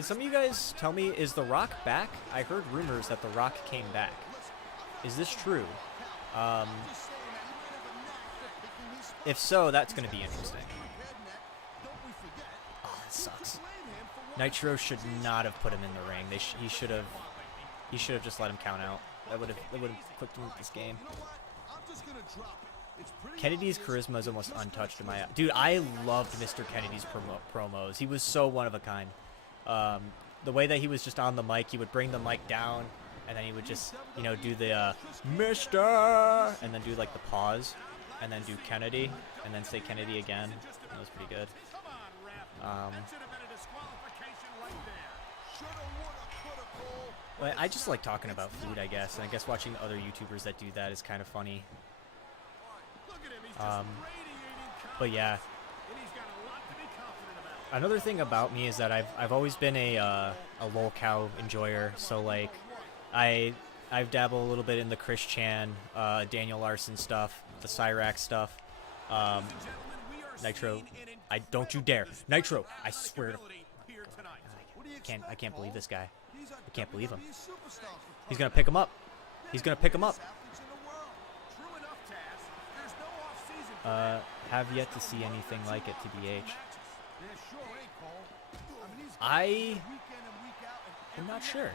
some of you guys tell me, is The Rock back? I heard rumors that The Rock came back. Is this true? If so, that's going to be interesting. Oh, that sucks. Nitro should not have put him in the ring. He should have just let him count out. That would have clicked him with this game. Kennedy's charisma is almost untouched in my... Dude, I loved Mr. Kennedy's promos. He was so one of a kind. The way that he was just on the mic, he would bring the mic down, and then he would just, do the Mr. and then do like the pause, and then do Kennedy, and then say Kennedy again. That was pretty good. Well, I just like talking about food, I guess, and I guess watching other YouTubers that do that is kind of funny. But yeah. Another thing about me is that I've always been a lolcow enjoyer. So like, I've dabbled a little bit in the Chris Chan, Daniel Larson stuff, the Cyrax stuff. Nitro, don't you dare, Nitro! I swear to, I can't believe this guy. I can't believe him. He's gonna pick him up. He's gonna pick him up. Have yet to see anything like it, TBH. I'm not sure.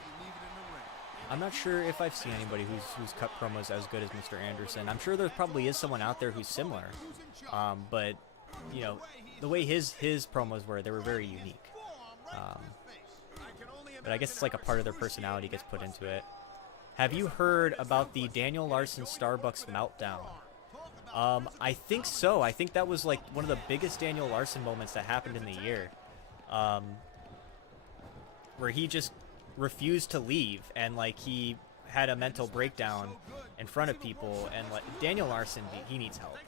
I'm not sure if I've seen anybody who's cut promos as good as Mr. Anderson. I'm sure there probably is someone out there who's similar. But the way his promos were, they were very unique. But I guess it's like a part of their personality gets put into it. Have you heard about the Daniel Larson Starbucks meltdown? I think so. I think that was like one of the biggest Daniel Larson moments that happened in the year. Where he just refused to leave, and like he had a mental breakdown in front of people, and like Daniel Larson, he needs help.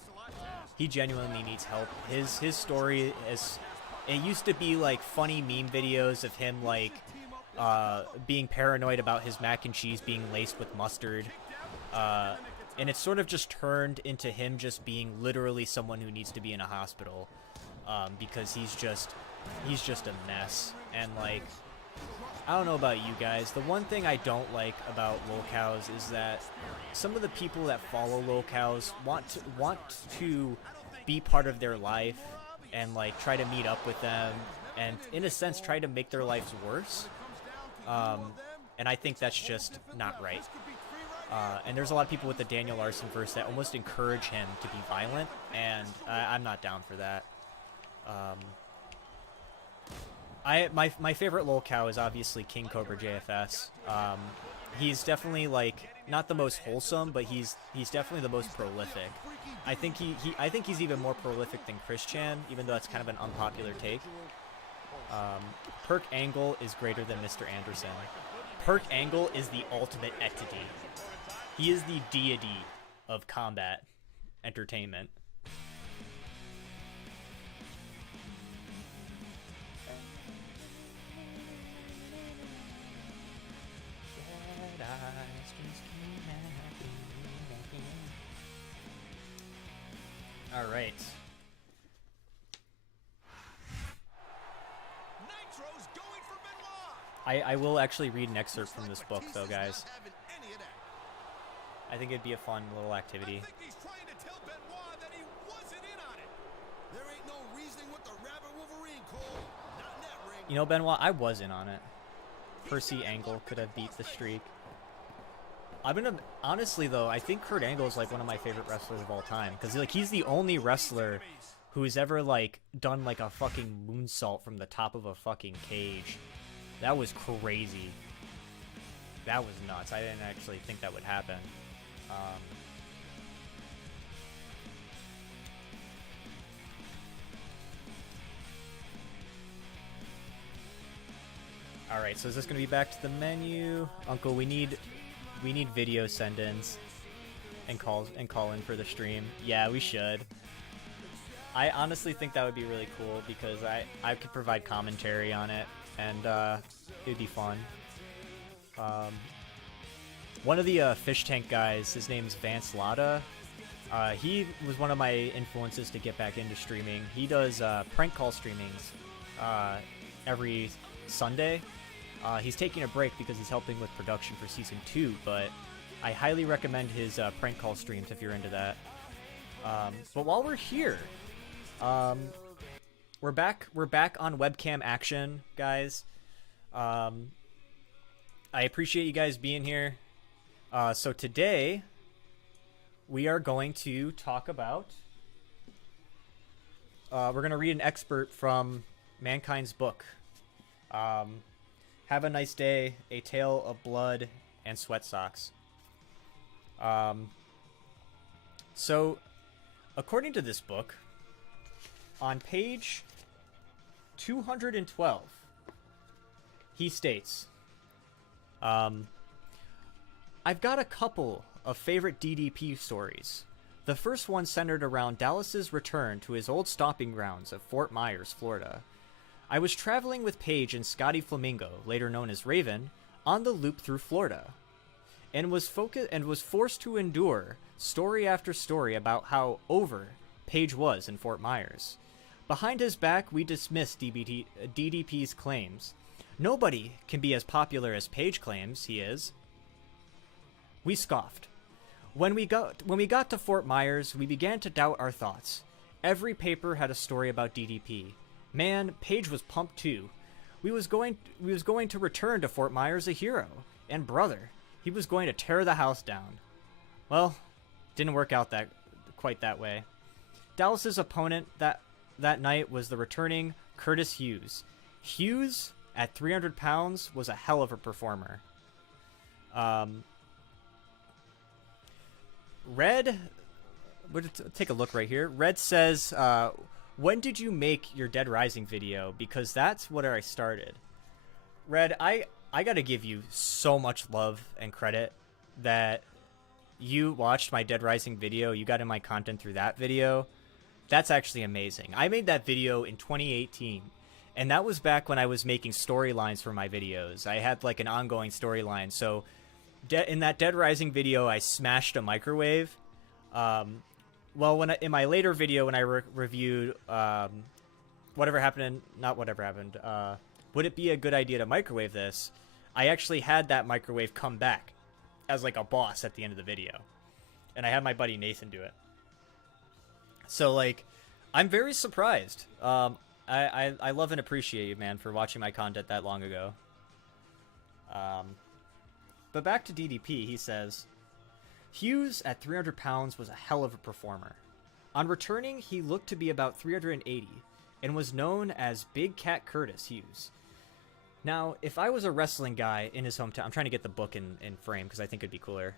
He genuinely needs help. His story is, it used to be like funny meme videos of him like being paranoid about his mac and cheese being laced with mustard. And it's sort of just turned into him just being literally someone who needs to be in a hospital, because he's just a mess. And like, I don't know about you guys, the one thing I don't like about lolcows is that some of the people that follow lolcows want to be part of their life, and like try to meet up with them and in a sense try to make their lives worse. And I think that's just not right. And there's a lot of people with the Daniel Larson verse that almost encourage him to be violent, and I'm not down for that. My favorite lolcow is obviously King Cobra JFS. He's definitely like not the most wholesome, but he's definitely the most prolific. I think he's even more prolific than Chris Chan, even though that's kind of an unpopular take. Perk Angle is greater than Mr. Anderson. Perk Angle is the ultimate entity. He is the deity of combat entertainment. All right. I will actually read an excerpt from this book, though, guys. I think it'd be a fun little activity. You know, Benoit, I was in on it. Percy Angle could have beat the streak. Honestly, though, I think Kurt Angle is like one of my favorite wrestlers of all time, because like he's the only wrestler who's ever like done like a fucking moonsault from the top of a fucking cage. That was crazy. That was nuts. I didn't actually think that would happen. All right, so is this gonna be back to the menu? Uncle, we need video send-ins and call in for the stream. Yeah, we should. I honestly think that would be really cool because I could provide commentary on it, and it would be fun. One of the fish tank guys, his name's Vance Latta. He was one of my influences to get back into streaming. He does prank call streamings every Sunday. He's taking a break because he's helping with production for season 2, but I highly recommend his prank call streams if you're into that. But while we're here, we're back on webcam action, guys. I appreciate you guys being here. So today we are going to talk about we're going to read an excerpt from Mankind's book, Have a Nice Day, A Tale of Blood and Sweat Socks. So according to this book, on page 212, he states, I've got a couple of favorite DDP stories. The first one centered around Dallas's return to his old stomping grounds of Fort Myers, Florida. I was traveling with Paige and Scotty Flamingo, later known as Raven, on the loop through Florida, and was forced to endure story after story about how over Paige was in Fort Myers. Behind his back, we dismissed DDP's claims. Nobody can be as popular as Paige claims he is. We scoffed. When we got to Fort Myers, we began to doubt our thoughts. Every paper had a story about DDP. Man, Paige was pumped too. We was going to return to Fort Myers a hero, and brother, he was going to tear the house down. Well, didn't work out quite that way. Dallas's opponent that night was the returning Curtis Hughes. Hughes, at 300 pounds, was a hell of a performer. Red, we'll take a look right here. Red says, when did you make your Dead Rising video? Because that's where I started. Red, I gotta give you so much love and credit that you watched my Dead Rising video. You got in my content through that video. That's actually amazing. I made that video in 2018, and that was back when I was making storylines for my videos. I had like an ongoing storyline. So in that Dead Rising video, I smashed a microwave. Well, in my later video, when I reviewed Whatever Happened, Would It Be a Good Idea to Microwave This, I actually had that microwave come back as like a boss at the end of the video. And I had my buddy Nathan do it. So like, I'm very surprised. I love and appreciate you, man, for watching my content that long ago. But back to DDP, he says, Hughes at 300 pounds was a hell of a performer. On returning, he looked to be about 380 and was known as Big Cat Curtis Hughes. Now, if I was a wrestling guy in his hometown, I'm trying to get the book in frame because I think it'd be cooler.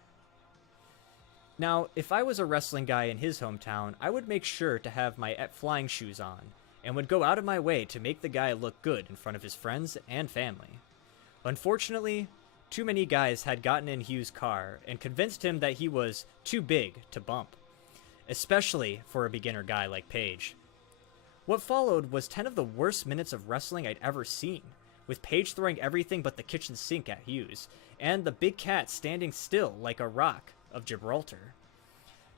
Now, if I was a wrestling guy in his hometown, I would make sure to have my flying shoes on and would go out of my way to make the guy look good in front of his friends and family. Unfortunately, too many guys had gotten in Hughes' car and convinced him that he was too big to bump, especially for a beginner guy like Paige. What followed was 10 of the worst minutes of wrestling I'd ever seen, with Paige throwing everything but the kitchen sink at Hughes, and the big cat standing still like a rock of Gibraltar.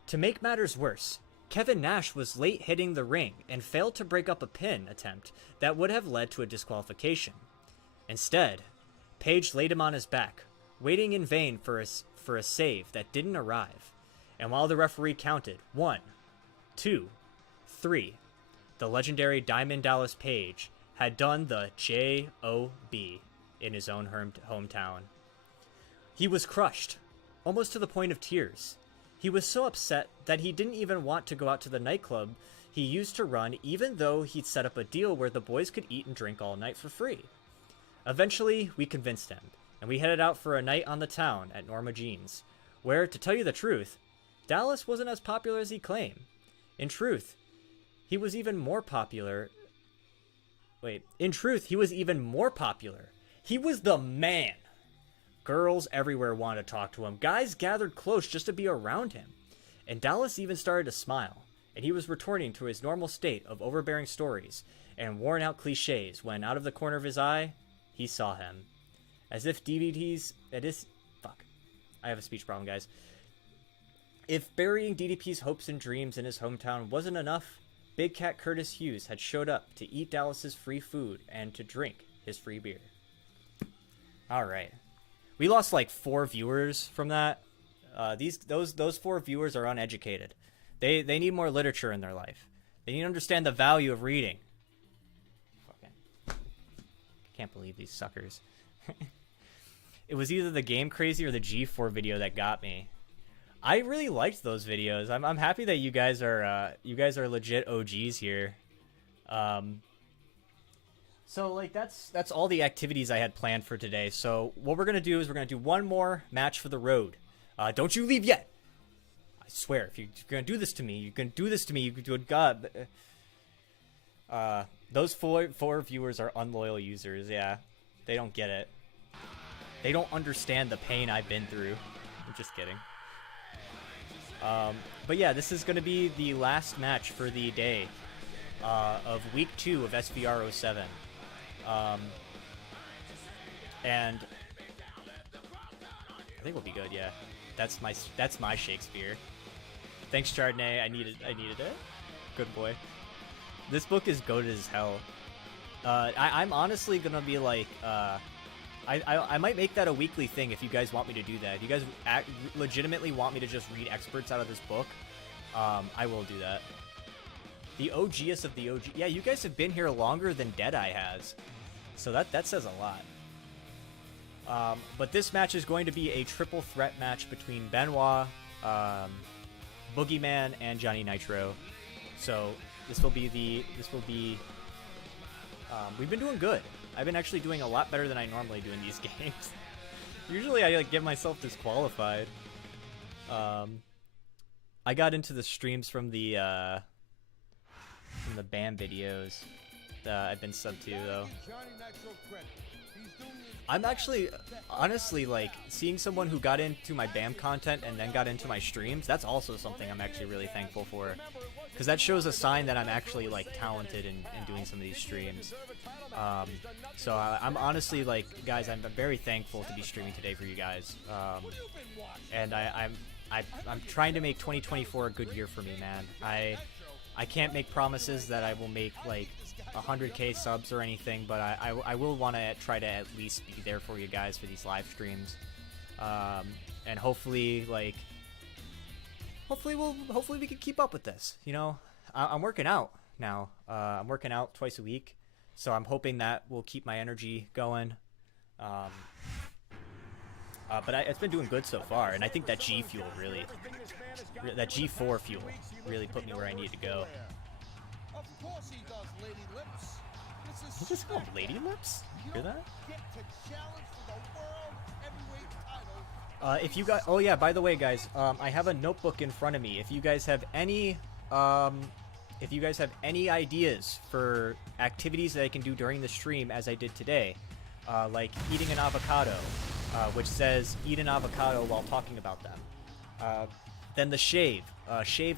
To make matters worse, Kevin Nash was late hitting the ring and failed to break up a pin attempt that would have led to a disqualification. Instead, Paige laid him on his back, waiting in vain for a save that didn't arrive, and while the referee counted 1, 2, 3, the legendary Diamond Dallas Page had done the J.O.B. in his own hometown. He was crushed, almost to the point of tears. He was so upset that he didn't even want to go out to the nightclub he used to run, even though he'd set up a deal where the boys could eat and drink all night for free. Eventually, we convinced him, and we headed out for a night on the town at Norma Jean's, where, to tell you the truth, Dallas wasn't as popular as he claimed. In truth, he was even more popular. He was even more popular. He was the man. Girls everywhere wanted to talk to him. Guys gathered close just to be around him. And Dallas even started to smile, and he was returning to his normal state of overbearing stories and worn-out cliches when, out of the corner of his eye, he saw him. As if Fuck. I have a speech problem, guys. If burying DDP's hopes and dreams in his hometown wasn't enough, Big Cat Curtis Hughes had showed up to eat Dallas's free food and to drink his free beer. Alright. We lost like 4 viewers from that. Those 4 viewers are uneducated. They need more literature in their life. They need to understand the value of reading. Fucking can't believe these suckers. It was either the Game Crazy or the G4 video that got me. I really liked those videos. I'm happy that you guys are legit OGs here. So like that's all the activities I had planned for today. So what we're gonna do is we're gonna do one more match for the road. Don't you leave yet. I swear, if you're gonna do this to me, you can do this to me. You can do it, God. Those four viewers are unloyal users. Yeah, they don't get it. They don't understand the pain I've been through. I'm just kidding. But yeah, this is going to be the last match for the day of week 2 of SvR 07. And I think we'll be good. Yeah, that's my Shakespeare. Thanks, Chardonnay. I needed it. Good boy. This book is goated as hell. I'm honestly gonna be like, I might make that a weekly thing if you guys want me to do that. If you guys legitimately want me to just read experts out of this book, I will do that. The OGest of the OG. Yeah, you guys have been here longer than Deadeye has, so that says a lot. But this match is going to be a triple threat match between Benoit, Boogeyman, and Johnny Nitro. So this will be we've been doing good. I've been actually doing a lot better than I normally do in these games. Usually I like get myself disqualified. I got into the streams from the BAM videos that I've been subbed to though. I'm actually, honestly, like, seeing someone who got into my BAM content and then got into my streams, that's also something I'm actually really thankful for. Because that shows a sign that I'm actually, like, talented in doing some of these streams. So I'm honestly, like, guys, I'm very thankful to be streaming today for you guys. And I'm trying to make 2024 a good year for me, man. I can't make promises that I will make, like, 100k subs or anything, but I will want to try to at least be there for you guys for these live streams, and hopefully we can keep up with this. You know, I'm working out. now. I'm working out twice a week, so I'm hoping that will keep my energy going. But it's been doing good so far, and I think that G fuel really, that G4 fuel really put me where I need to go. Of course he does, Lady Lips. This is He just called Lady Lips? Hear that? get to challenge for the world heavyweight title. If you guys, oh yeah, by the way, guys, I have a notebook in front of me. If you guys have any, ideas for activities that I can do during the stream, as I did today, like eating an avocado, which says eat an avocado while talking about them. Then the shave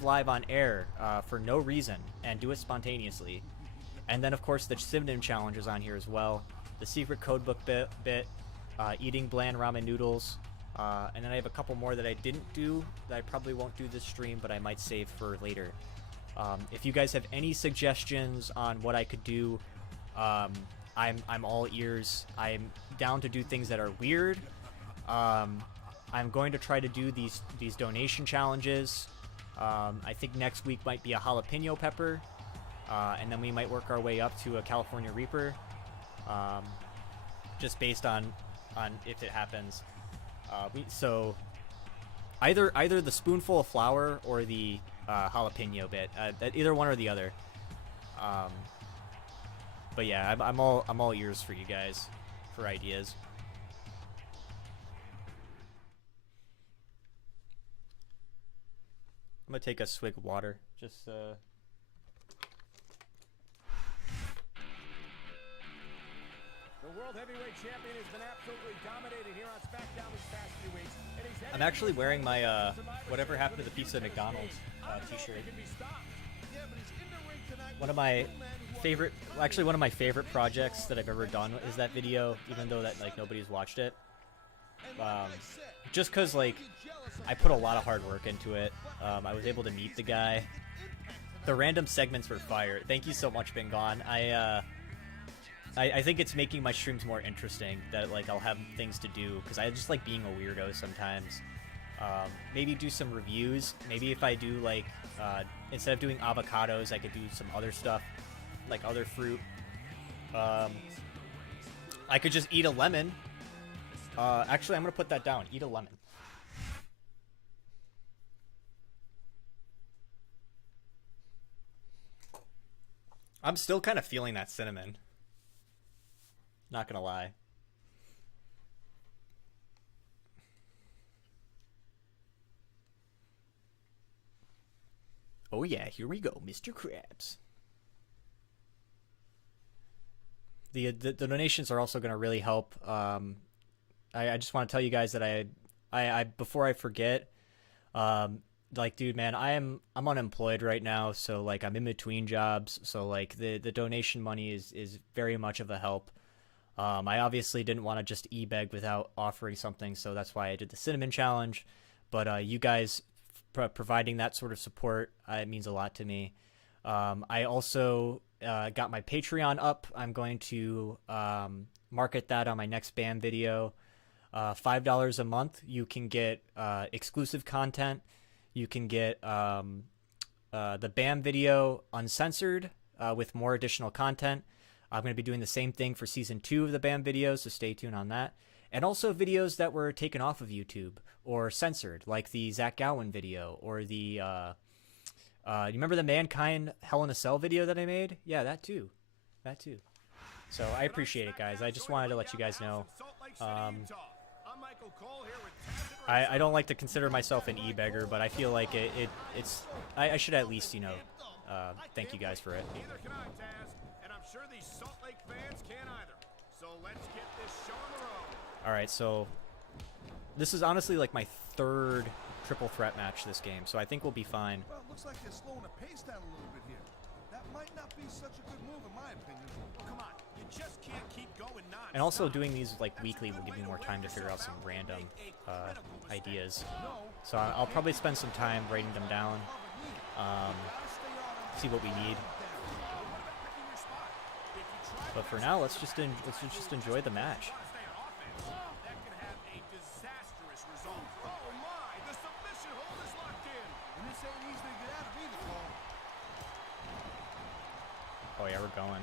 live on air for no reason and do it spontaneously. And then of course the synonym challenge is on here as well. The secret codebook bit, eating bland ramen noodles, and then I have a couple more that I didn't do that I probably won't do this stream, but I might save for later. If you guys have any suggestions on what I could do, I'm all ears. I'm down to do things that are weird. I'm going to try to do these donation challenges. I think next week might be a jalapeno pepper, and then we might work our way up to a California Reaper, just based on if it happens. So either the spoonful of flour or the jalapeno bit, either one or the other. But yeah, I'm all ears for you guys for ideas. I'm gonna take a swig of water. Just The world heavyweight champion has been absolutely dominated here on SmackDown these past few weeks. And he's I'm actually wearing my whatever happened to the pizza at McDonald's t-shirt. One of my favorite projects that I've ever done is that video, even though that like nobody's watched it. Just cause like I put a lot of hard work into it. I was able to meet the guy. The random segments were fire. Thank you so much, Been Gone. I think it's making my streams more interesting, that like I'll have things to do, because I just like being a weirdo sometimes. Maybe do some reviews. Maybe if I do like instead of doing avocados, I could do some other stuff, like other fruit. I could just eat a lemon. Actually, I'm gonna put that down. Eat a lemon. I'm still kind of feeling that cinnamon. Not gonna lie. Oh yeah, here we go, Mr. Krabs. The donations are also gonna really help. I just want to tell you guys that I before I forget, like, dude, man, I'm unemployed right now, so like I'm in between jobs, so like the donation money is very much of a help. I obviously didn't want to just e-beg without offering something, so that's why I did the cinnamon challenge. But you guys providing that sort of support, it means a lot to me. I also got my Patreon up. I'm going to market that on my next BAM video. $5 a month, you can get exclusive content. You can get the BAM video uncensored with more additional content. I'm going to be doing the same thing for Season 2 of the BAM videos, so stay tuned on that. And also videos that were taken off of YouTube or censored, like the Zach Gowen video, or the, you remember the Mankind Hell in a Cell video that I made? Yeah, that too. That too. So I appreciate it, guys. I just wanted to let you guys know. I don't like to consider myself an e-beggar, but I feel like I should at least, you know, thank you guys for it. Neither can I, Taz, and I'm sure these Salt Lake fans can't either. So let's get this show on the road. Alright, so this is honestly like my third triple threat match this game, so I think we'll be fine. Well, it looks like they're slowing the pace down a little bit here. That might not be such a good move in my opinion. Come on, you just can't keep going non-stop. And also doing these like weekly will give me more time to figure out some random ideas. So I'll probably spend some time writing them down, see what we need. But for now, let's just enjoy the match. That could have a disastrous result. Oh my, the submission hold is locked in. And this ain't easy to get out of either, Cole. Oh yeah, we're going.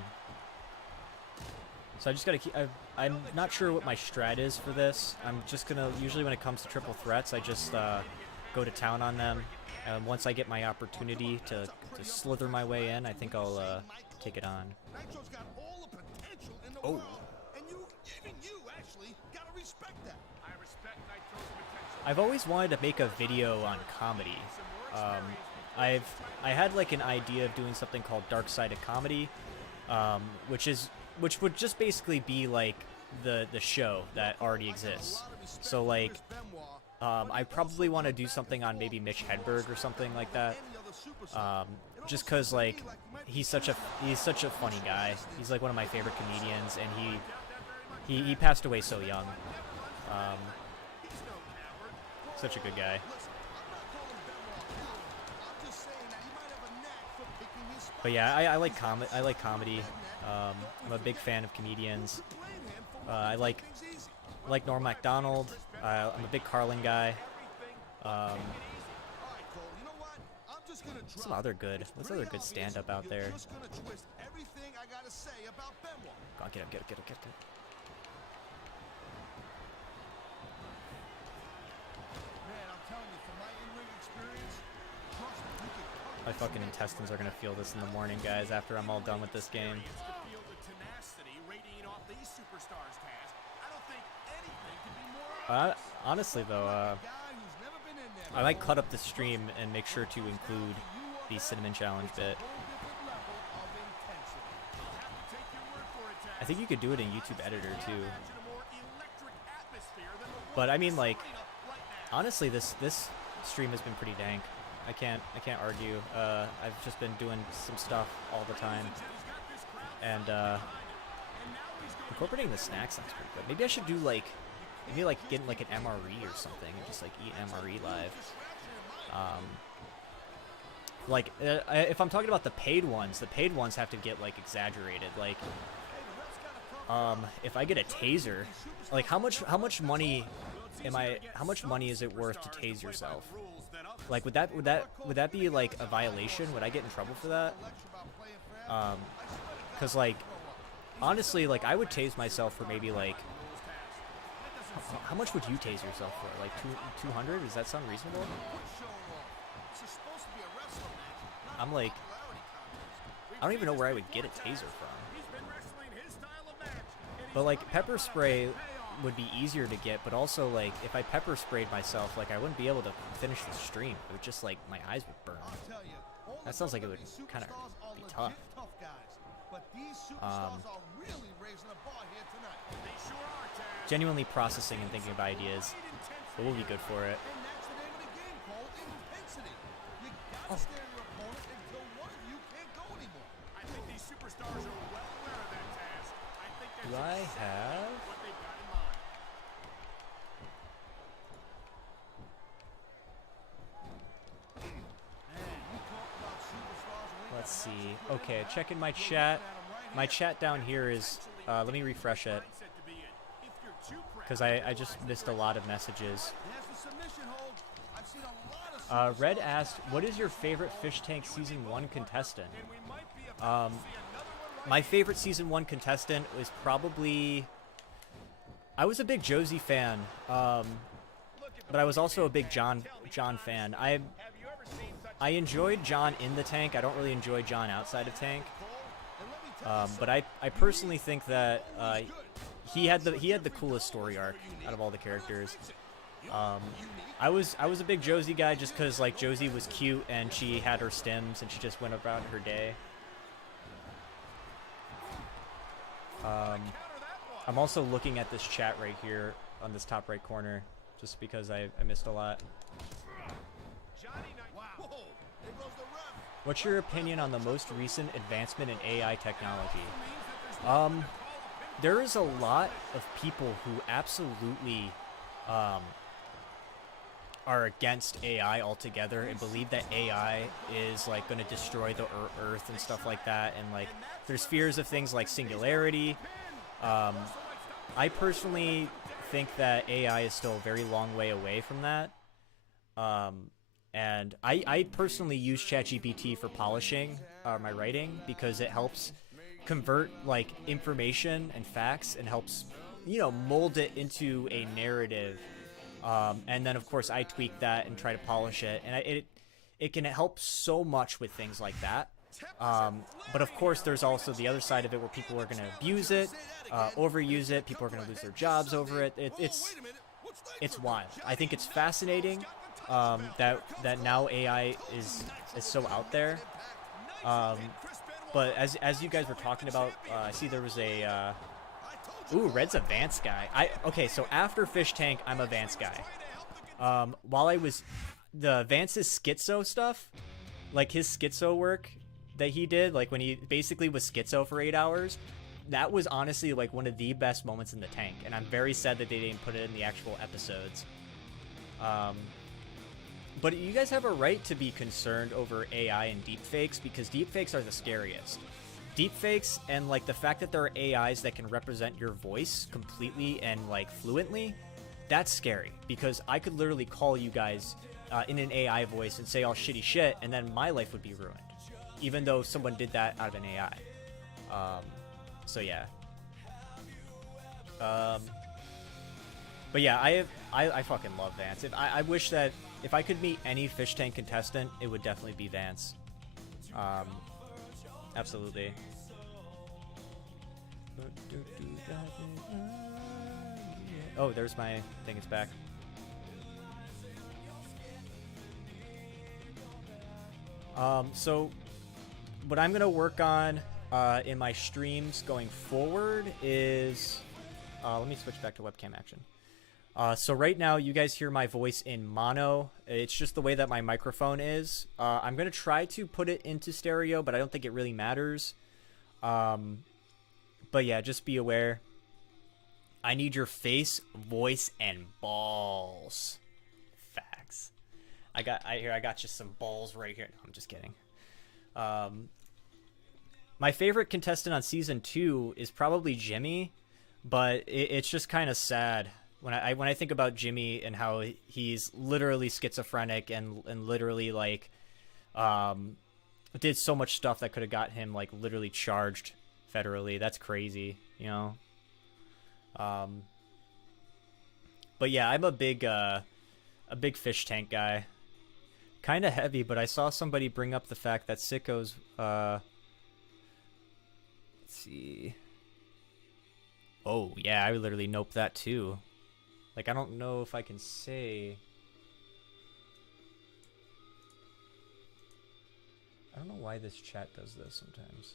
So I just gotta keep. I'm not sure what my strat is for this. I'm just gonna. Usually when it comes to triple threats, I just go to town on them. And once I get my opportunity to slither my way in, I think I'll take it on. Nitro's got all the potential in the Oh. world. And even you actually gotta respect that. I respect Nitro's potential. I've always wanted to make a video on comedy. I had like an idea of doing something called Dark Side of Comedy, which would just basically be like the show that already exists. So like, I probably want to do something on maybe Mitch Hedberg or something like that. Just cause like he's such a funny guy. He's like one of my favorite comedians, and he passed away so young. Such a good guy. But yeah, I like comedy. I'm a big fan of comedians. I like Norm Macdonald. I'm a big Carlin guy. Some other good. What's other good stand-up out there? Go on, get him. My fucking intestines are gonna feel this in the morning, guys, after I'm all done with this game. Honestly, though, I might cut up the stream and make sure to include the Cinnamon Challenge bit. I think you could do it in YouTube Editor, too. But, I mean, like, honestly, this stream has been pretty dank. I can't argue. I've just been doing some stuff all the time, and incorporating the snacks sounds pretty good. Maybe I should do like getting like an MRE or something and just like eat MRE live. If I'm talking about the paid ones have to get like exaggerated. Like, if I get a taser, like how much money is it worth to tase yourself? Like, would that be like a violation? Would I get in trouble for that? Cause like, honestly, like I would tase myself for maybe like, how much would you tase yourself for? Like 200? Does that sound reasonable? I'm like, I don't even know where I would get a taser from. But like pepper spray would be easier to get, but also like if I pepper sprayed myself, like I wouldn't be able to finish the stream. It would just like my eyes would burn. That sounds like it would kind of be tough. Genuinely processing and thinking of ideas, but we'll be good for it. Oh. Do I have? Let's see. Okay, checking my chat. My chat down here is, let me refresh it, because I just missed a lot of messages. Red asked, what is your favorite Fish Tank Season 1 contestant? My favorite Season 1 contestant was probably... I was a big Josie fan, but I was also a big John fan. I enjoyed John in the tank. I don't really enjoy John outside of tank. But I personally think that he had the coolest story arc out of all the characters. I was a big Josie guy just because like Josie was cute and she had her stims and she just went about her day. I'm also looking at this chat right here on this top right corner just because I missed a lot. What's your opinion on the most recent advancement in AI technology? There is a lot of people who absolutely are against AI altogether and believe that AI is like going to destroy the Earth and stuff like that, and like there's fears of things like singularity. I personally think that AI is still a very long way away from that. And I personally use ChatGPT for polishing my writing because it helps convert like information and facts and helps, you know, mold it into a narrative. And then of course I tweak that and try to polish it, and it can help so much with things like that. But of course there's also the other side of it where people are going to abuse it, overuse it. People are going to lose their jobs over it. It's wild. I think it's fascinating that now AI is so out there. But as you guys were talking about, I see there was a ooh, Red's a Vance guy. Okay, so after Fish Tank, I'm a Vance guy. While I was the Vance's schizo stuff, like his schizo work that he did, like when he basically was schizo for 8 hours, that was honestly like one of the best moments in the tank, and I'm very sad that they didn't put it in the actual episodes. But you guys have a right to be concerned over AI and deepfakes, because deepfakes are the scariest. Deepfakes and like the fact that there are AIs that can represent your voice completely and like fluently, that's scary, because I could literally call you guys in an AI voice and say all shitty shit, and then my life would be ruined, even though someone did that out of an AI. So yeah. But yeah, I fucking love Vance. I wish that if I could meet any Fish Tank contestant, it would definitely be Vance. Absolutely. Oh, there's my thing. It's back. So what I'm gonna work on in my streams going forward is let me switch back to webcam action. So right now you guys hear my voice in mono. It's just the way that my microphone is. I'm gonna try to put it into stereo, but I don't think it really matters. But yeah, just be aware. I need your face, voice, and balls. Facts. I got just some balls right here. No, I'm just kidding. My favorite contestant on season 2 is probably Jimmy, but it's just kind of sad when I think about Jimmy and how he's literally schizophrenic and literally like did so much stuff that could have got him like literally charged federally. That's crazy, you know. But yeah, I'm a big Fish Tank guy. Kind of heavy, but I saw somebody bring up the fact that Sicko's let's see. Oh yeah, I literally nope that too. Like, I don't know if I can say. I don't know why this chat does this sometimes.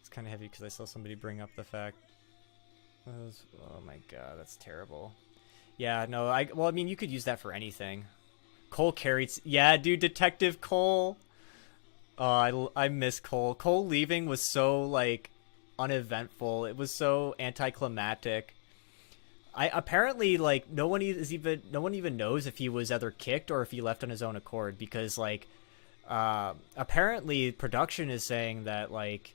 It's kind of heavy because I saw somebody bring up the fact. Oh my god, that's terrible. Yeah, no, well, I mean, you could use that for anything. Cole carried. Yeah, dude, Detective Cole. Oh, I miss Cole. Cole leaving was so like uneventful. It was so anticlimactic. Apparently like no one even knows if he was either kicked or if he left on his own accord, because like apparently production is saying that like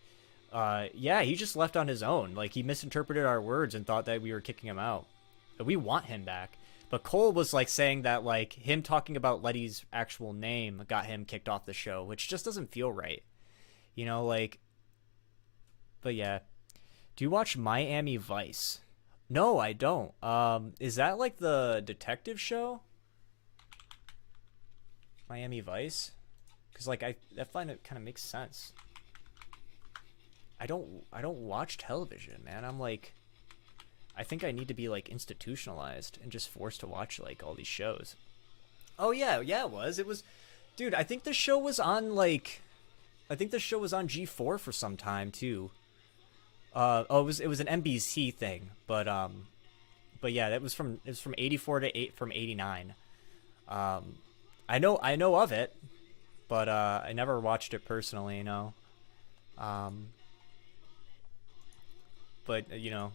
yeah, he just left on his own. Like, he misinterpreted our words and thought that we were kicking him out. But we want him back. But Cole was like saying that like him talking about Letty's actual name got him kicked off the show, which just doesn't feel right. You know, like. But yeah. Do you watch Miami Vice? No, I don't. Is that like the detective show? Miami Vice? Because like I find it kind of makes sense. I don't watch television, man. I'm like, I think I need to be like institutionalized and just forced to watch like all these shows. Oh yeah, it was, dude. I think the show was on like, I think the show was on G4 for some time too. Oh, it was an NBC thing, but yeah, it was from 84 to 89. I know of it, but I never watched it personally, you know. But you know,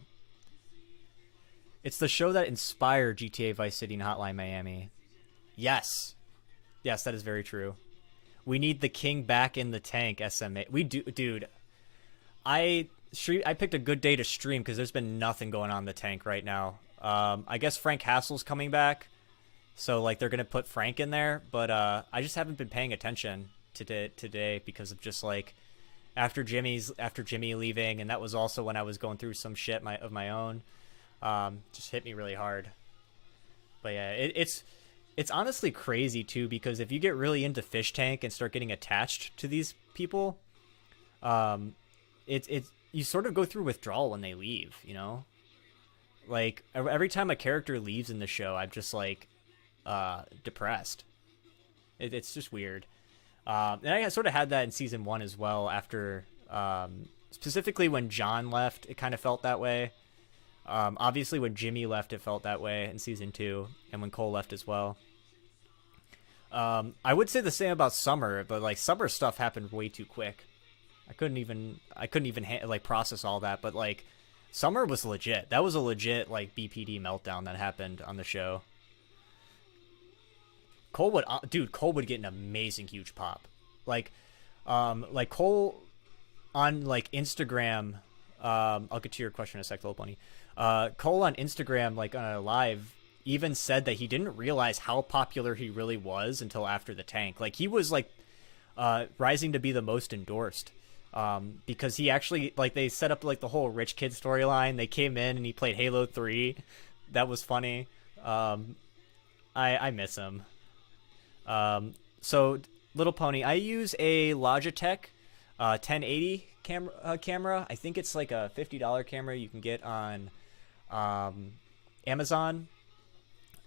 it's the show that inspired GTA Vice City and Hotline Miami. Yes, that is very true. We need the king back in the tank, SMA. We do, dude. I picked a good day to stream because there's been nothing going on in the tank right now. I guess Frank Hassel's coming back, So like they're gonna put Frank in there, but I just haven't been paying attention today because of just like after Jimmy leaving, and that was also when I was going through some shit of my own. Just hit me really hard. But yeah, it's honestly crazy too, because if you get really into Fish Tank and start getting attached to these people, you sort of go through withdrawal when they leave, you know? Like every time a character leaves in the show, I'm just like depressed. It's just weird. And I sort of had that in season 1 as well. After specifically when John left, it kind of felt that way. Obviously when Jimmy left, it felt that way in season 2, and when Cole left as well. I would say the same about Summer, but like Summer stuff happened way too quick. I couldn't even like process all that, but like Summer was legit. That was a legit like BPD meltdown that happened on the show. Cole would get an amazing huge pop. Like Cole on like Instagram. I'll get to your question in a sec, Little Bunny. Cole on Instagram, like on a live, even said that he didn't realize how popular he really was until after the tank. Like he was like rising to be the most endorsed. Because he actually, like, they set up like the whole rich kid storyline. They came in and he played Halo 3. That was funny. I miss him. So Little Pony, I use a Logitech 1080 camera. I think it's like a $50 camera you can get on Amazon.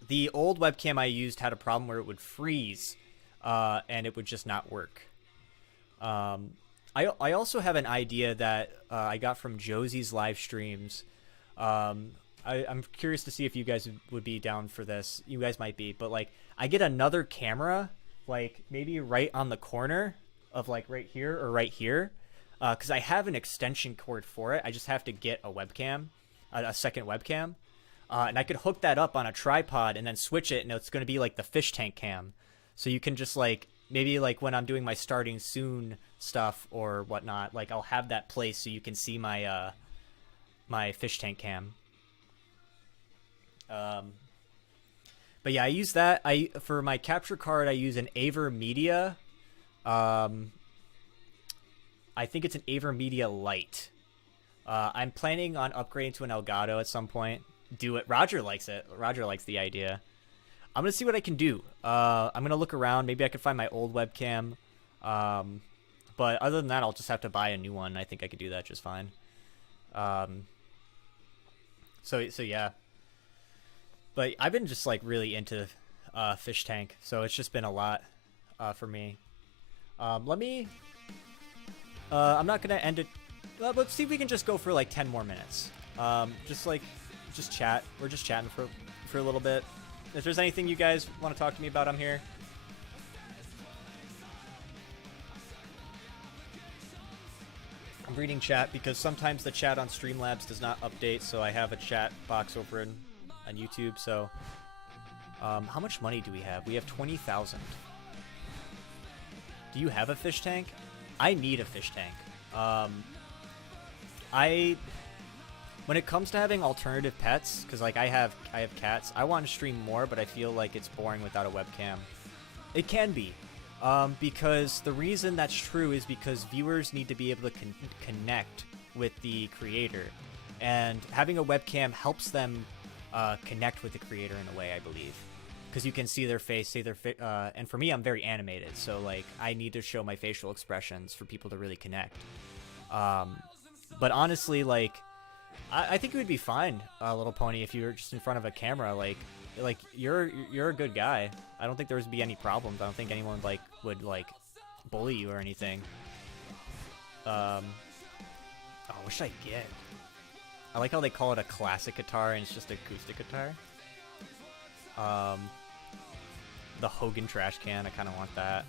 The old webcam I used had a problem where it would freeze and it would just not work. I also have an idea that I got from Josie's live streams. I'm curious to see if you guys would be down for this. You guys might be, but like I get another camera, like maybe right on the corner of like right here or right here, because I have an extension cord for it. I just have to get a webcam, a second webcam, and I could hook that up on a tripod and then switch it, and it's going to be like the fish tank cam. So you can just like maybe like when I'm doing my starting soon stuff or whatnot, like I'll have that place so you can see my my fish tank cam. But yeah, I use that. For my capture card, I use an AverMedia. I think it's an AverMedia Lite. I'm planning on upgrading to an Elgato at some point. Do it. Roger likes it. Roger likes the idea. I'm gonna see what I can do. I'm gonna look around. Maybe I can find my old webcam. But other than that, I'll just have to buy a new one. I think I could do that just fine. So yeah. But I've been just like really into Fish Tank, so it's just been a lot for me. Let me. I'm not gonna end it. Let's see if we can just go for like 10 more minutes. Just chat. We're just chatting for a little bit. If there's anything you guys want to talk to me about, I'm here. I'm reading chat because sometimes the chat on Streamlabs does not update, so I have a chat box over on YouTube. So, how much money do we have? We have 20,000. Do you have a fish tank? I need a fish tank. When it comes to having alternative pets, because like I have cats, I want to stream more, but I feel like it's boring without a webcam. It can be, because the reason that's true is because viewers need to be able to connect with the creator, and having a webcam helps them connect with the creator in a way, I believe, because you can see their face, see their and for me, I'm very animated, so like I need to show my facial expressions for people to really connect. But honestly, like I think it would be fine, Little Pony, if you were just in front of a camera. Like you're a good guy. I don't think there would be any problems. I don't think anyone would bully you or anything. Oh, what should I get? I like how they call it a classic guitar and it's just acoustic guitar. The Hogan trash can, I kind of want that.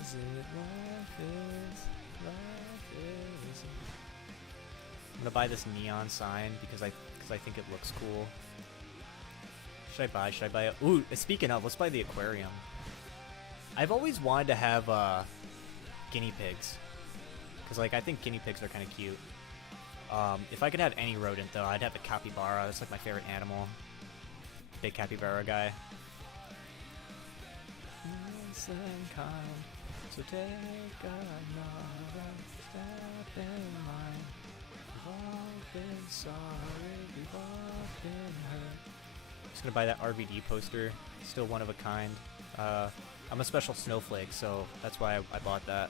Is it life is? I'm gonna buy this neon sign because I think it looks cool. Should I buy a? Ooh, speaking of, let's buy the aquarium. I've always wanted to have guinea pigs, because like I think guinea pigs are kind of cute. If I could have any rodent though, I'd have a capybara. That's like my favorite animal. big capybara guy. So take another step in line. We've all been sorry, we've all been hurt. Just gonna buy that RVD poster. Still one of a kind. I'm a special snowflake, so that's why I bought that.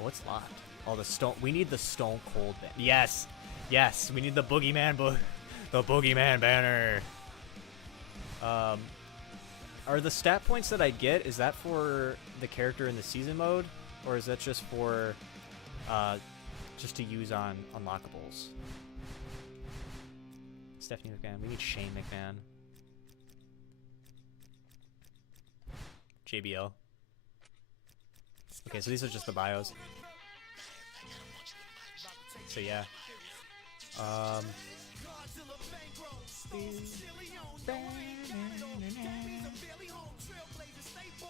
Oh, it's locked. Oh, the stone. We need the Stone Cold banner. Yes, yes. We need the Boogeyman. The Boogeyman banner. Are the stat points that I get, is that for the character in the season mode, or is that just for just to use on unlockables? Stephanie McMahon. We need Shane McMahon. JBL. Okay, so these are just the bios. So yeah.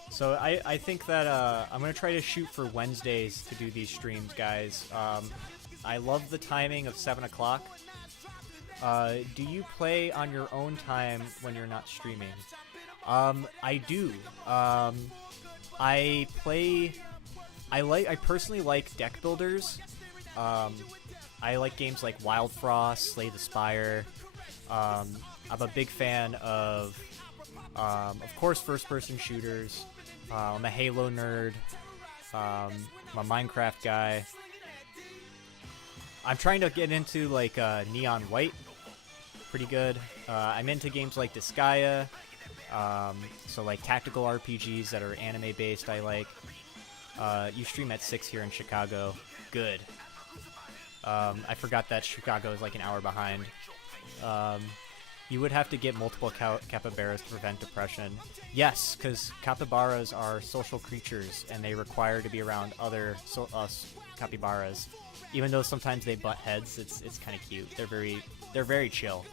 So I think that I'm gonna try to shoot for Wednesdays to do these streams, guys. I love the timing of 7 o'clock. Do you play on your own time when you're not streaming? I do. I personally like deck builders. I like games like Wild Frost, Slay the Spire. I'm a big fan of course, first-person shooters. I'm a Halo nerd. I'm a Minecraft guy. I'm trying to get into like Neon White. Pretty good. I'm into games like Disgaea. So like tactical RPGs that are anime-based, I like. You stream at 6 here in Chicago. Good. I forgot that Chicago is like an hour behind. You would have to get multiple capybaras to prevent depression. Yes, because capybaras are social creatures, and they require to be around other capybaras. Even though sometimes they butt heads, it's kind of cute. They're very chill.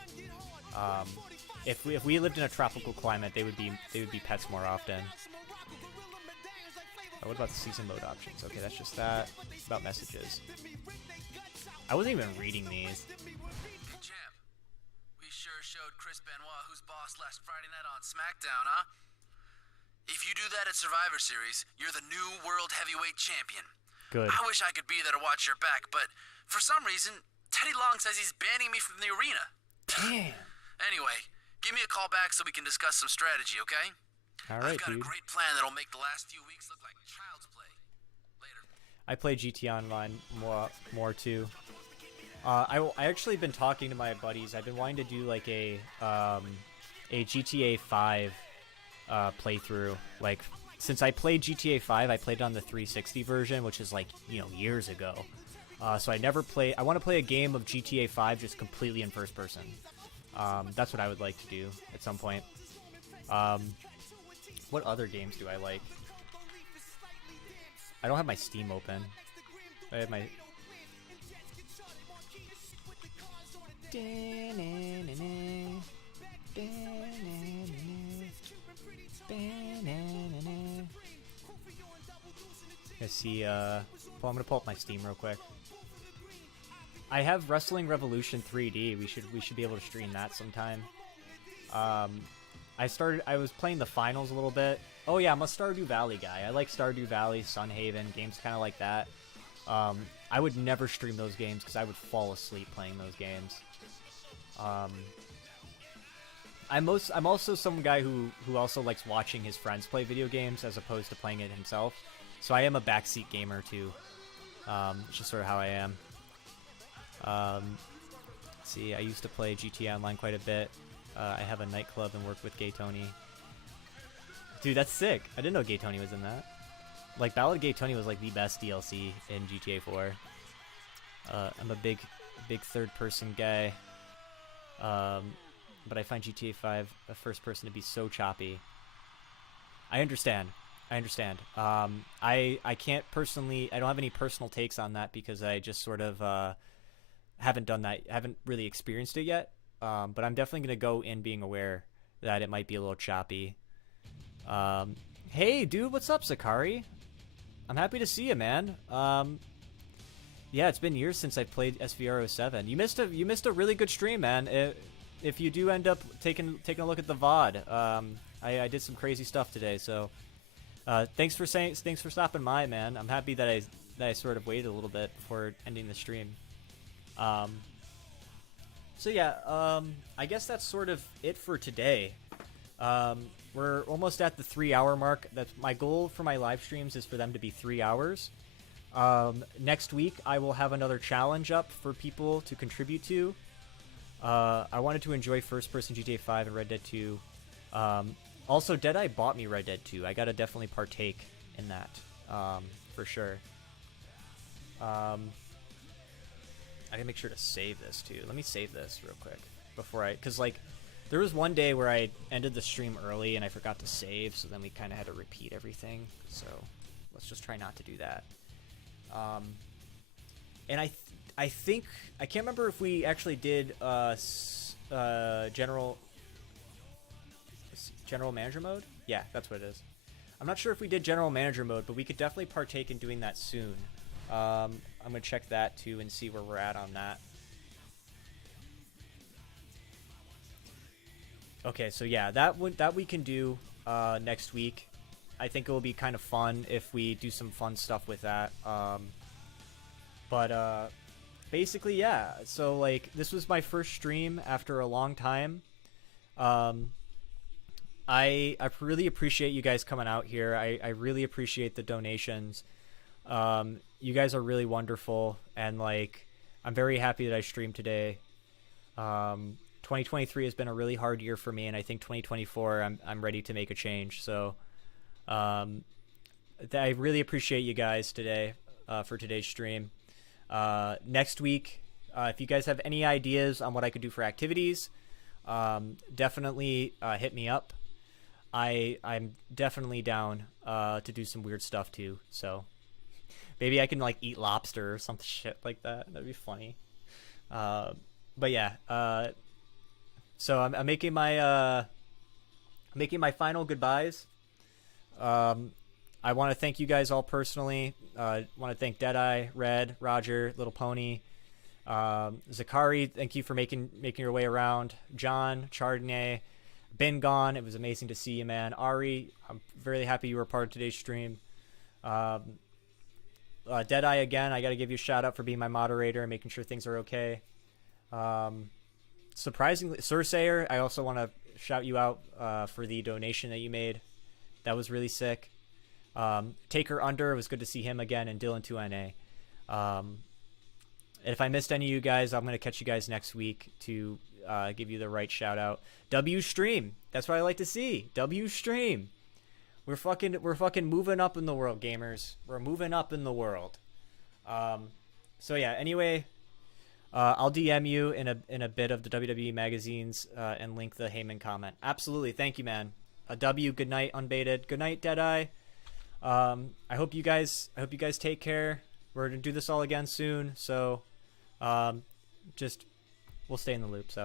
If we lived in a tropical climate, they would be pets more often. Oh, what about the season mode options? Okay, that's just that. It's about messages. I wasn't even reading these. Hey, champ. We sure showed Chris Benoit who's boss last Friday night on SmackDown, huh? If you do that at Survivor Series, you're the new World Heavyweight Champion. Good. I wish I could be there to watch your back, but for some reason, Teddy Long says he's banning me from the arena. Damn. Anyway, give me a call back so we can discuss some strategy, okay? All right, I've got dude. a great plan that'll make the last few weeks look like child's play. Later. I play GT Online more too. I actually been talking to my buddies. I've been wanting to do like a GTA 5 playthrough. Like, since I played GTA 5, I played it on the 360 version, which is like, years ago. So I never play. I want to play a game of GTA 5 just completely in first person. That's what I would like to do at some point. What other games do I like? I don't have my Steam open. I have my... Let's see, well, I'm gonna pull up my Steam real quick. I have Wrestling Revolution 3D. We should be able to stream that sometime. I was playing the finals a little bit. Oh yeah, I'm a Stardew Valley guy. I like Stardew Valley, Sunhaven, games kind of like that. I would never stream those games because I would fall asleep playing those games. I'm also some guy who also likes watching his friends play video games as opposed to playing it himself. So I am a backseat gamer too. It's just sort of how I am. Let's see, I used to play GTA Online quite a bit. I have a nightclub and work with Gay Tony. Dude, that's sick. I didn't know Gay Tony was in that. Like, Ballad of Gay Tony was like the best DLC in GTA 4. I'm a big third-person guy. But I find GTA 5 a first person to be so choppy. I understand. I can't personally... I don't have any personal takes on that because I just sort of haven't done that. Haven't really experienced it yet. But I'm definitely going to go in being aware that it might be a little choppy. Hey, dude, what's up, Sakari? I'm happy to see you, man. Yeah, it's been years since I played SvR 07. You missed a really good stream, man. if you do end up taking a look at the VOD, I did some crazy stuff today, so thanks for stopping by, man. I'm happy that I sort of waited a little bit before ending the stream. So yeah, I guess that's sort of it for today. We're almost at the 3-hour mark. That's my goal for my live streams, is for them to be 3 hours. Next week I will have another challenge up for people to contribute to. I wanted to enjoy first-person GTA 5 and Red Dead 2. Also, Deadeye bought me Red Dead 2. I gotta definitely partake in that, for sure. I gotta make sure to save this too. Let me save this real quick before because like there was one day where I ended the stream early and I forgot to save, so then we kind of had to repeat everything. So let's just try not to do that. And I think I can't remember if we actually did general manager mode. Yeah, that's what it is. I'm not sure if we did general manager mode, but we could definitely partake in doing that soon. I'm gonna check that too and see where we're at on that. Okay, so yeah, that we can do next week. I think it will be kind of fun if we do some fun stuff with that. But basically, yeah. So like, this was my first stream after a long time. I really appreciate you guys coming out here. I really appreciate the donations. You guys are really wonderful, and like, I'm very happy that I streamed today. 2023 has been a really hard year for me, and I think 2024 I'm ready to make a change. So I really appreciate you guys today for today's stream. Next week, if you guys have any ideas on what I could do for activities, definitely hit me up. I'm definitely down to do some weird stuff too. So maybe I can like eat lobster or some shit like that. That'd be funny. But yeah. So I'm making my final goodbyes. I want to thank you guys all personally. I want to thank Deadeye, Red, Roger, Little Pony, Zakari. Thank you for making your way around. John, Chardonnay, been gone. It was amazing to see you, man. Ari, I'm very happy you were part of today's stream. Deadeye again. I got to give you a shout out for being my moderator and making sure things are okay. Surprisingly, Sursayer, I also want to shout you out for the donation that you made. That was really sick. Taker Under, it was good to see him again, and Dylan2NA. And if I missed any of you guys, I'm going to catch you guys next week to give you the right shout out. W Stream, that's what I like to see. W Stream. We're fucking moving up in the world, gamers. We're moving up in the world. So yeah, anyway, I'll DM you in a bit of the WWE magazines and link the Heyman comment. Absolutely, thank you, man. A W. Good night, Unbaited. Good night, Deadeye. I hope you guys take care. We're gonna do this all again soon, so just we'll stay in the loop. So.